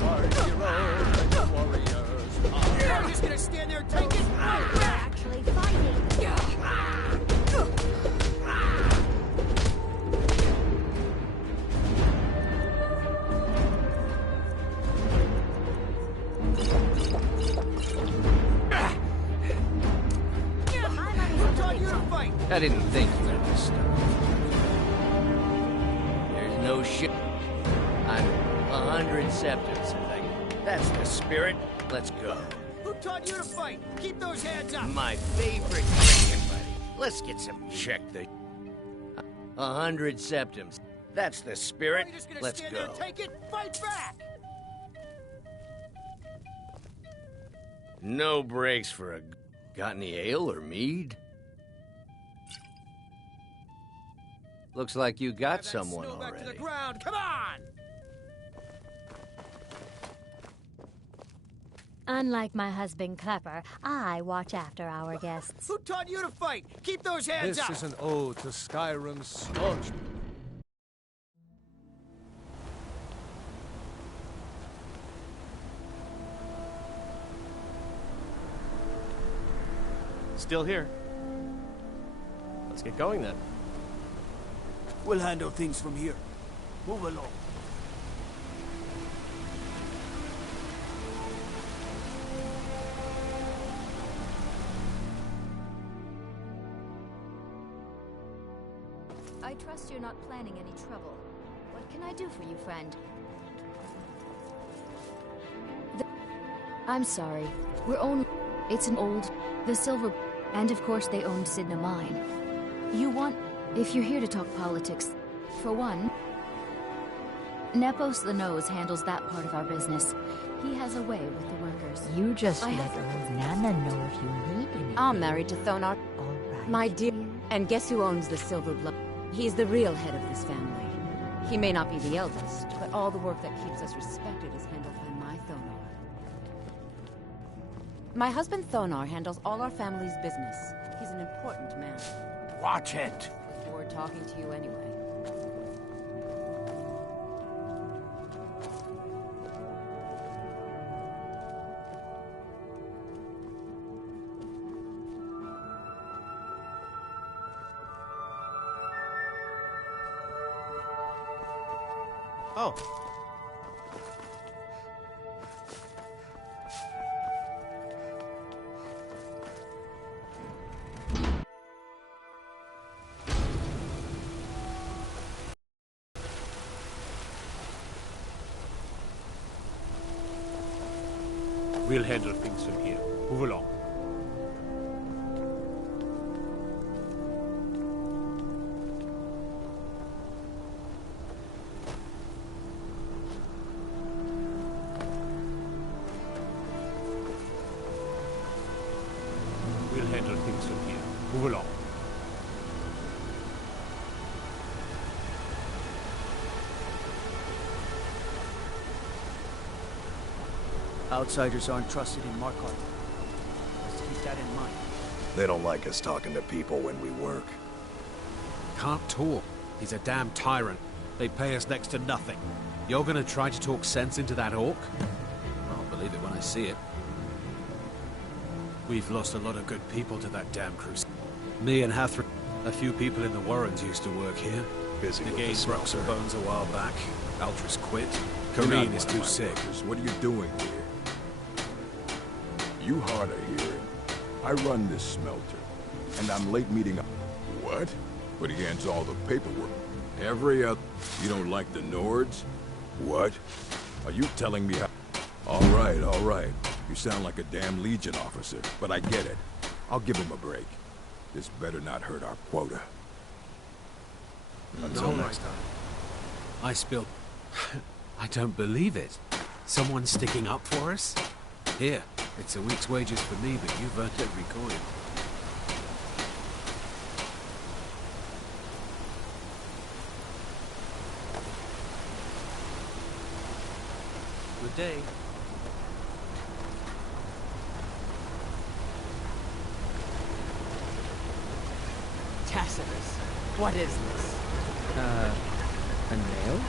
Our hero, like a warrior's heart. Oh, you're just gonna stand there and take it? Fight back! Actually fighting. Who taught you to fight? I didn't think you were this stuff. There's no shit. I'm 100 septums. That's the spirit. Let's go. Who taught you to fight? Keep those hands up. My favorite drinking buddy. Let's get some check the 100 septums. That's the spirit. Let's stand go. There, take it, fight back. No breaks for a... Got any ale or mead? Looks like you got someone back to the already. ground. Come on. Unlike my husband Clapper, I watch after our guests. Who taught you to fight? Keep those hands This up. is an ode to Skyrim's staunch. Still here. Let's get going then. We'll handle things from here. Move along. I trust you're not planning any trouble. What can I do for you, friend? I'm sorry. We're only... It's an old... The Silver... And of course they owned Sidna Mine. You want... If you're here to talk politics, for one... Nepos the Nose handles that part of our business. He has a way with the workers. You just let old Nana know if you need anything. I'm married to Thonar. All right. My dear... And guess who owns the Silver Blood? He's the real head of this family. He may not be the eldest, but all the work that keeps us respected is handled by my Thonar. My husband Thonar handles all our family's business. He's an important man. Watch it. Bored talking to you anyway. Oh. We'll handle things from here. Move along. We'll handle things from here. Move along. Outsiders aren't trusted in Markarth. Let's keep that in mind. They don't like us talking to people when we work. Can't talk. He's a damn tyrant. They pay us next to nothing. You're gonna try to talk sense into that orc? I'll believe it when I see it. We've lost a lot of good people to that damn cruise. Me and Hathra, a few people in the Warrens used to work here. Busy the with the Gage broke some smelter. bones a while back. Altris quit. You're not Kareen is one of too my sick. workers. What are you doing here? You hard of hearing. I run this smelter, and I'm late meeting up. What? But he ends all the paperwork. Every other... You don't like the Nords? What? Are you telling me how... All right. You sound like a damn Legion officer, but I get it. I'll give him a break. This better not hurt our quota. Until next time. I spilled... I don't believe it. Someone's sticking up for us? Here, it's a week's wages for me, but you've earned every coin. Good day. Tacitus, what is this? A nail?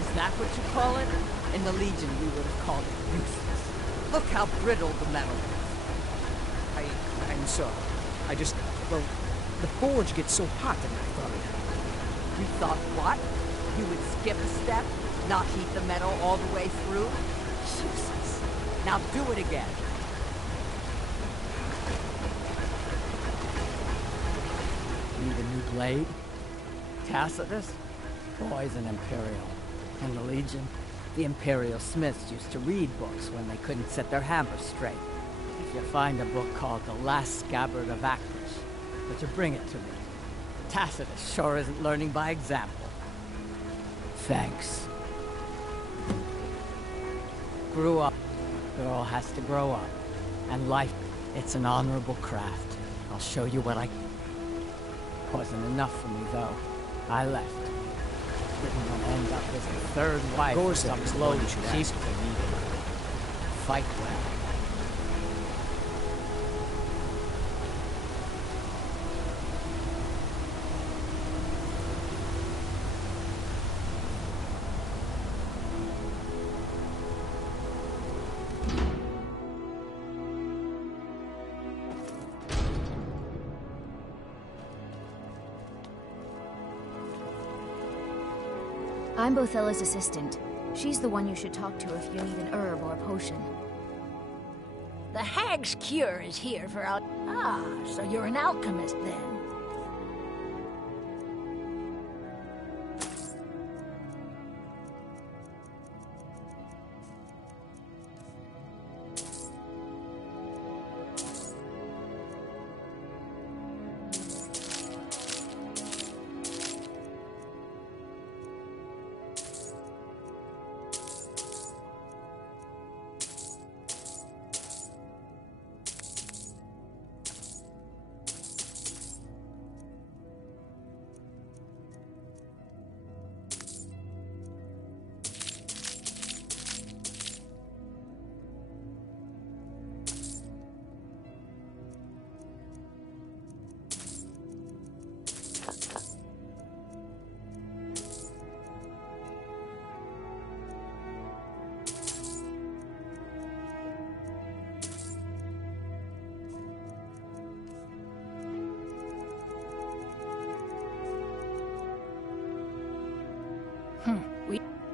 Is that what you call it? In the Legion, we would have called it useless. Look how brittle the metal is. I'm sorry. I just... Well, the forge gets so hot that I thought... You thought what? You would skip a step? Not heat the metal all the way through? Jesus. Now do it again. blade? Tacitus? Boy's an Imperial. And the Legion? The Imperial Smiths used to read books when they couldn't set their hammer straight. If you find a book called The Last Scabbard of Actors, would you bring it to me? Tacitus sure isn't learning by example. Thanks. Grew up. Girl has to grow up. And life, it's an honorable craft. I'll show you what I... Wasn't enough for me, though. I left. Didn't want to end up as a third wife or some low cheap Fight well. I'm Bothella's assistant. She's the one you should talk to if you need an herb or a potion. The Hag's Cure is here for Ah, so you're an alchemist then.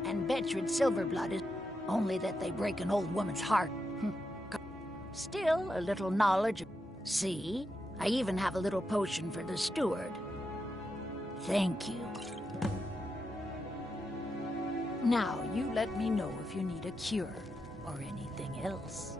And Betchred Silverblood is only that they break an old woman's heart. Still, a little knowledge. See? I even have a little potion for the steward. Thank you. Now, you let me know if you need a cure or anything else.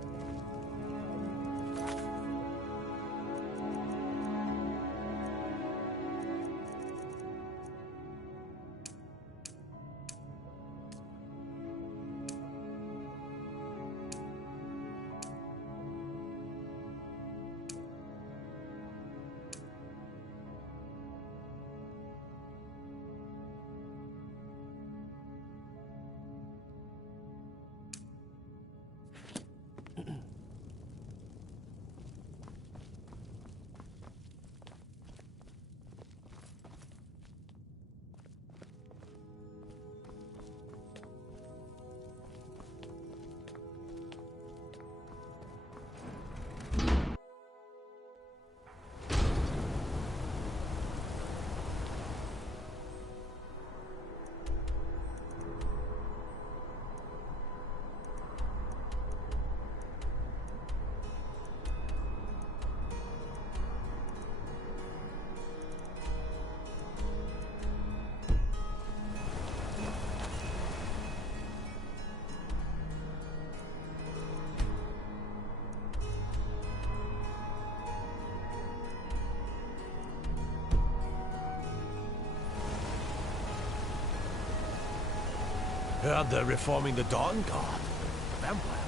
Heard they're reforming the Dawn Guard. Vampire.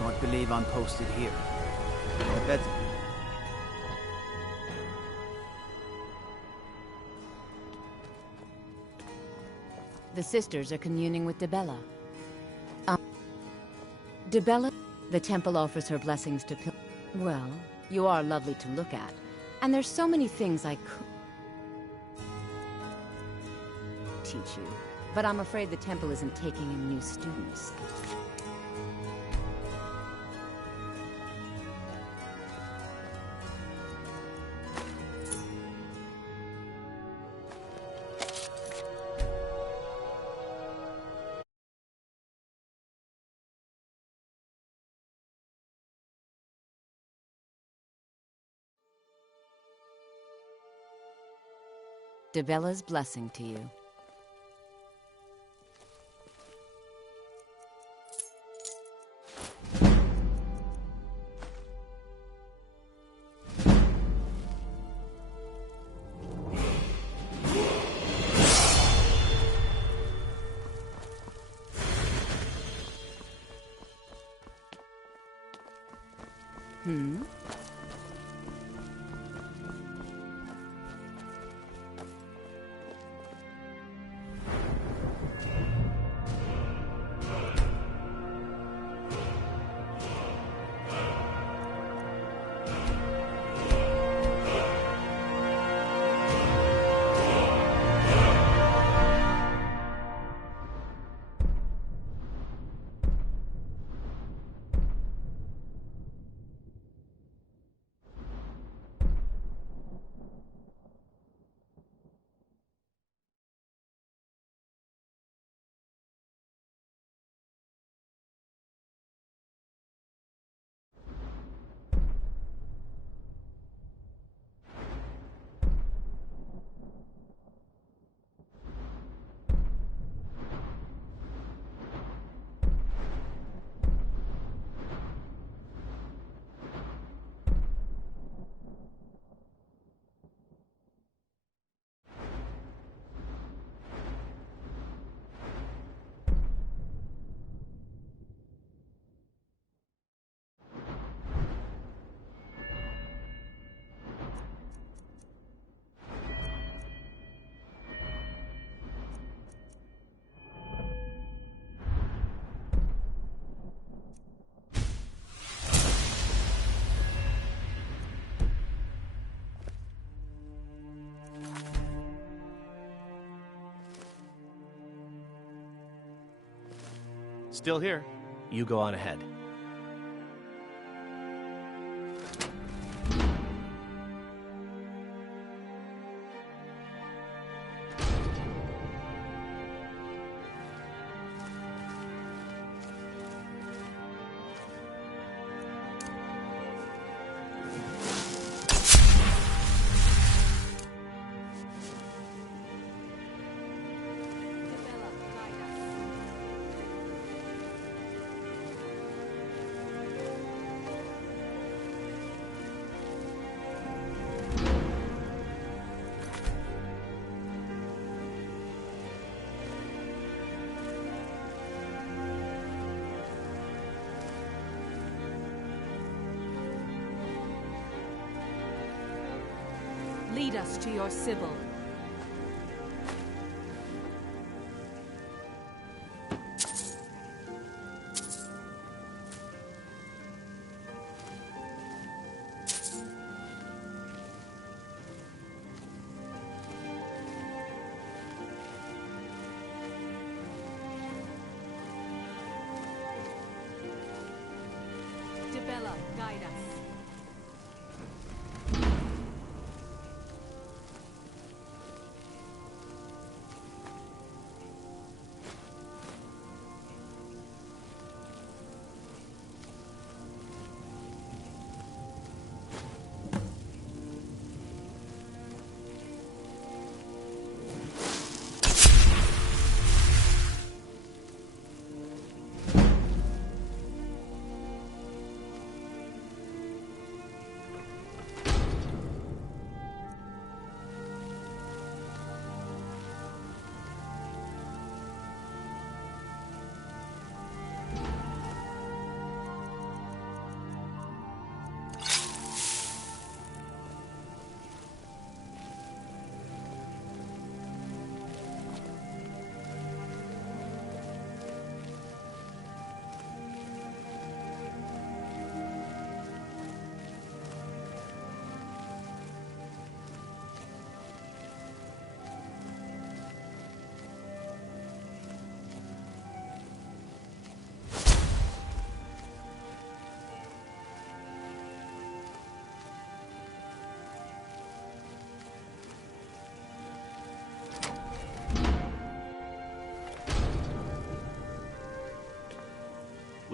Don't believe I'm posted here. I bet. The sisters are communing with Dibella. Dibella? The temple offers her blessings to Well, you are lovely to look at. And there's so many things I could teach you. But I'm afraid the temple isn't taking in new students. Debella's blessing to you. Hmm? Still here. You go on ahead. Lead us to your Sybil. Debella, guide us.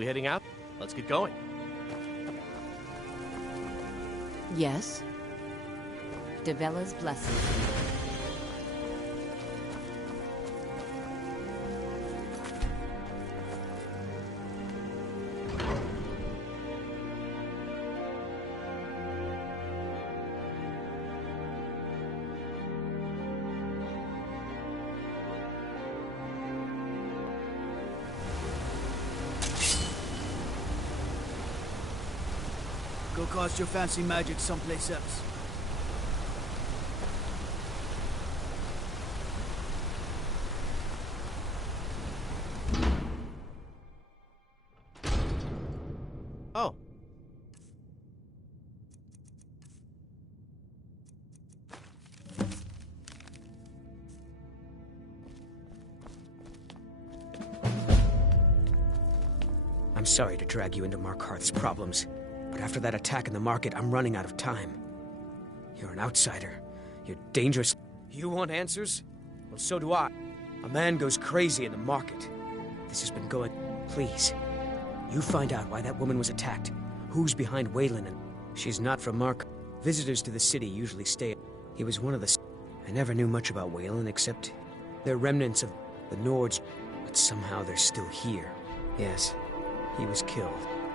we heading out? Let's get going. Yes. Devella's blessing. Go cast your fancy magic someplace else. Oh. I'm sorry to drag you into Markarth's problems, but after that attack in the market, I'm running out of time. You're an outsider. You're dangerous. You want answers? Well, so do I. A man goes crazy in the market. This has been going... Please, you find out why that woman was attacked. Who's behind Waylon and... She's not from Mark. Visitors to the city usually stay... He was one of the... I never knew much about Waylon, except... They're remnants of the Nords, but somehow they're still here. Yes, he was killed.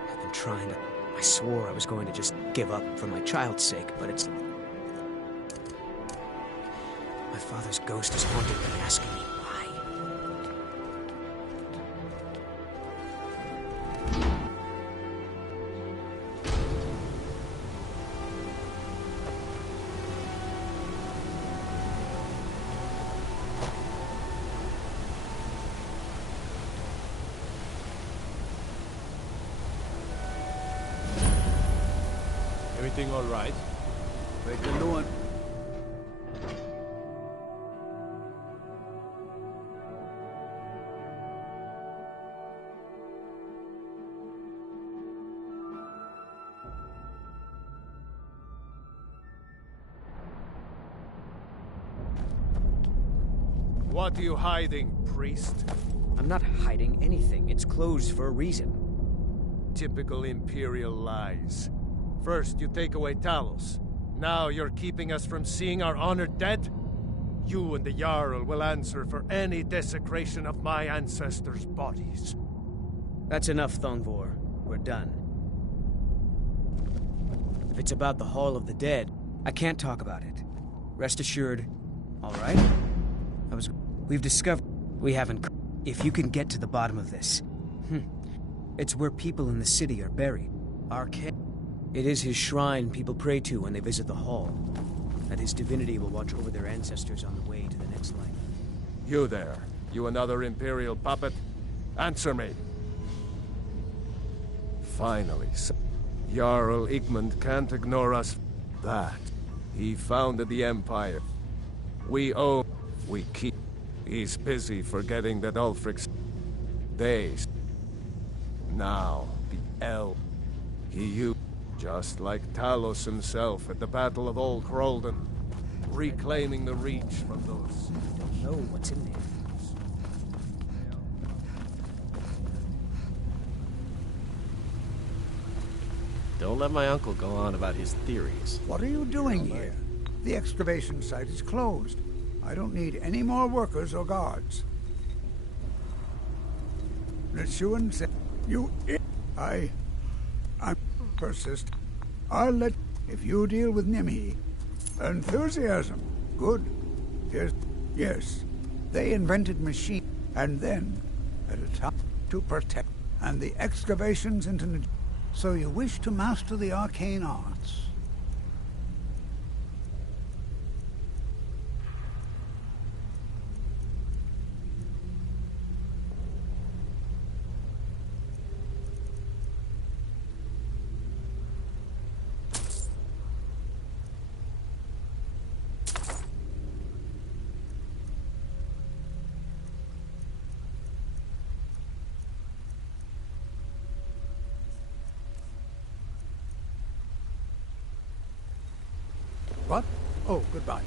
I've been trying to... I swore I was going to just give up for my child's sake, but it's... My father's ghost is haunting me, asking me why. Everything all right? Take a look. What are you hiding, priest? I'm not hiding anything. It's closed for a reason. Typical Imperial lies. First, you take away Talos. Now you're keeping us from seeing our honored dead? You and the Jarl will answer for any desecration of my ancestors' bodies. That's enough, Thongvor. We're done. If it's about the Hall of the Dead, I can't talk about it. Rest assured. All right? We've discovered... We haven't... If you can get to the bottom of this... It's where people in the city are buried. It is his shrine people pray to when they visit the hall. That his divinity will watch over their ancestors on the way to the next life. You there. You another Imperial puppet? Answer me. Finally, Jarl Igmund can't ignore us. That. He founded the Empire. We own... We keep... He's busy forgetting that Ulfric's... Days. Now, the Elf. He used... Just like Talos himself at the Battle of Old Crolden, reclaiming the Reach from those... Don't know what's in there. Don't let my uncle go on about his theories. What are you doing here? The excavation site is closed. I don't need any more workers or guards. Ritsuan said, I persist. I'll let... If you deal with Nimhi. Enthusiasm. Good. Yes. They invented machine. And then, at a time, to protect. And the excavations into... So you wish to master the arcane arts? What? Oh, goodbye.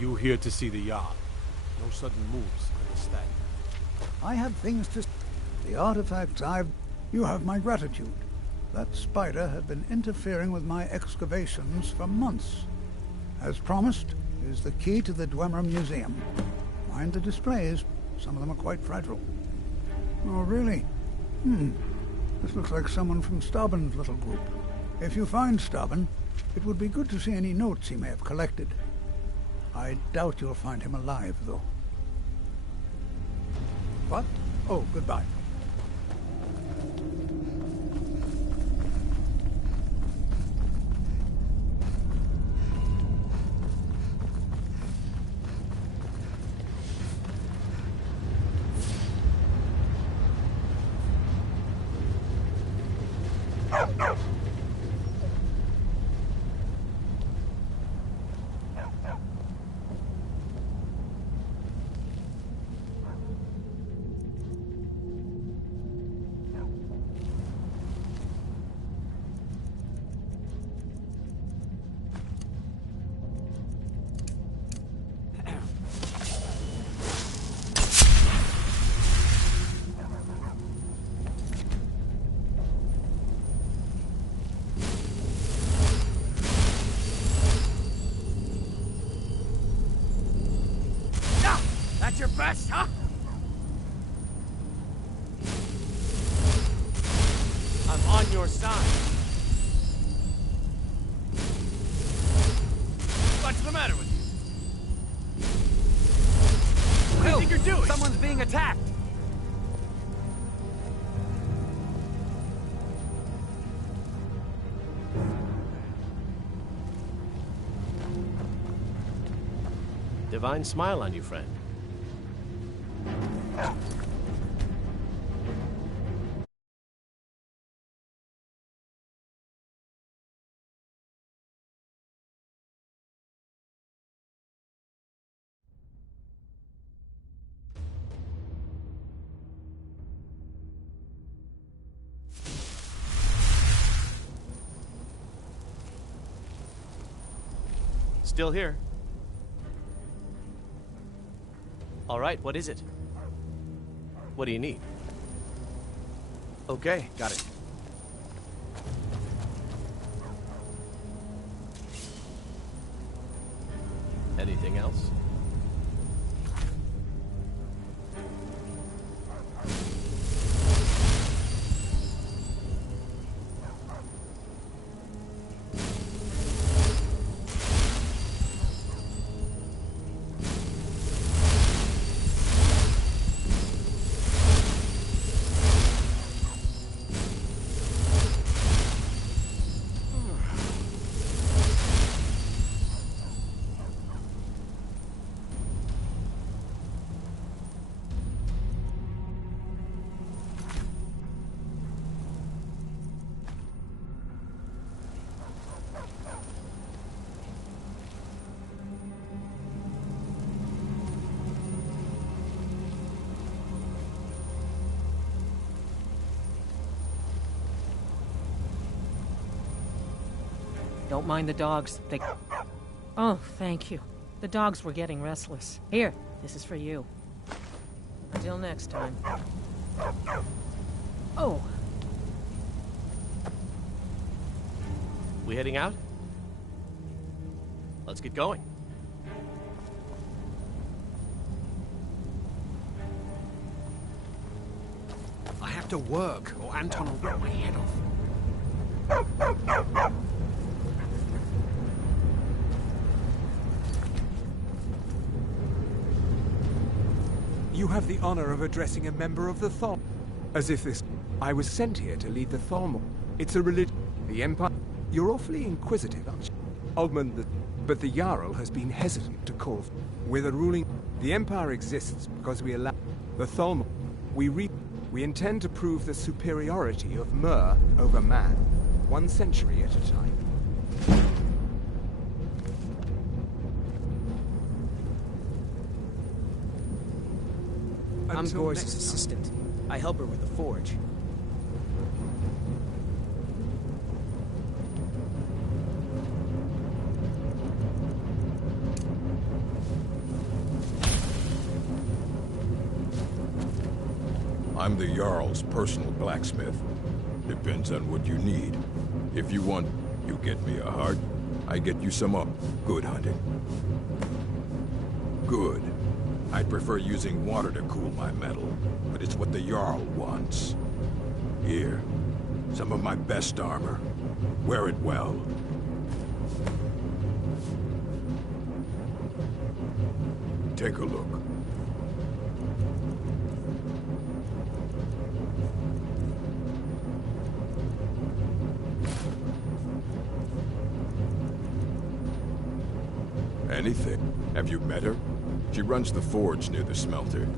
You here to see the Jarl. No sudden moves, understand? I have things to... The artifacts I've... You have my gratitude. That spider had been interfering with my excavations for months. As promised, is the key to the Dwemer Museum. Mind the displays. Some of them are quite fragile. Oh, really? This looks like someone from Stauben's little group. If you find Stauben, it would be good to see any notes he may have collected. I doubt you'll find him alive, though. What? Oh, goodbye. Your best, huh? I'm on your side. What's the matter with you? What do you think you're doing? Someone's being attacked! Divine smile on you, friend. Still here. All right, what is it? What do you need? Okay, got it. Anything else? Don't mind the dogs. They... Oh, thank you. The dogs were getting restless. Here, this is for you. Until next time. Oh. We heading out? Let's get going. I have to work, or Anton will rip my head off. You have the honor of addressing a member of the Thorm. As if this... I was sent here to lead the Thorm. It's a religion. The Empire... You're awfully inquisitive, aren't you? Ogmund the... But the Jarl has been hesitant to call... We're the ruling... The Empire exists because we allow... The Thorm... We intend to prove the superiority of Myr over man. 1 century at a time. I'm Gore's assistant. I help her with the forge. I'm the Jarl's personal blacksmith. Depends on what you need. If you want, you get me a heart, I get you some up. Good hunting. Good. I prefer using water to cool my metal, but it's what the Jarl wants. Here, some of my best armor. Wear it well. Take a look. Anything. Have you met her? She runs the forge near the smelter.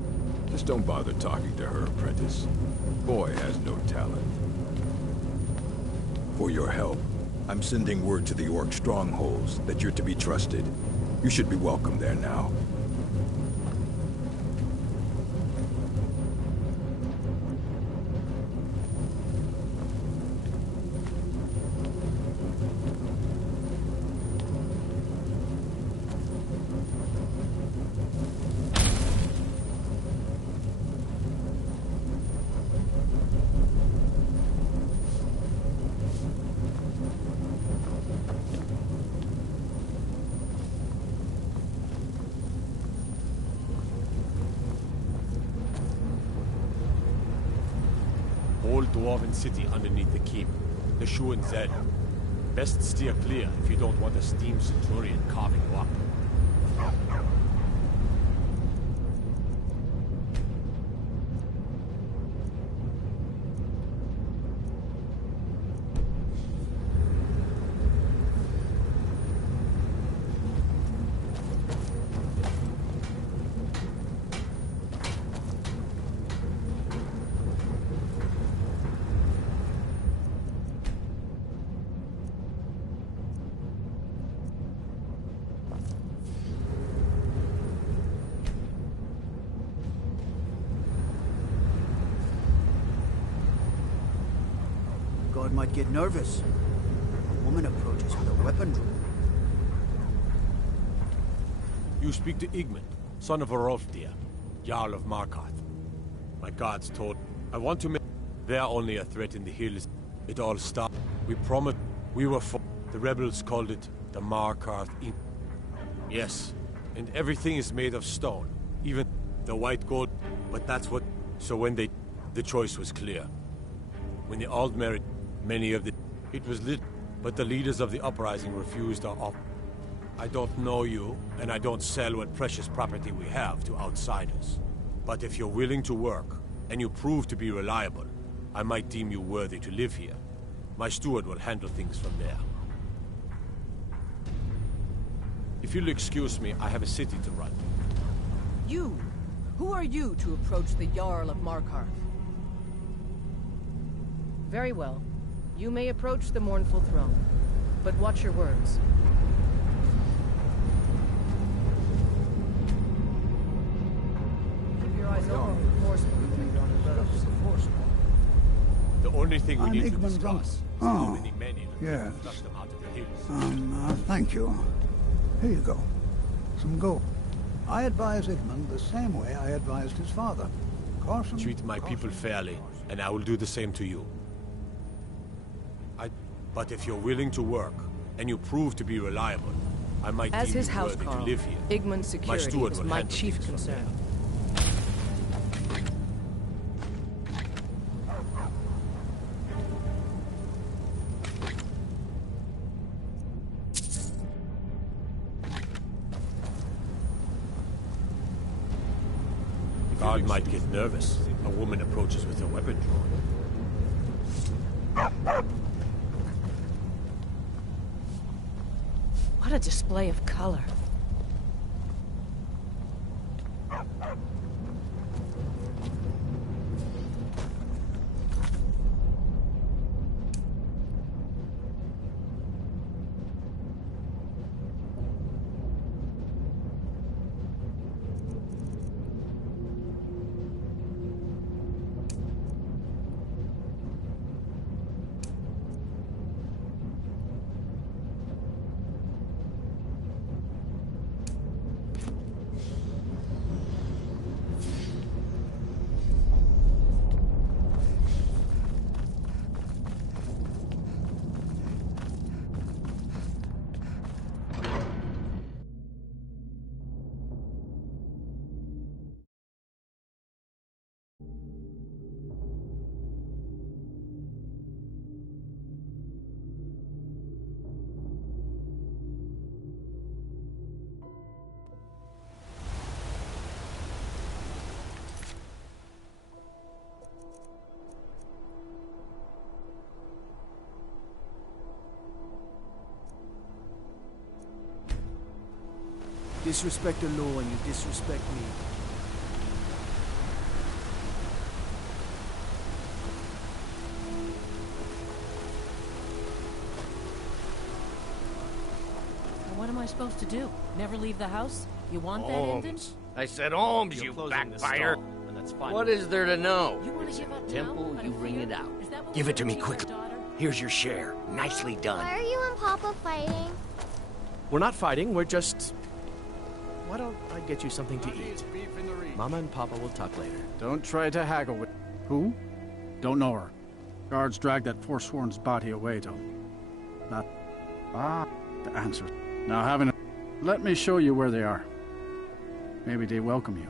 Just don't bother talking to her, apprentice. Boy has no talent. For your help, I'm sending word to the Orc strongholds that you're to be trusted. You should be welcome there now. Old dwarven city underneath the keep. The Shu and Zed. Best steer clear if you don't want a steam centurion carving you up. God might get nervous. A woman approaches with a weapon drawn. You speak to Igmund, son of Arolfdir, Jarl of Markarth. My gods told I want to make... They're only a threat in the hills. It all stopped. We promised we were for... The rebels called it the Markarth Inn. Yes, and everything is made of stone. Even the white gold. But that's what... So when they... The choice was clear. When the Aldmeri... Many of the... It was lit, but the leaders of the uprising refused our offer. I don't know you, and I don't sell what precious property we have to outsiders. But if you're willing to work, and you prove to be reliable, I might deem you worthy to live here. My steward will handle things from there. If you'll excuse me, I have a city to run. You? Who are you to approach the Jarl of Markarth? Very well. You may approach the mournful throne, but watch your words. Keep your eyes open for horsemen. The only thing we I'm need to Igmund discuss is Oh, how many men yes. flush them out of the hills. Thank you. Here you go. Some gold. I advise Igmund the same way I advised his father. Caution. Treat my people fairly, and I will do the same to you. But if you're willing to work, and you prove to be reliable, I might As deem his you worthy to housecarl, live here. Igmund's security steward is will my handle chief things from concern. Guard might get nervous. A woman approaches with a weapon drawn. What a display of color. Disrespect the law and you disrespect me. What am I supposed to do? Never leave the house? You want that ending? Holmes. I said Holmes, you backfire. And that's fine. What is there to know? You want It's to give a up temple, now? you ring it out. Is that what Give we're it to me gonna do quickly. your daughter? Here's your share. Nicely done. Why are you and Papa fighting? We're not fighting, we're just... Why don't I get you something to eat? Mama and Papa will talk later. Don't try to haggle with... Who? Don't know her. Guards dragged that Forsworn's body away, though. Not... Ah, the answer. Now, having a... Let me show you where they are. Maybe they welcome you.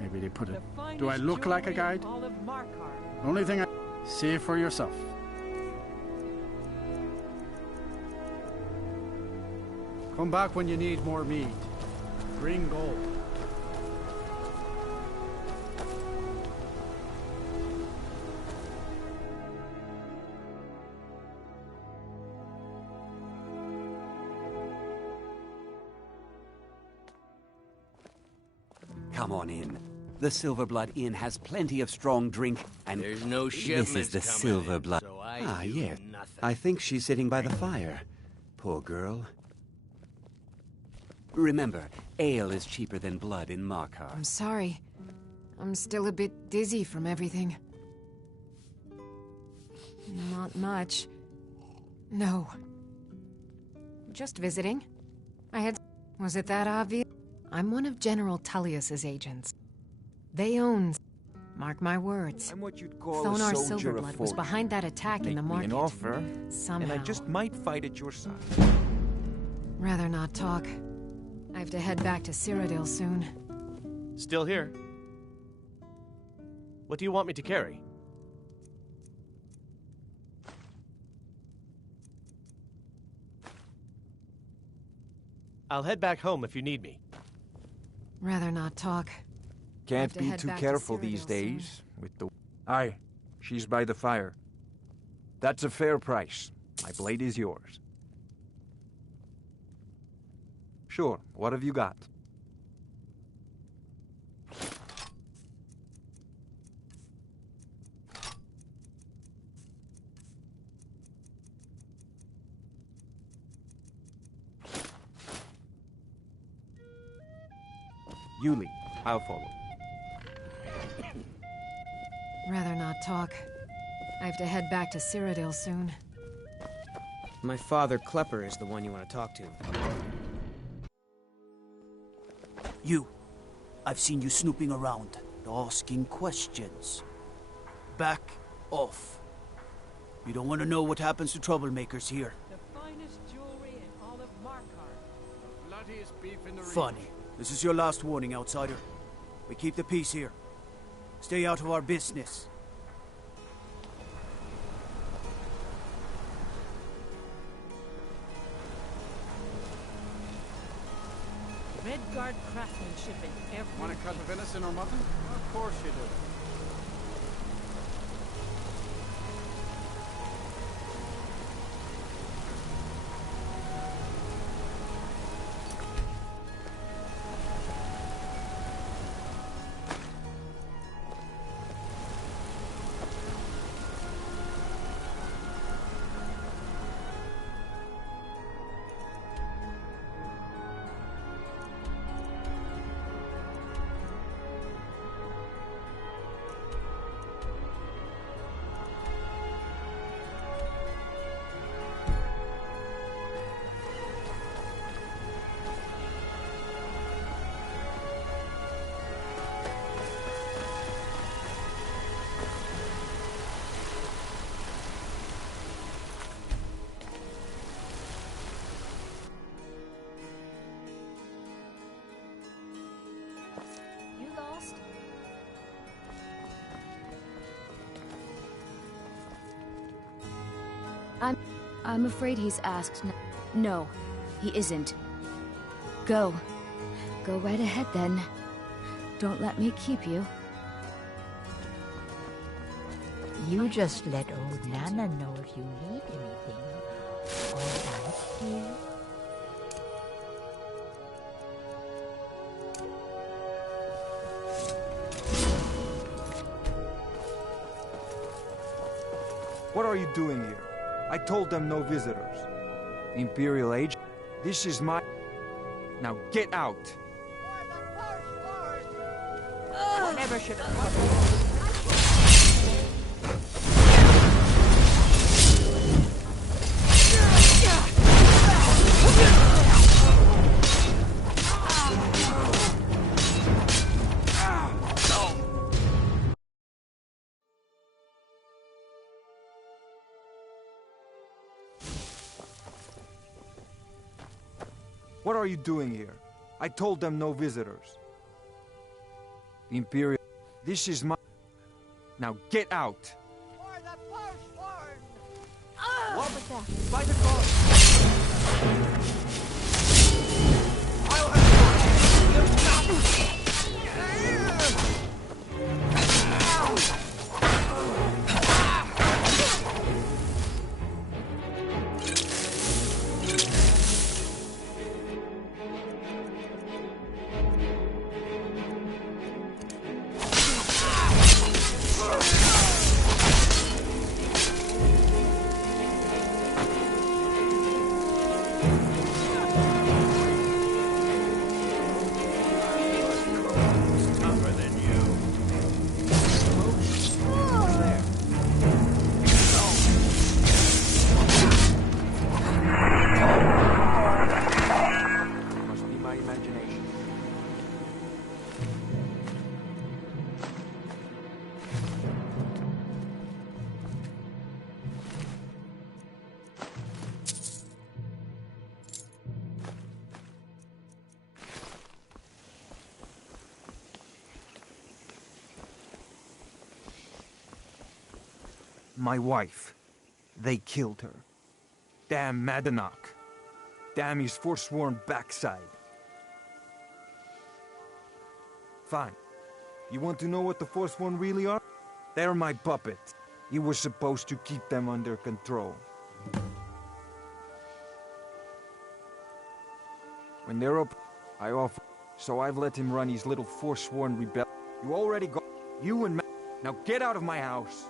Maybe they put it... Do I look like a guide? Only thing I... See for yourself. Come back when you need more mead. Bring gold. Come on in. The Silverblood Inn has plenty of strong drink, and There's no this shipments is the coming in, Silverblood. so I do Yes. nothing. I think she's sitting by the fire. Poor girl. Remember, ale is cheaper than blood in Markar. I'm sorry. I'm still a bit dizzy from everything. Not much. No. Just visiting. I had... Was it that obvious? I'm one of General Tullius's agents. They own... Mark my words. I'm what you'd call Thonar a soldier of Silverblood was fortune. behind that attack in the Make me market. an offer, Somehow. and I just might fight at your side. Rather not talk. I have to head back to Cyrodiil soon. Still here. What do you want me to carry? I'll head back home if you need me. Rather not talk. Can't to be head too back to careful these Cyrodiil days with the... Aye, she's by the fire. That's a fair price. My blade is yours. Sure, what have you got? You lead. I'll follow. Rather not talk. I have to head back to Cyrodiil soon. My father, Klepper, is the one you want to talk to. You. I've seen you snooping around, asking questions. Back off. You don't want to know what happens to troublemakers here. The finest jewelry in all of Markar. Bloodiest beef in the Funny. This is your last warning, outsider. We keep the peace here. Stay out of our business. Redguard craftsmanship in every... Want a cut of venison or mutton? Of course you do. You lost? I'm afraid he's asked. No, he isn't. Go. Go right ahead then. Don't let me keep you. You just let old Nana know if you need anything. All right, here. What are you doing here? I told them no visitors. Imperial agent? This is my... Now get out! I never should have... What are you doing here? I told them no visitors. Imperial... This is my... Now get out! What was that? By the car! I'll have My wife. They killed her. Damn Madanach. Damn his forsworn backside. Fine. You want to know what the Forsworn really are? They're my puppets. You were supposed to keep them under control. When they're up, I offer. So I've let him run his little Forsworn rebellion. You already got... You and Now get out of my house!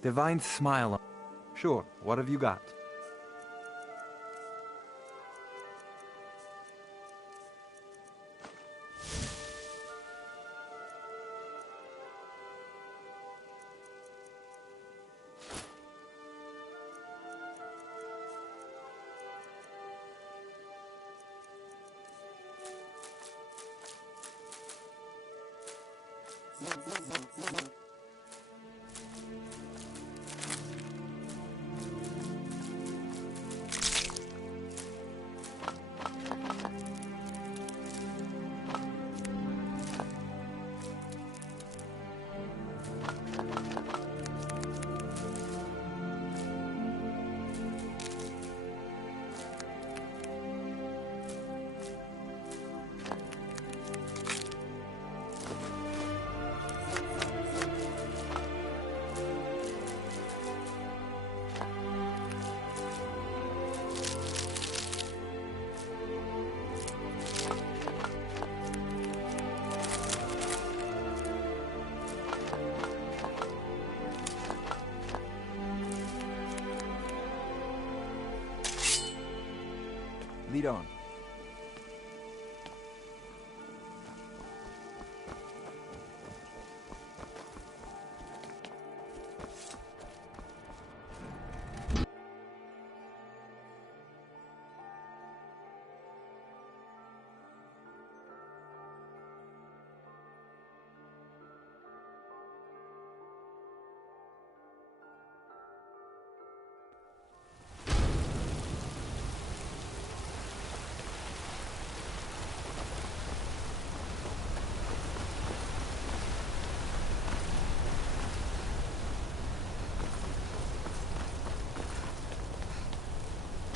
Divine smile. Sure, what have you got? Lead on.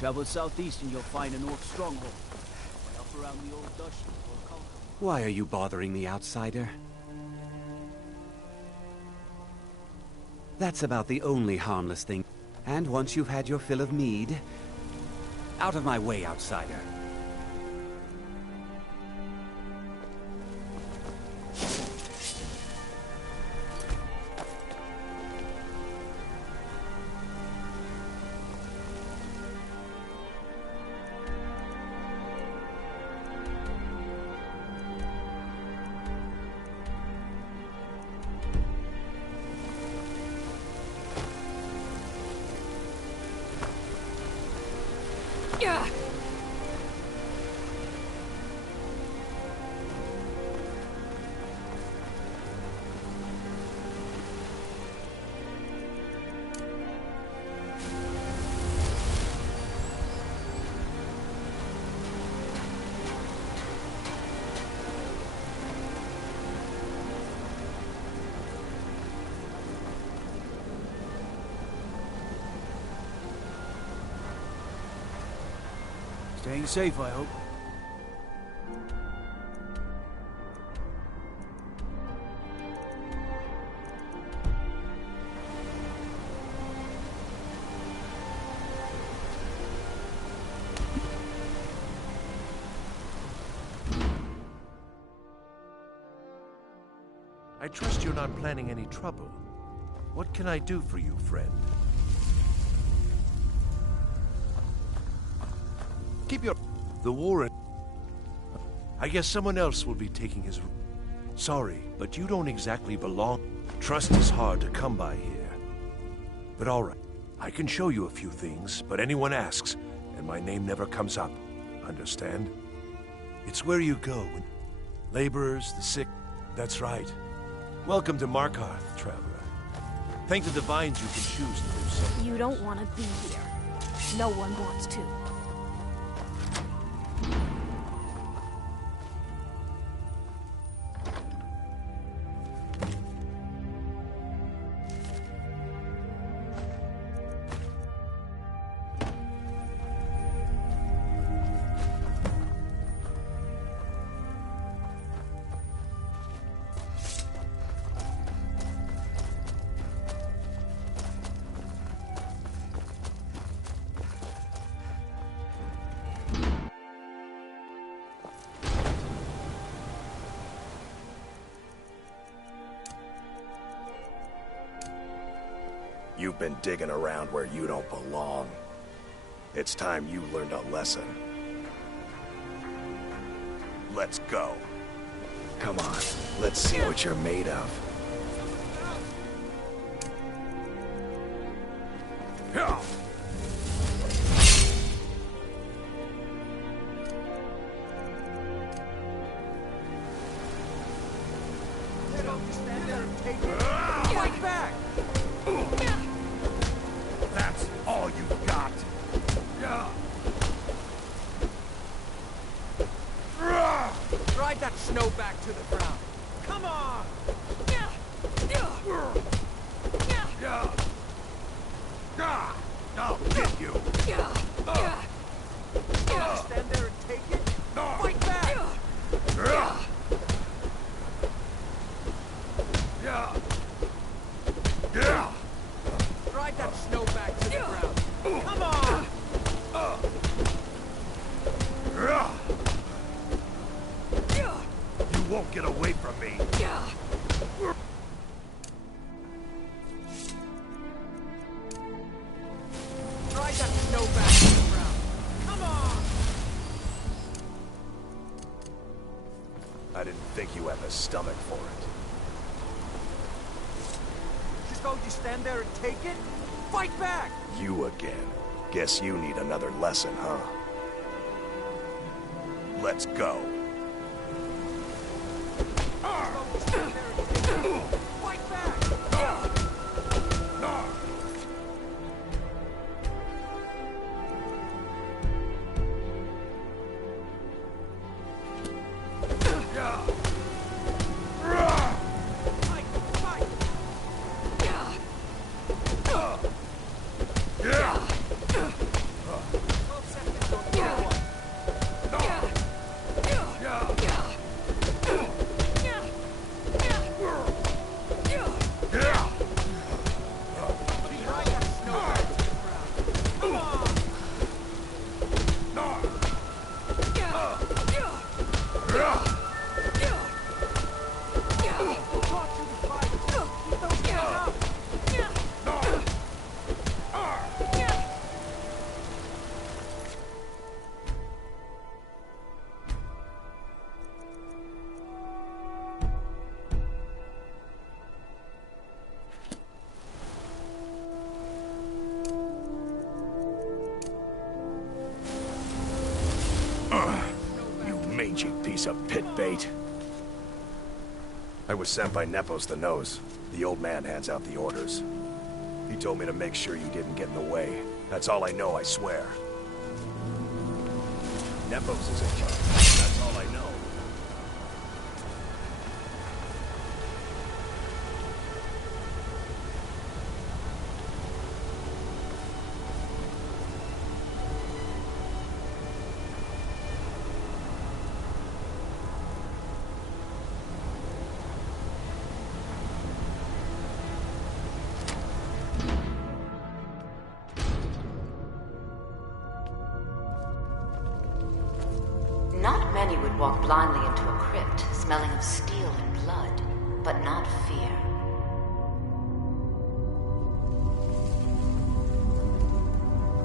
Travel southeast and you'll find an orc stronghold. Right up around the old duchy. Why are you bothering me, outsider? That's about the only harmless thing. And once you've had your fill of mead... Out of my way, outsider. Yeah. Staying safe, I hope. I trust you're not planning any trouble. What can I do for you, friend? Keep your... The war... I guess someone else will be taking his... Sorry, but you don't exactly belong. Trust is hard to come by here. But all right, I can show you a few things, but anyone asks, and my name never comes up. Understand? It's where you go. Laborers, the sick... That's right. Welcome to Markarth, traveler. Thank the divines you can choose to live so... You don't want to be here. No one wants to. You've been digging around where you don't belong. It's time you learned a lesson. Let's go. Come on, let's see what you're made of. Fight back! That's all you've got. Ride that snow back to the ground. Come on! I'll get you. Stand there and take it? Fight back! Ride that snow back to the ground. Come on! You won't get away from me. Ride that snow back to the ground. Come on! I didn't think you had the stomach for it. Just go, you stand there and take it? Fight back! You again. Guess you need another lesson, huh? Let's go. Fight back! piece of pit bait. I was sent by Nepos the Nose. The old man hands out the orders. He told me to make sure you didn't get in the way. That's all I know, I swear. Nepos is in charge. That's all I know. Not many would walk blindly into a crypt, smelling of steel and blood, but not fear.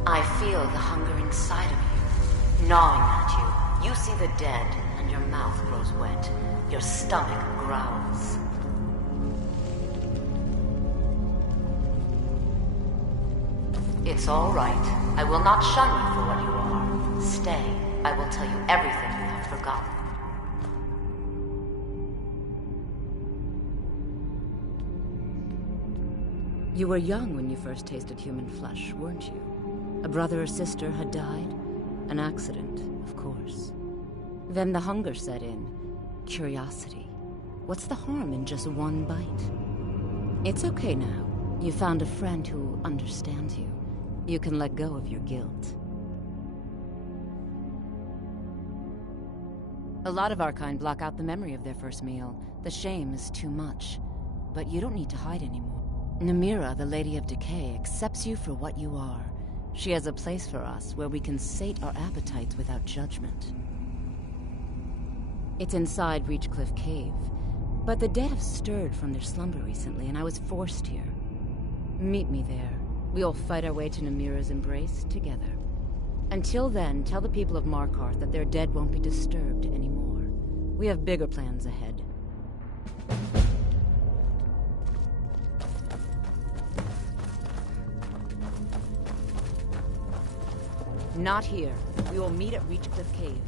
I feel the hunger inside of you, gnawing at you. You see the dead, and your mouth grows wet. Your stomach growls. It's all right. I will not shun you for what you are. Stay. I will tell you everything you have forgotten. You were young when you first tasted human flesh, weren't you? A brother or sister had died? An accident, of course. Then the hunger set in. Curiosity. What's the harm in just one bite? It's okay now. You found a friend who understands you. You can let go of your guilt. A lot of our kind block out the memory of their first meal. The shame is too much. But you don't need to hide anymore. Namira, the Lady of Decay, accepts you for what you are. She has a place for us where we can sate our appetites without judgment. It's inside Reachcliff Cave. But the dead have stirred from their slumber recently, and I was forced here. Meet me there. We'll fight our way to Namira's embrace together. Until then, tell the people of Markarth that their dead won't be disturbed anymore. We have bigger plans ahead. Not here. We will meet at Reachcliff Cave.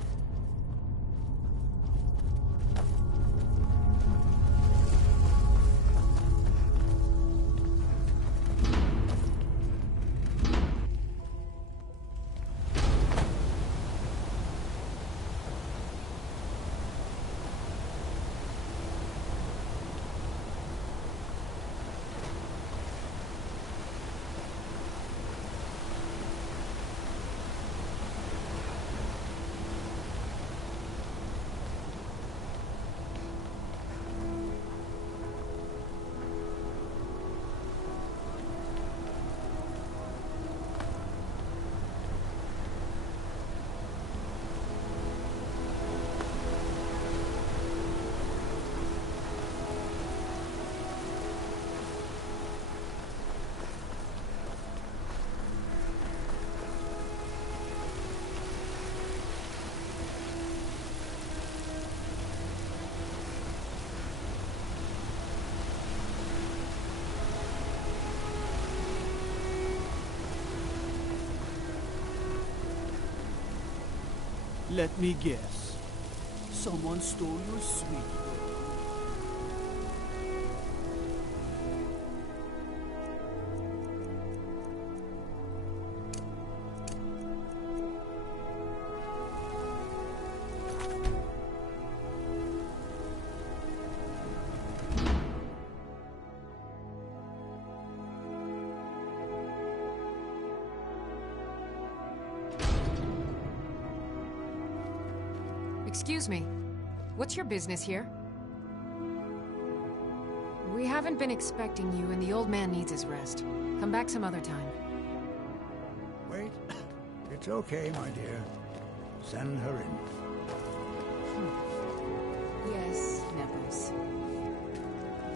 Let me guess. Someone stole your sweet. Excuse me. What's your business here? We haven't been expecting you, and the old man needs his rest. Come back some other time. Wait. It's okay, my dear. Send her in. Yes, Nepos.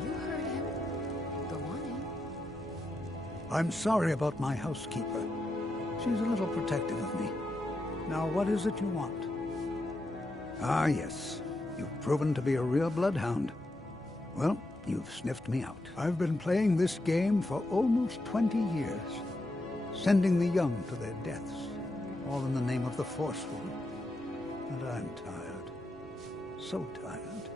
You heard him. Go on in. I'm sorry about my housekeeper. She's a little protective of me. Now, what is it you want? Ah, yes. You've proven to be a real bloodhound. Well, you've sniffed me out. I've been playing this game for almost 20 years. Sending the young to their deaths. All in the name of the Force Woman. And I'm tired. so tired.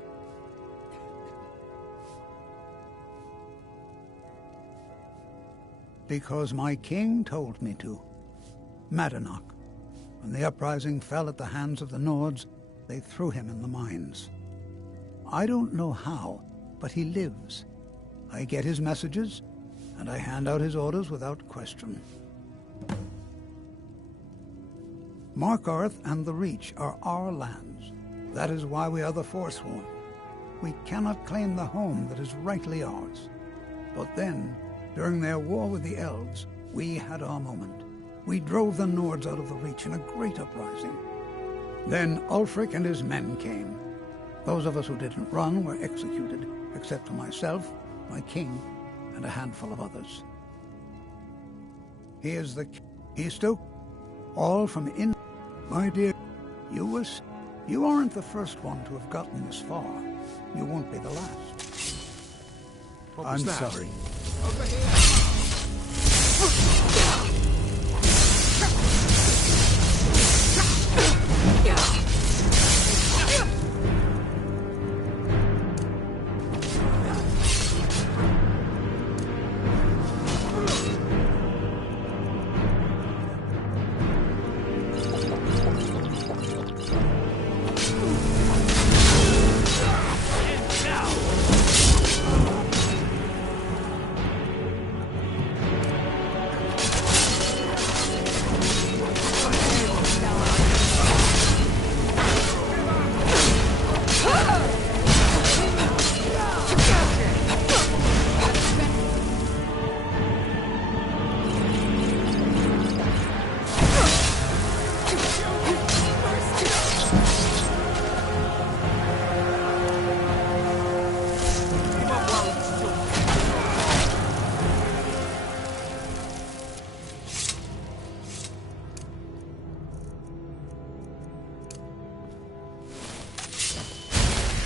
Because my king told me to. Madanach. When the uprising fell at the hands of the Nords, they threw him in the mines. I don't know how, but he lives. I get his messages, and I hand out his orders without question. Markarth and the Reach are our lands. That is why we are the Forsworn. We cannot claim the home that is rightly ours. But then, during their war with the Elves, we had our moment. We drove the Nords out of the Reach in a great uprising. Then Ulfric and his men came. Those of us who didn't run were executed, except for myself, my king, and a handful of others. He is the... He still... All from in... My dear, you aren't the first one to have gotten this far. You won't be the last. I'm sorry. Over here!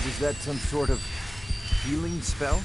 Is that some sort of healing spell?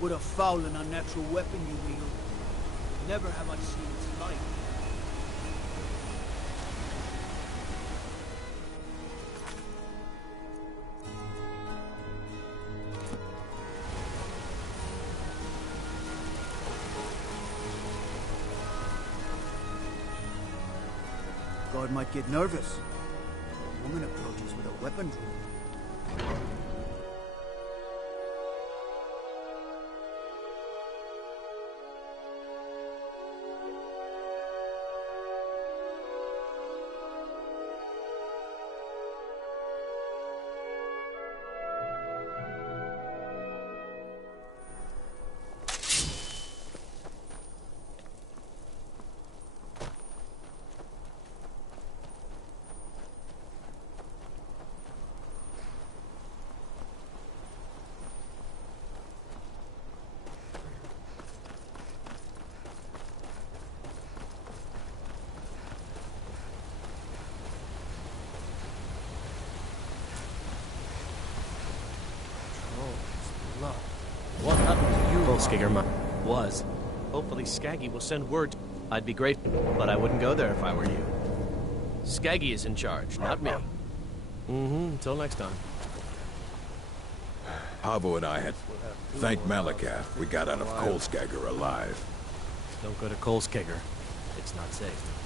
What a foul and unnatural weapon you wield. Never have I seen its like. God might get nervous. A woman approaches with a weapon drawn. What happened to you? Volskigger was. Hopefully Skaggy will send word. I'd be grateful, but I wouldn't go there if I were you. Skaggy is in charge, not me. Mm-hmm. Until next time. Pavo and I had thank Malakath we got out of Kolskagger alive. Don't go to Kolskagger. It's not safe.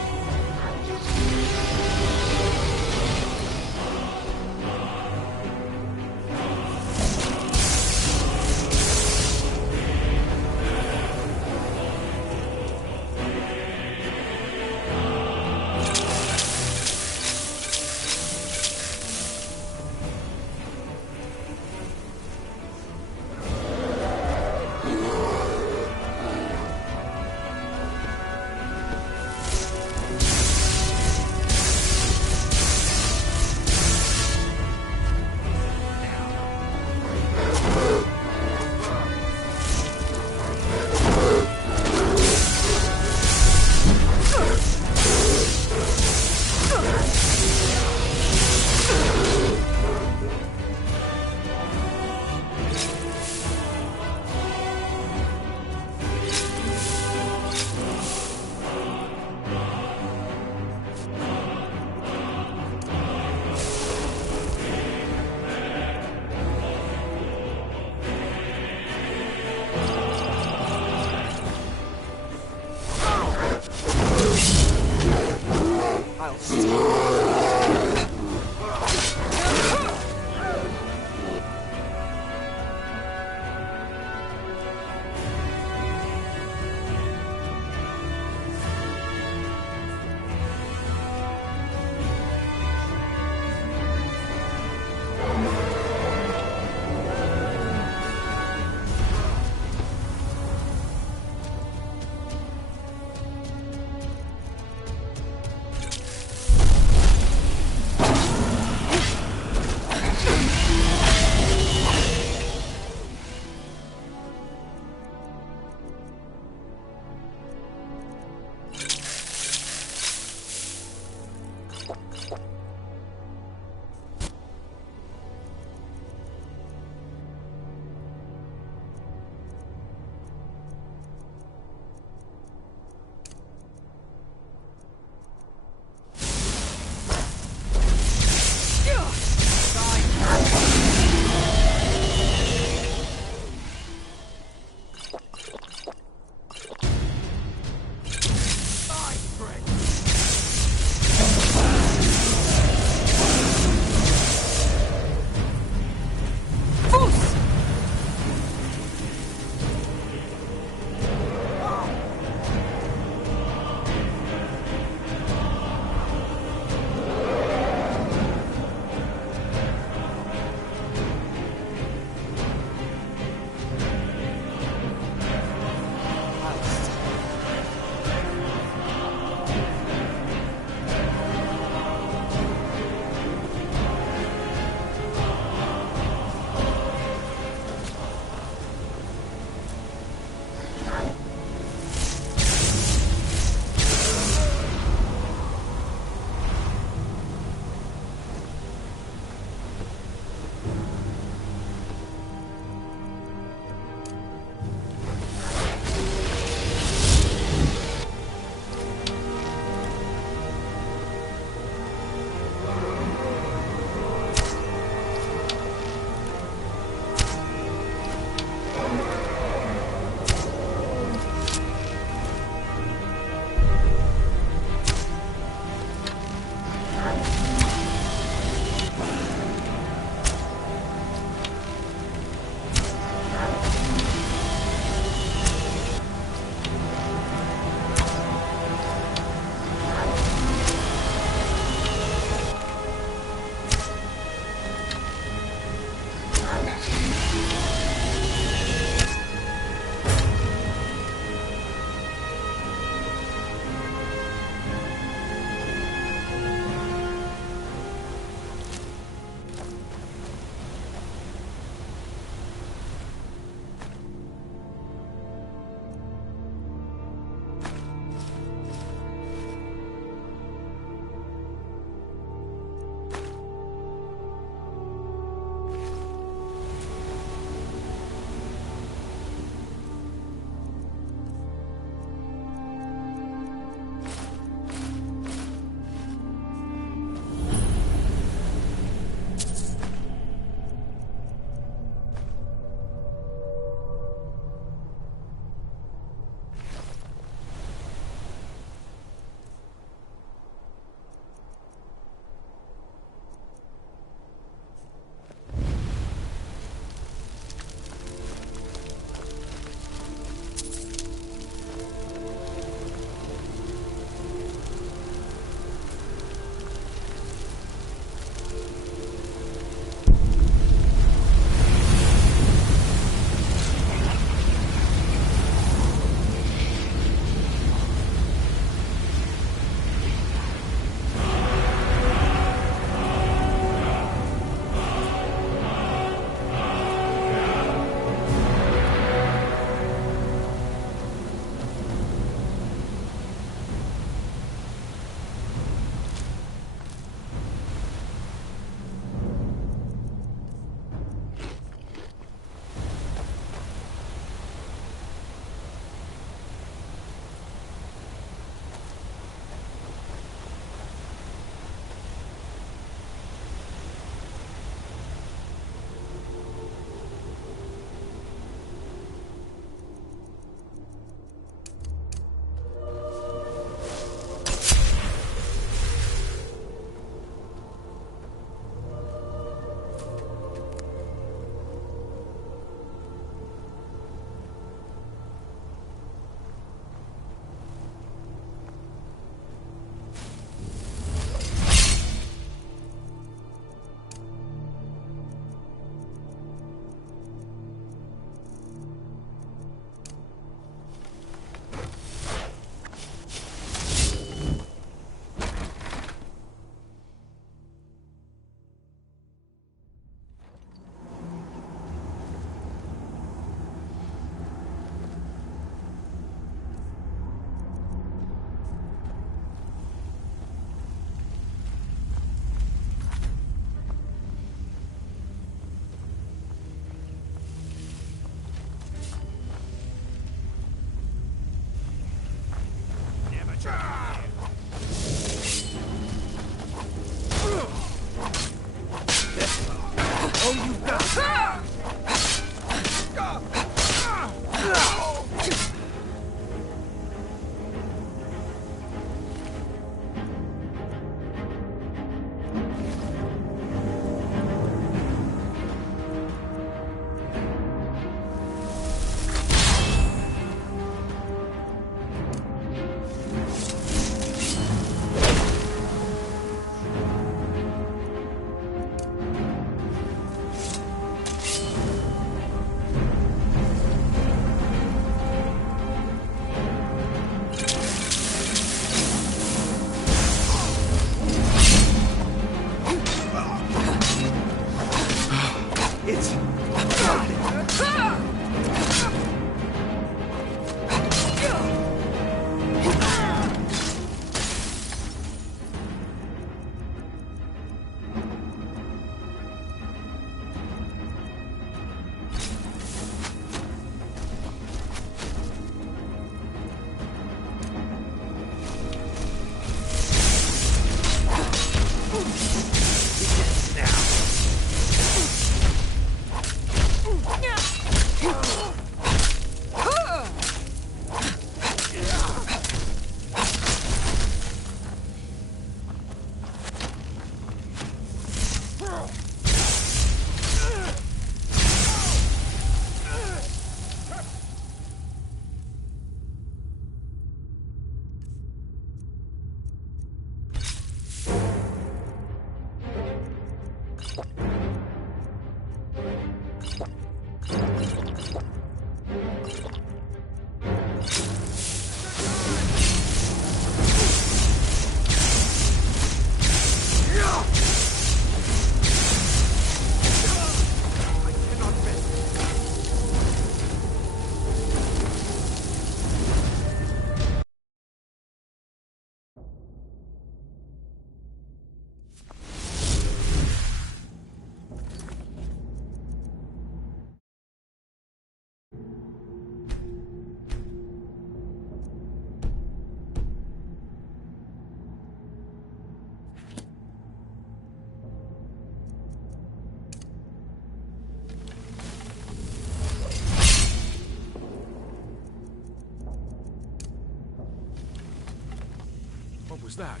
was that?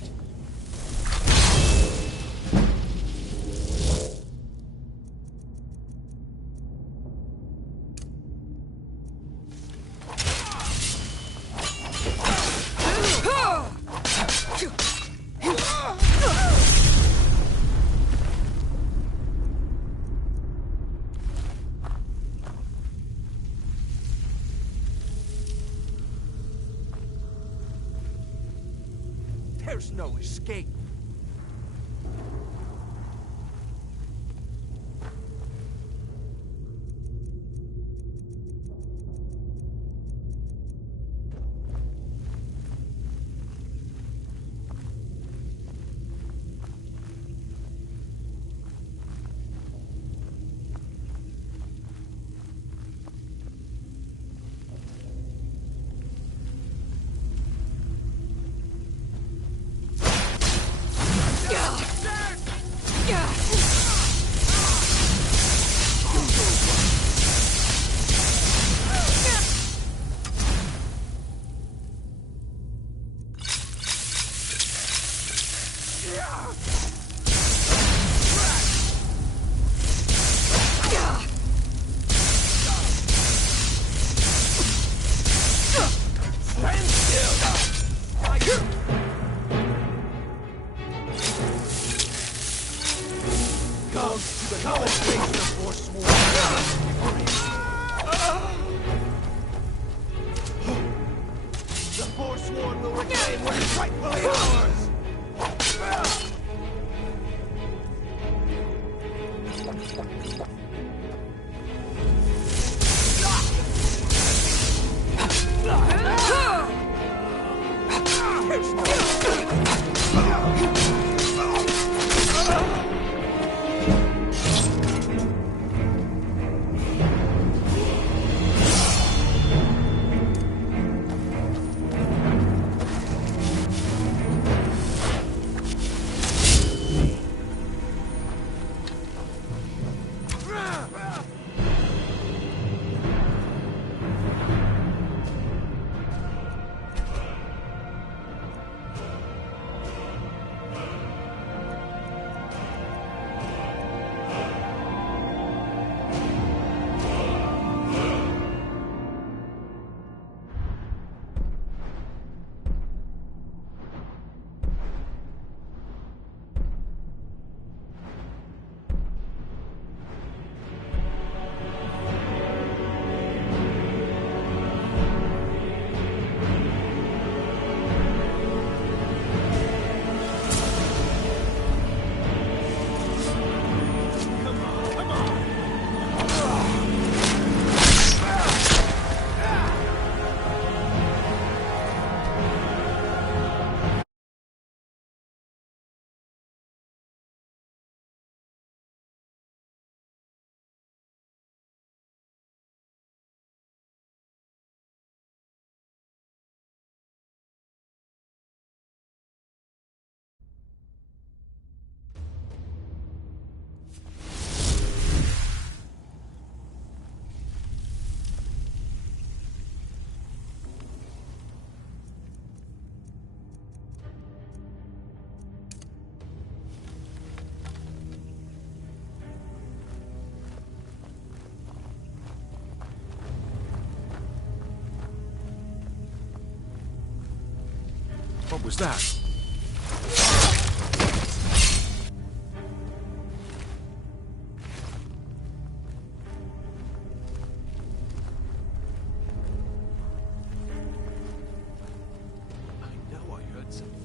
There's no escape. What was that? I know I heard something.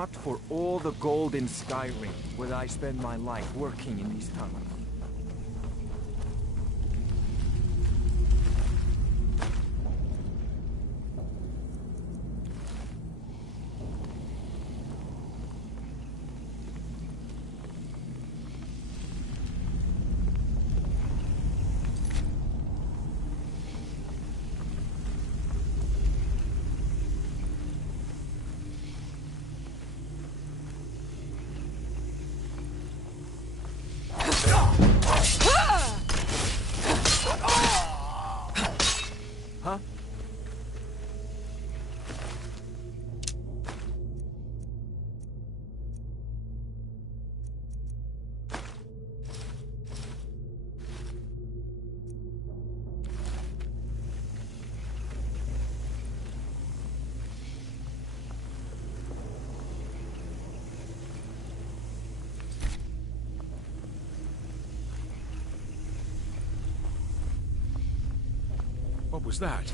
Not for all the gold in Skyrim would I spend my life working in these tunnels. Huh? What was that?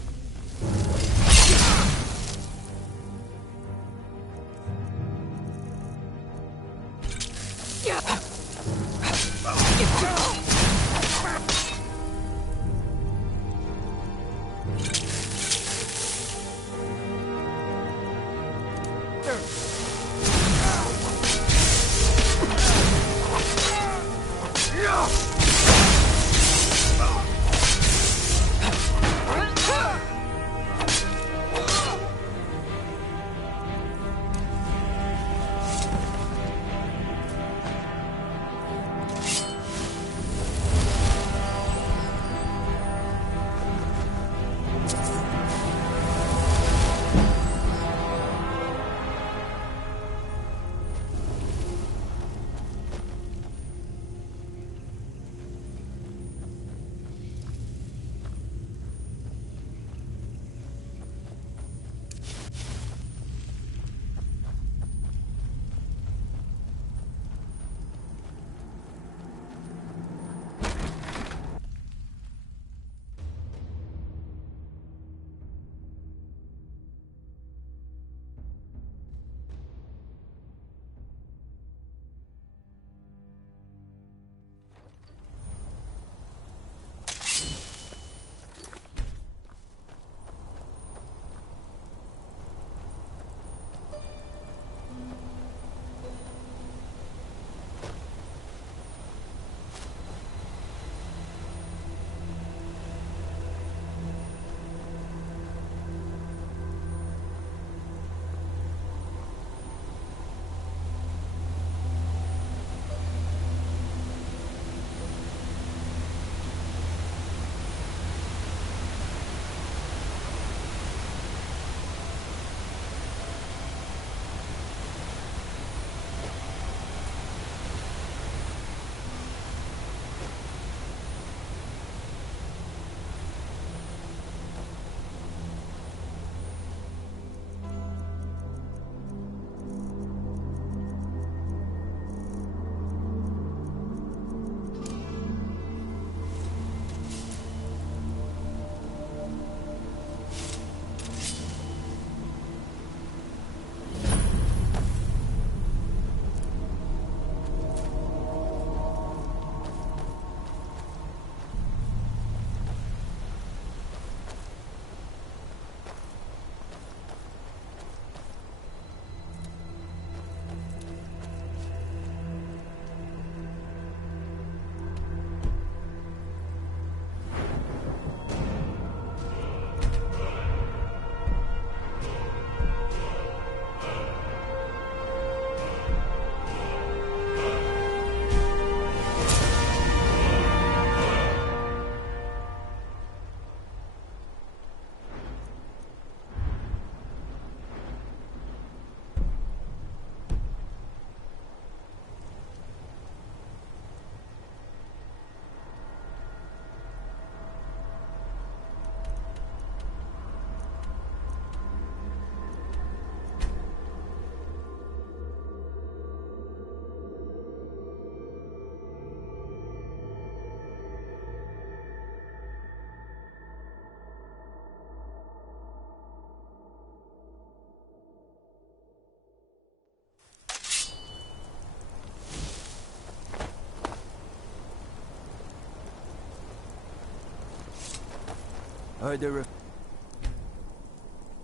Heard they're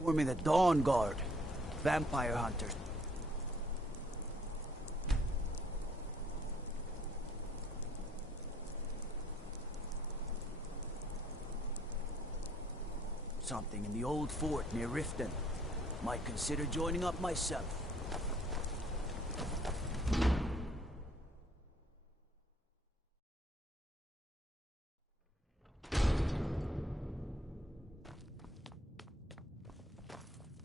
forming the Dawn Guard. Vampire hunters. Something in the old fort near Riften. Might consider joining up myself.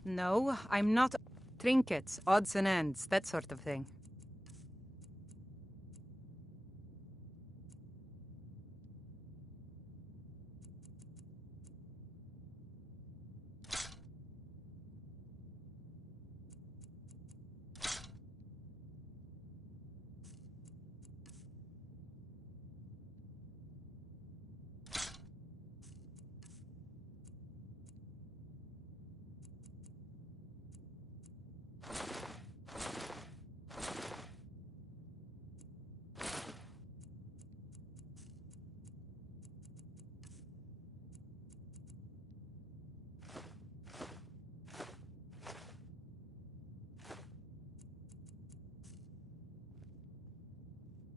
No, I'm not. Trinkets, odds and ends, that sort of thing.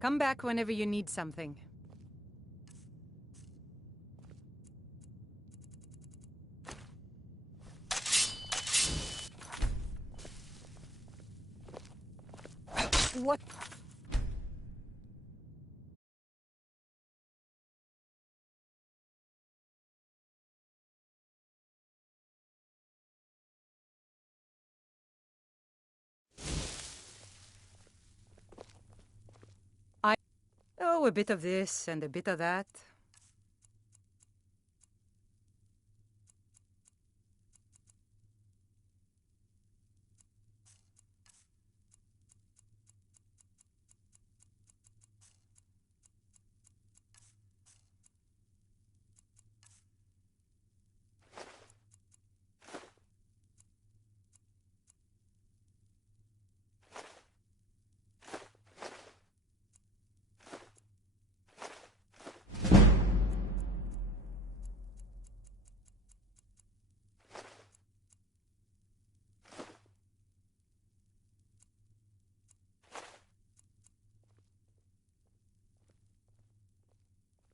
Come back whenever you need something. What? Oh, a bit of this and a bit of that.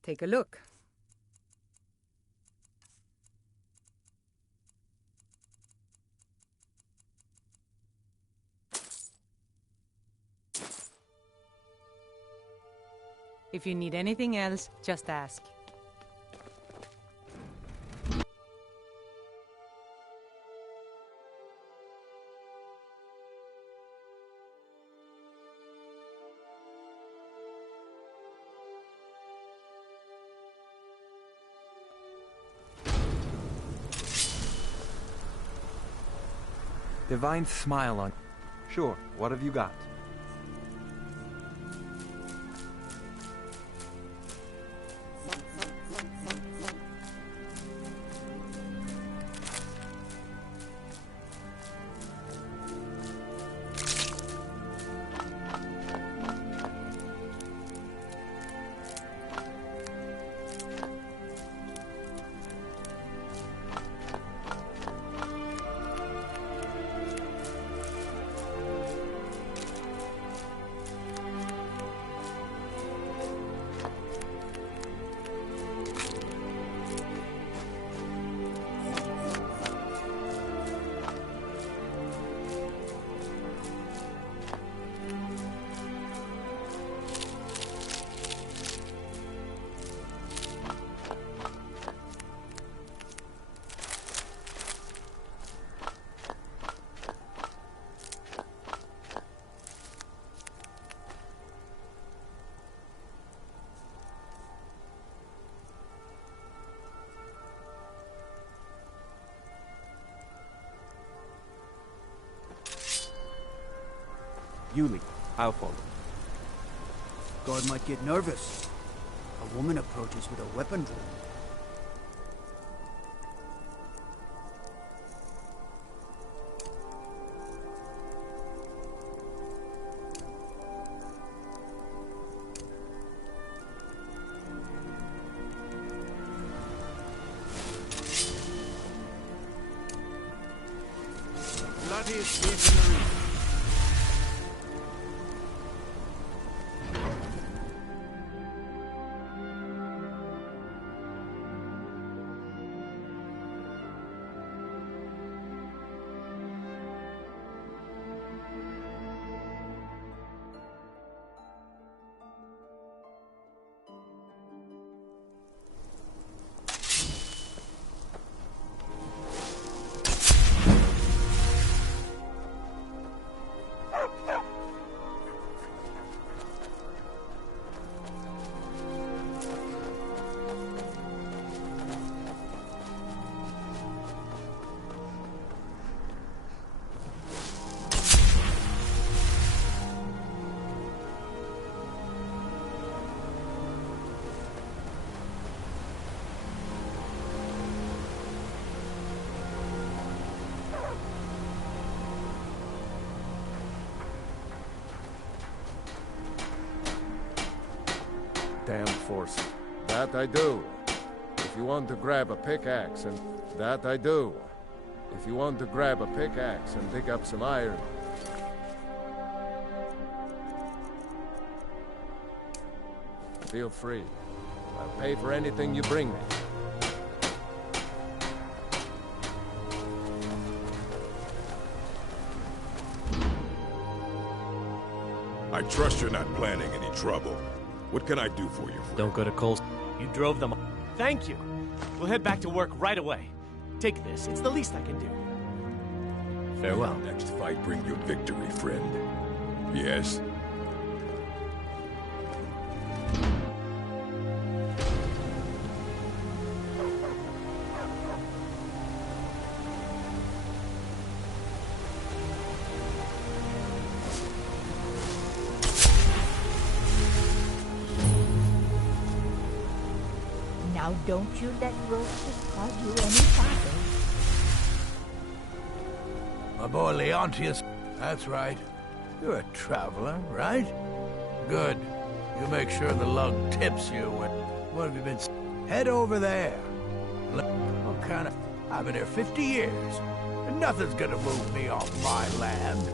Take a look. If you need anything else, just ask. Divine smile on... Sure, what have you got? You lead. I'll follow. Guard might get nervous. A woman approaches with a weapon drawn. escaped in the region. Damn force. That I do. If you want to grab a pickaxe and... That I do. If you want to grab a pickaxe and dig up some iron. Feel free. I'll pay for anything you bring me. I trust you're not planning any trouble. What can I do for you, friend? Don't go to Cole's. You drove them. Thank you. We'll head back to work right away. Take this. It's the least I can do. Farewell. Next fight bring you victory, friend. Yes? Now don't you let roaches cause you any trouble. My boy Leontius. That's right. You're a traveler, right? Good. You make sure the lug tips you when... What have you been... Head over there. What kind of... I've been here 50 years, and nothing's gonna move me off my land.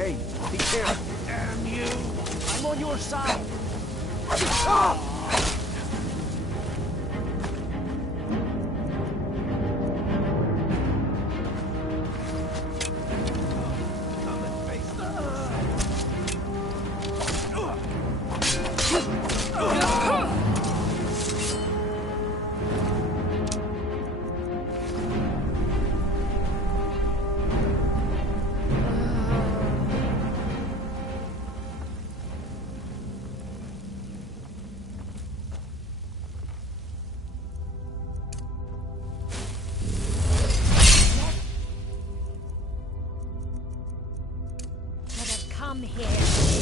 Hey, be careful. Damn you! I'm on your side! Come here.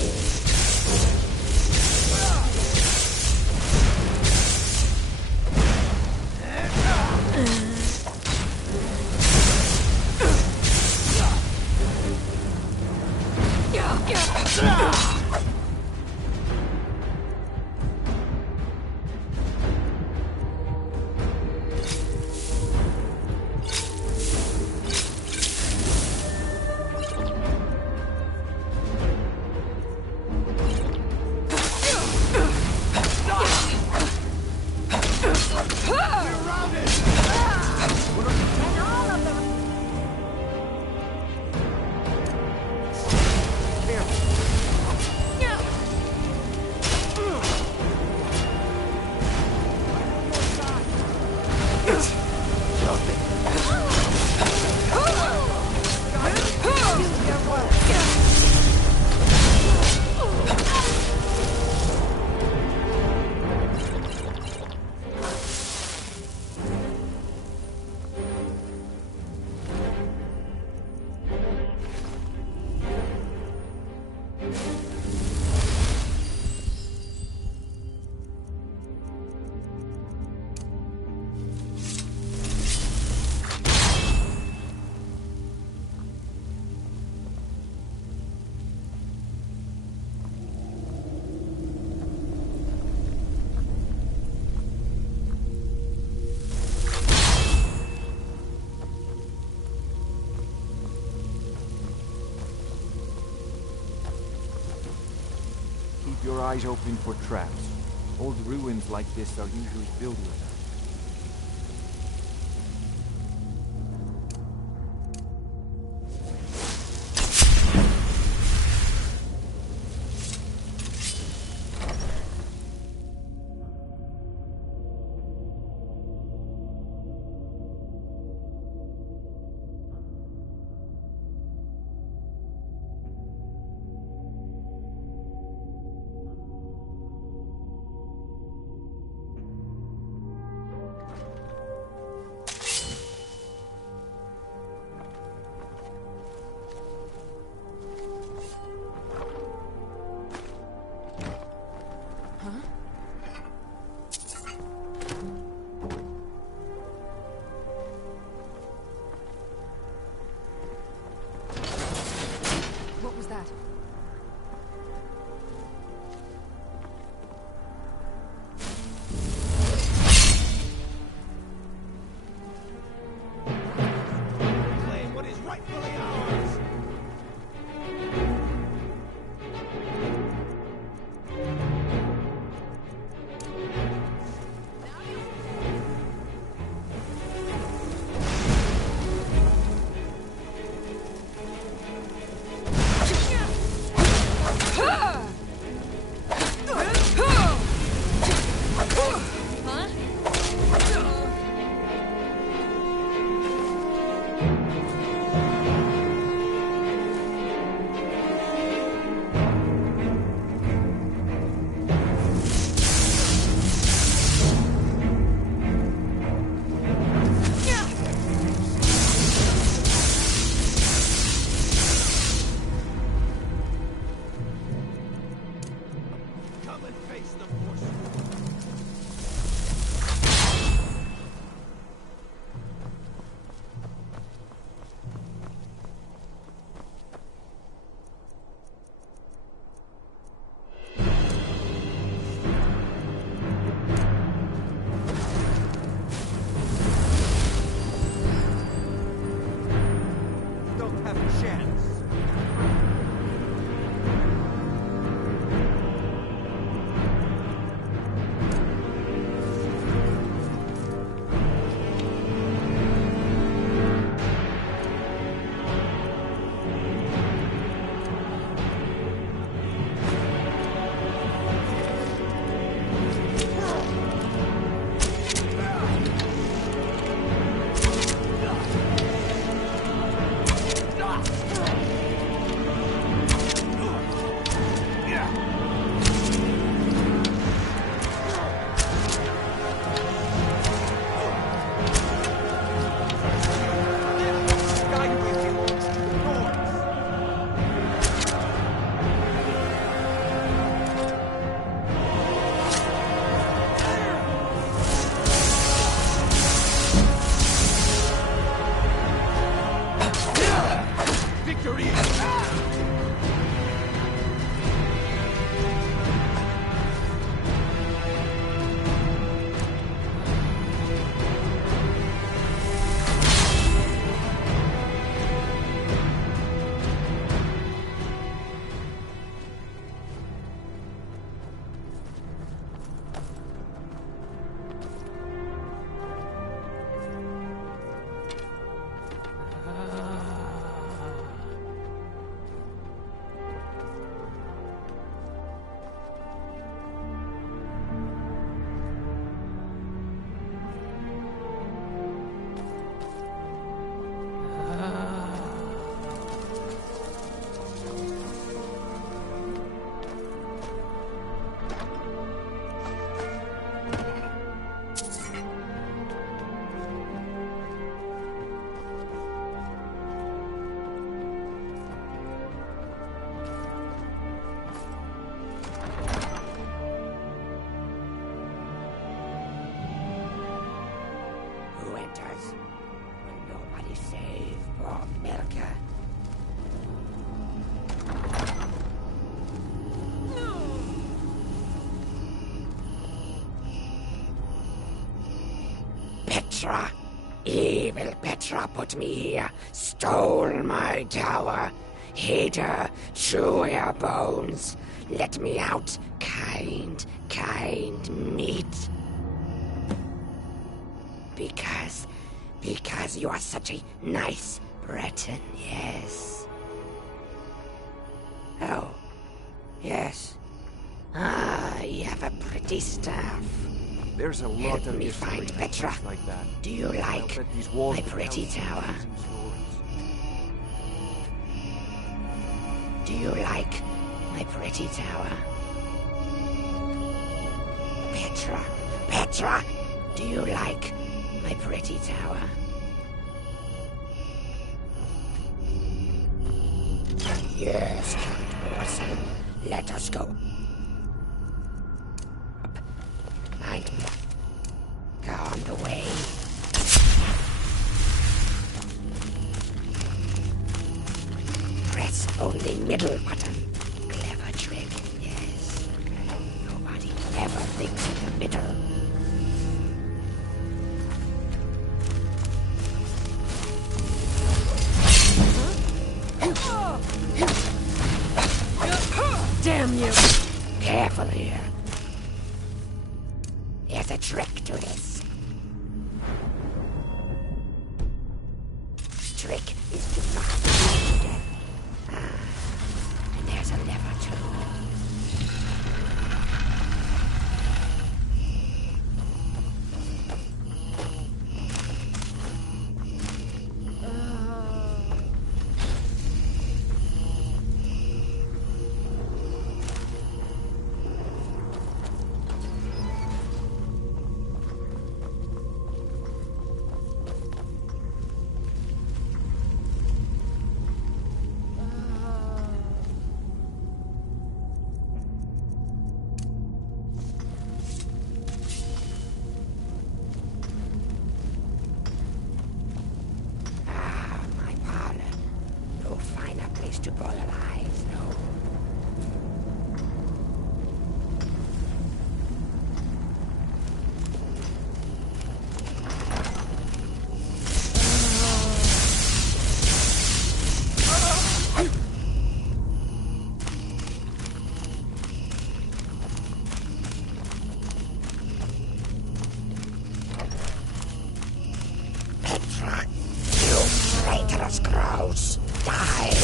Keep your eyes open for traps. Old ruins like this are usually filled with them. What was that? Claim what is rightfully ours! Come and face the force. Don't have a chance. Victory! Who enters? Will nobody save poor Melka? Petra! Evil Petra put me here, stole my tower. Hater, chew your bones. Let me out, kind meat. Because you are such a nice Breton, yes. Oh, yes. Ah, you have a pretty staff. There's a lot Help of me history find in a Petra. place like that. Do you I'll like bet these walls my will pretty tell tower? some stories. Do you like my pretty tower? Petra, do you like my pretty tower? Yes, Count Orson. Let us go. And go on the way. Press only middle button. Clever trick, yes. Nobody ever thinks in the middle. Damn you! Careful here. There's a trick to this. Trick is to knock. And there's a lever too. To boil eyes, no. Petra, you traitorous crows, die!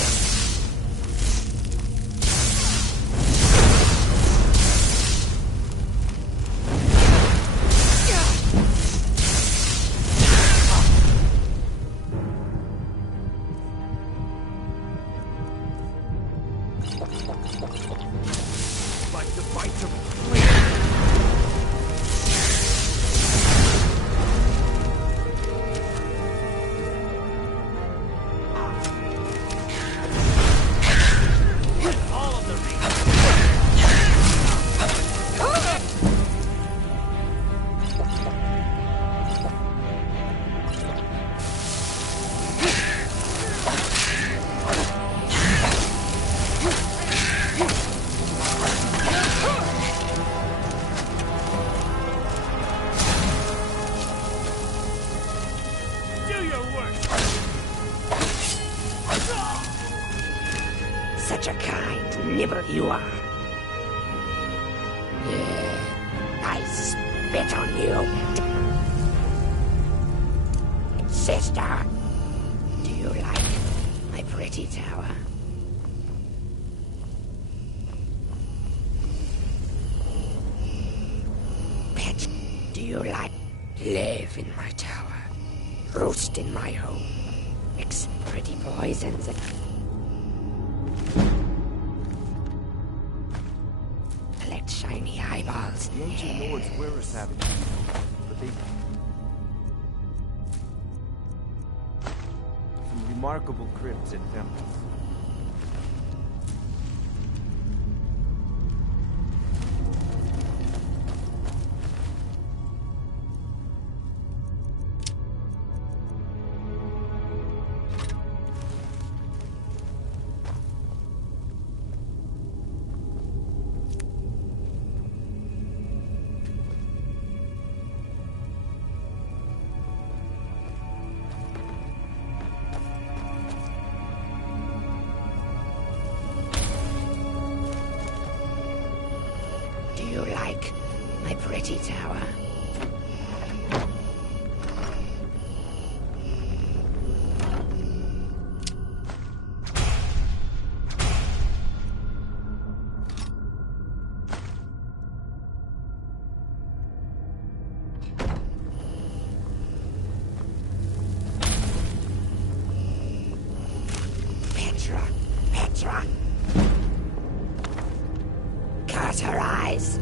Like the bites of All of them. Do your worst. Such a kind nibble you are. Yeah, I spit on you. Sister, do you like my pretty tower? Pet, do you like live in my tower? Roost in my home. Mix pretty poisons and collect shiny eyeballs. the ancient lords were a savage, but they some remarkable crypts and temples. like, my pretty tower? Petra. Cut her eyes.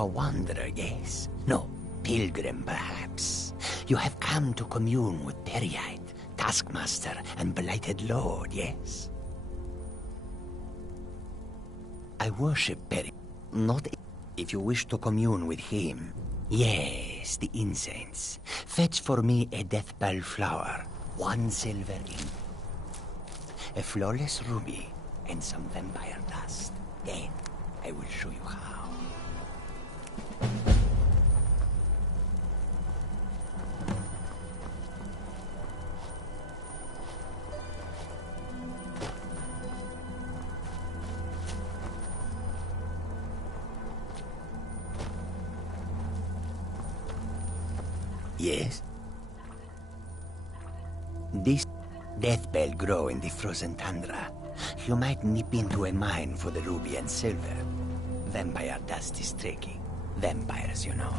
A wanderer, yes. No, pilgrim, perhaps. You have come to commune with Periite, Taskmaster, and Blighted Lord, yes? I worship Peri. Not if you wish to commune with him. Yes, the incense. Fetch for me a deathbell flower, 1 silver in, a flawless ruby, and some vampire dust. Then I will show you how. Yes? This death bell grow in the frozen tundra. You might nip into a mine for the ruby and silver. Vampire dust is tricky. Vampires, you know.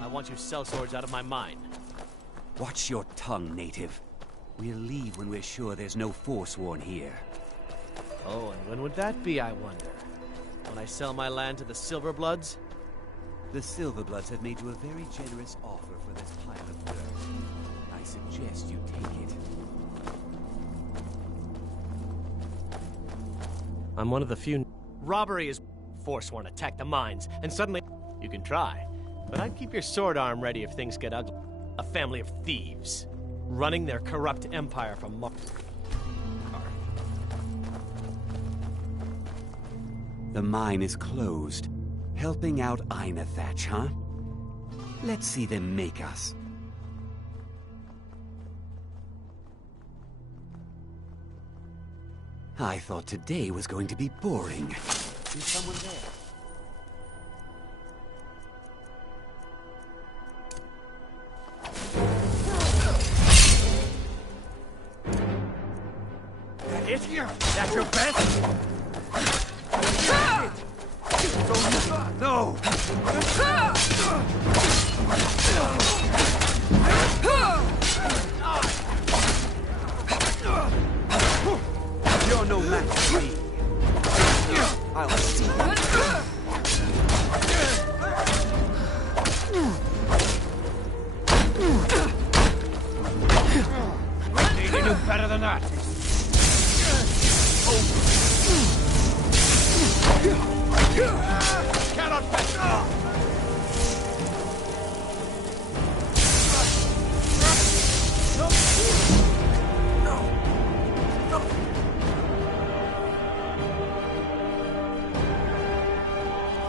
I want you sellswords out of my mind. Watch your tongue, native. We'll leave when we're sure there's no Forsworn here. Oh, and when would that be, I wonder? When I sell my land to the Silverbloods? The Silverbloods have made you a very generous offer for this pile of dirt. I suggest you take it. I'm one of the few... Robbery is... Forsworn attack the mines, and suddenly... You can try, but I'd keep your sword arm ready if things get ugly. A family of thieves, running their corrupt empire from Mars. The mine is closed. Helping out Einethach, huh? Let's see them make us. I thought today was going to be boring. Is someone there? It here? That's your best? No! You're no match for me. I'll see you. They knew better than that. Cannot pass.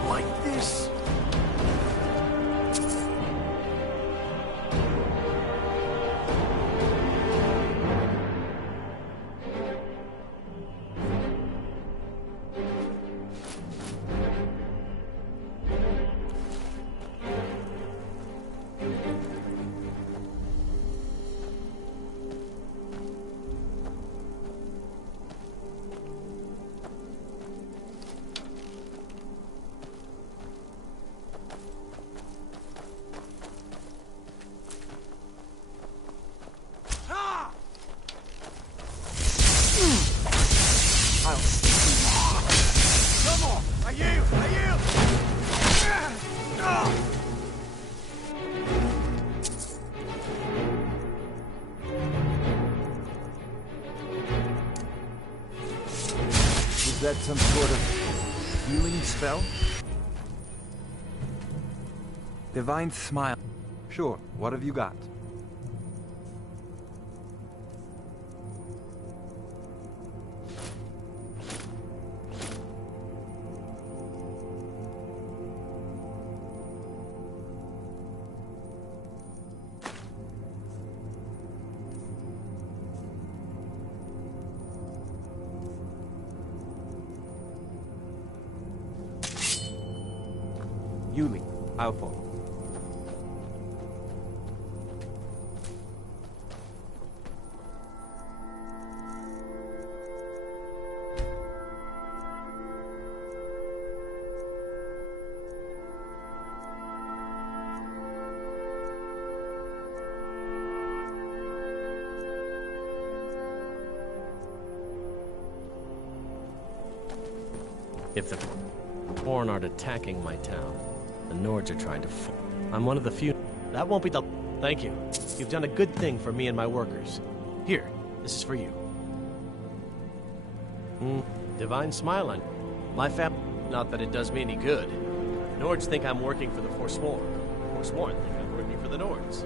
Like this? that some sort of healing spell? Divine Smile. Sure, what have you got? Yuli, I'll follow. If the Foreign aren't attacking my town, the Nords are trying to I'm one of the few. That won't be the... Thank you. You've done a good thing for me and my workers. Here, this is for you. Divine Smile on my family. Not that it does me any good. The Nords think I'm working for the Forsworn. The Forsworn think I'm working for the Nords.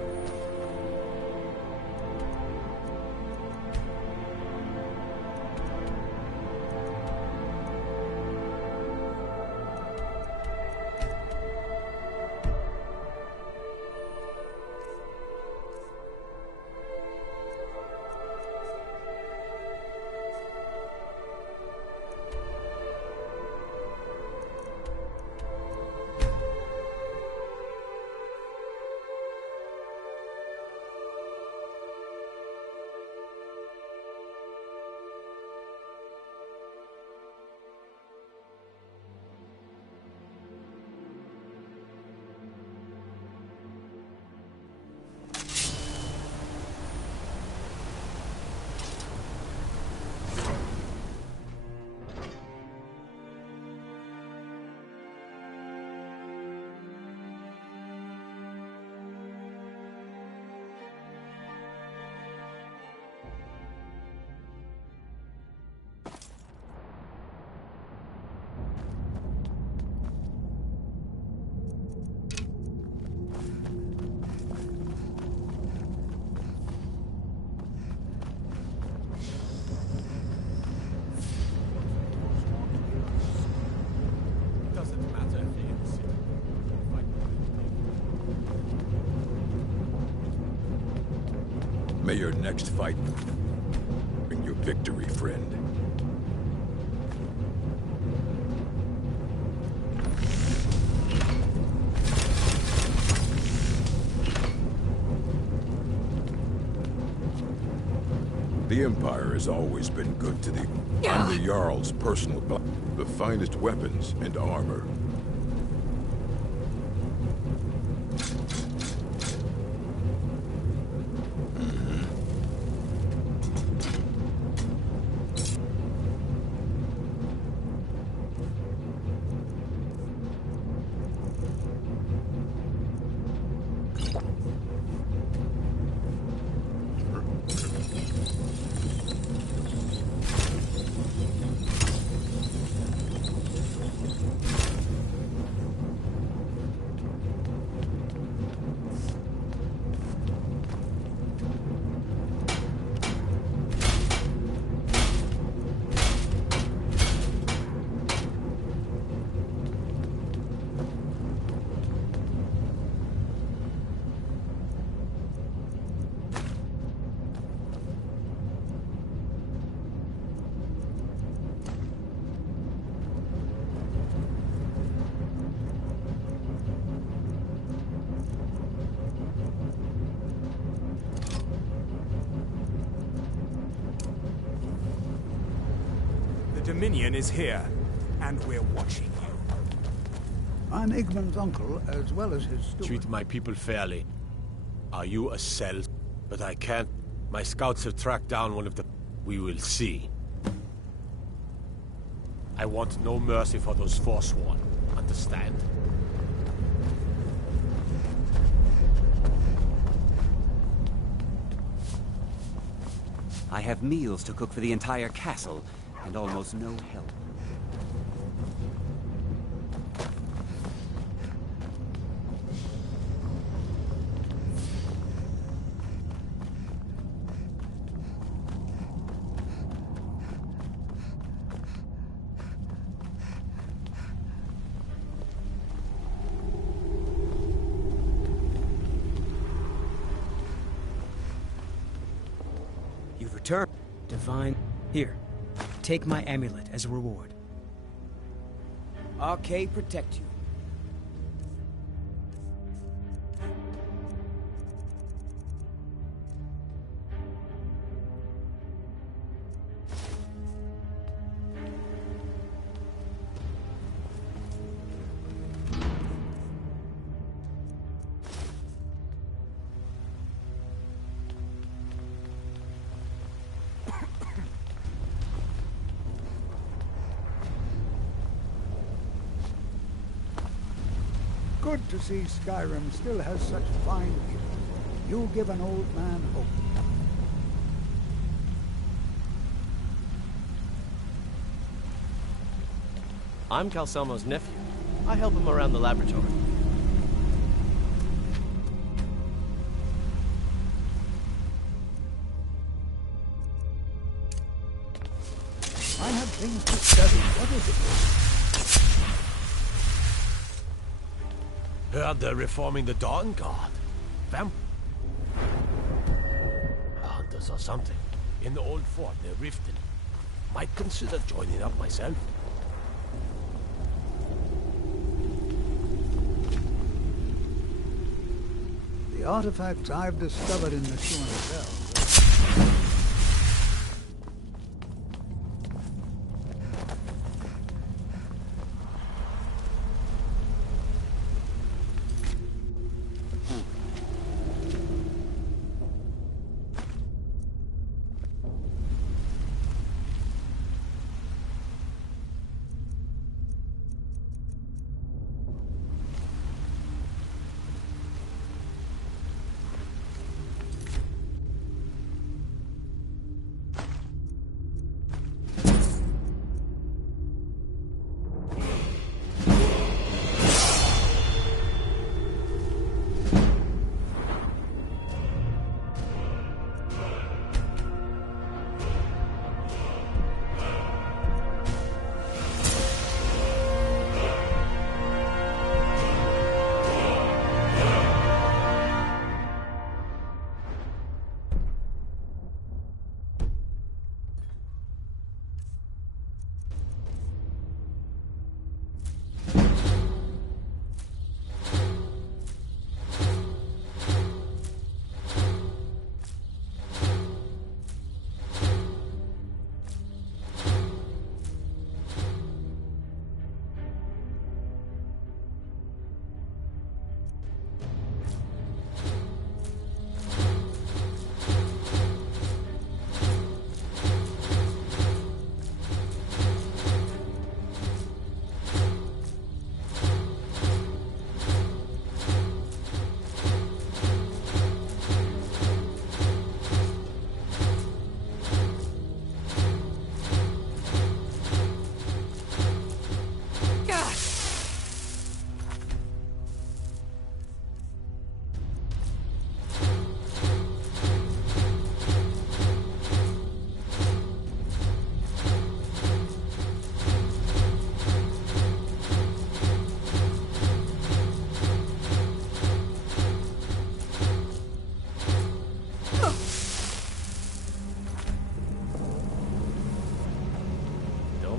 May your next fight bring your victory, friend. The Empire has always been good to the... I'm the Jarl's personal... the finest weapons and armor. Dominion is here, and we're watching you. I'm Igman's uncle, as well as his steward. Treat my people fairly. Are you a cell? But I can't. My scouts have tracked down one of the... We will see. I want no mercy for those Forsworn. Understand? I have meals to cook for the entire castle, and almost no help. return. Divine. Here, take my amulet as a reward. Arcade protect you. Good to see Skyrim still has such fine people. You give an old man hope. I'm Calcelmo's nephew. I help him around the laboratory. I have things to study. What is it? Heard they're reforming the Dawn Guard. Vamp. Hunters or something. In the old fort near Riften. Might consider joining up myself. The artifacts I've discovered in the Schuenfeld.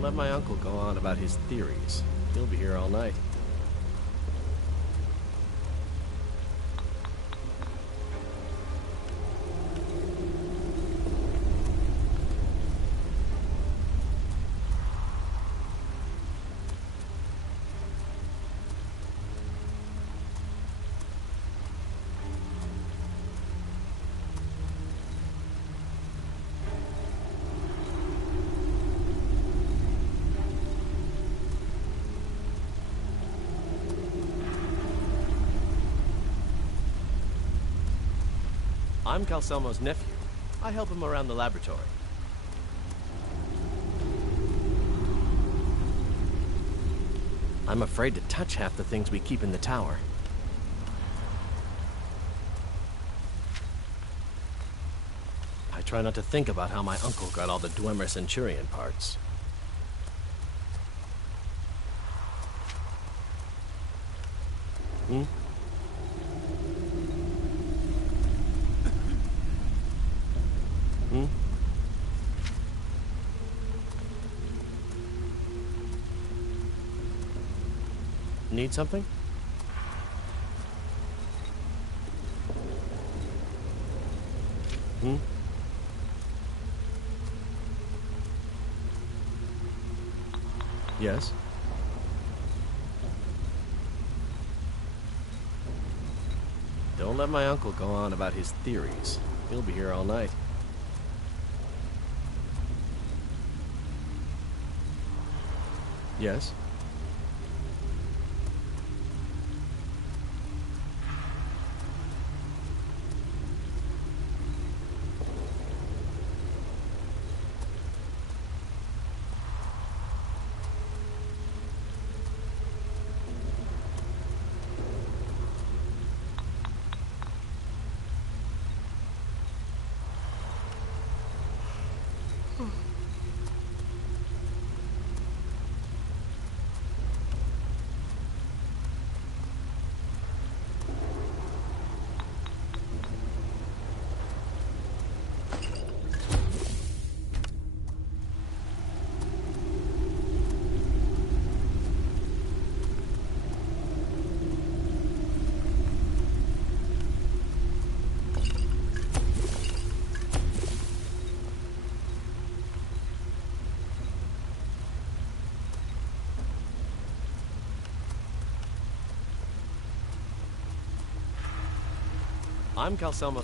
Let my uncle go on about his theories. He'll be here all night. I'm Calcelmo's nephew. I help him around the laboratory. I'm afraid to touch half the things we keep in the tower. I try not to think about how my uncle got all the Dwemer Centurion parts. Hmm? Hmm? need something? Hmm? Yes? Don't let my uncle go on about his theories. He'll be here all night. Yes? I'm Calselma.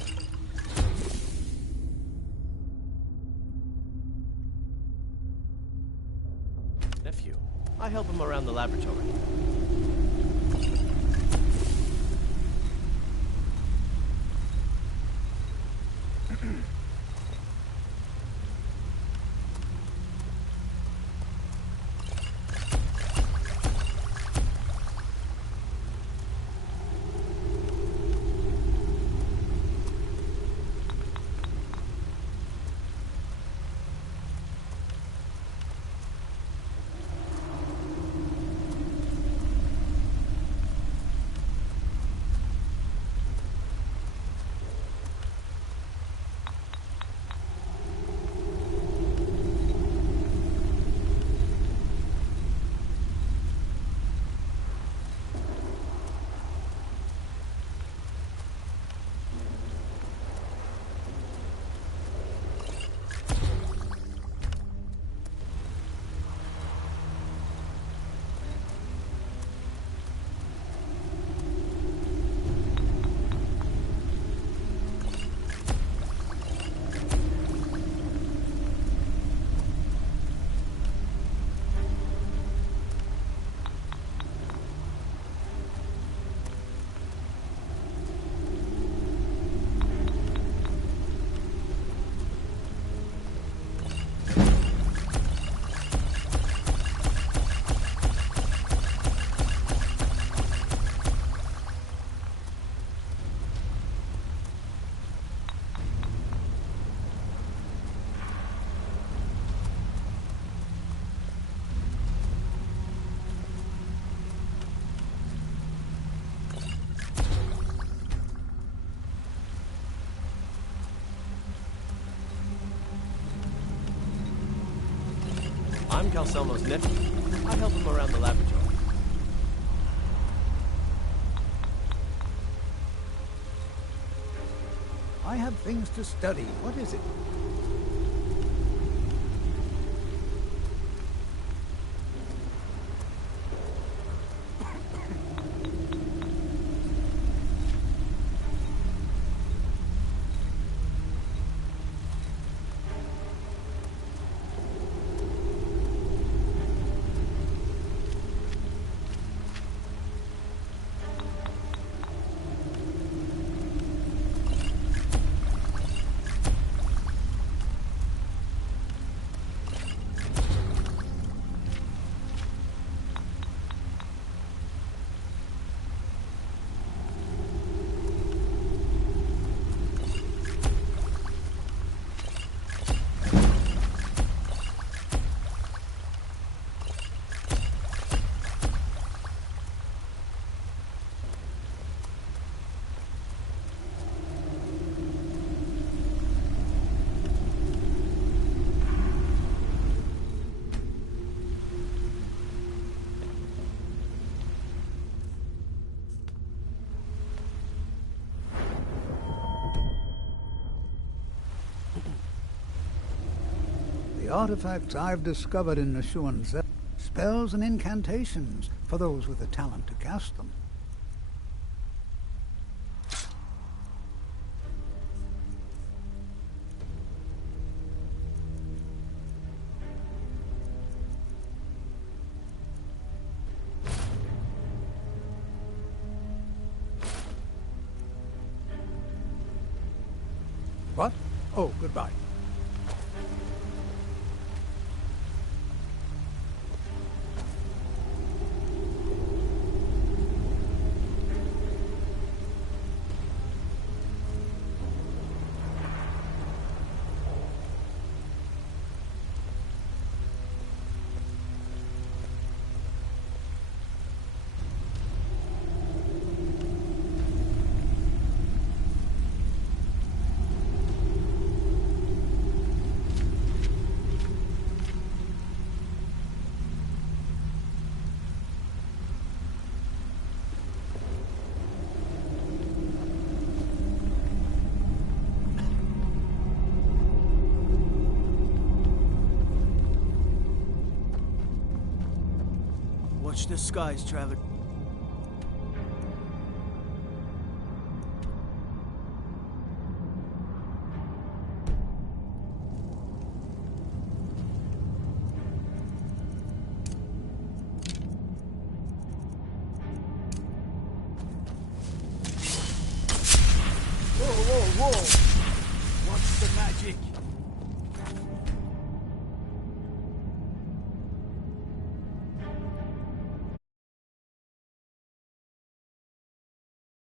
Nephew. I help him around the laboratory. I'm Calselmo's nephew. I help him around the laboratory. I have things to study. What is it? The artifacts I've discovered in Nishuan Zep, spells and incantations for those with the talent to cast them. What? Oh, goodbye. Watch the skies, Travis. Whoa, whoa, whoa! Watch the magic.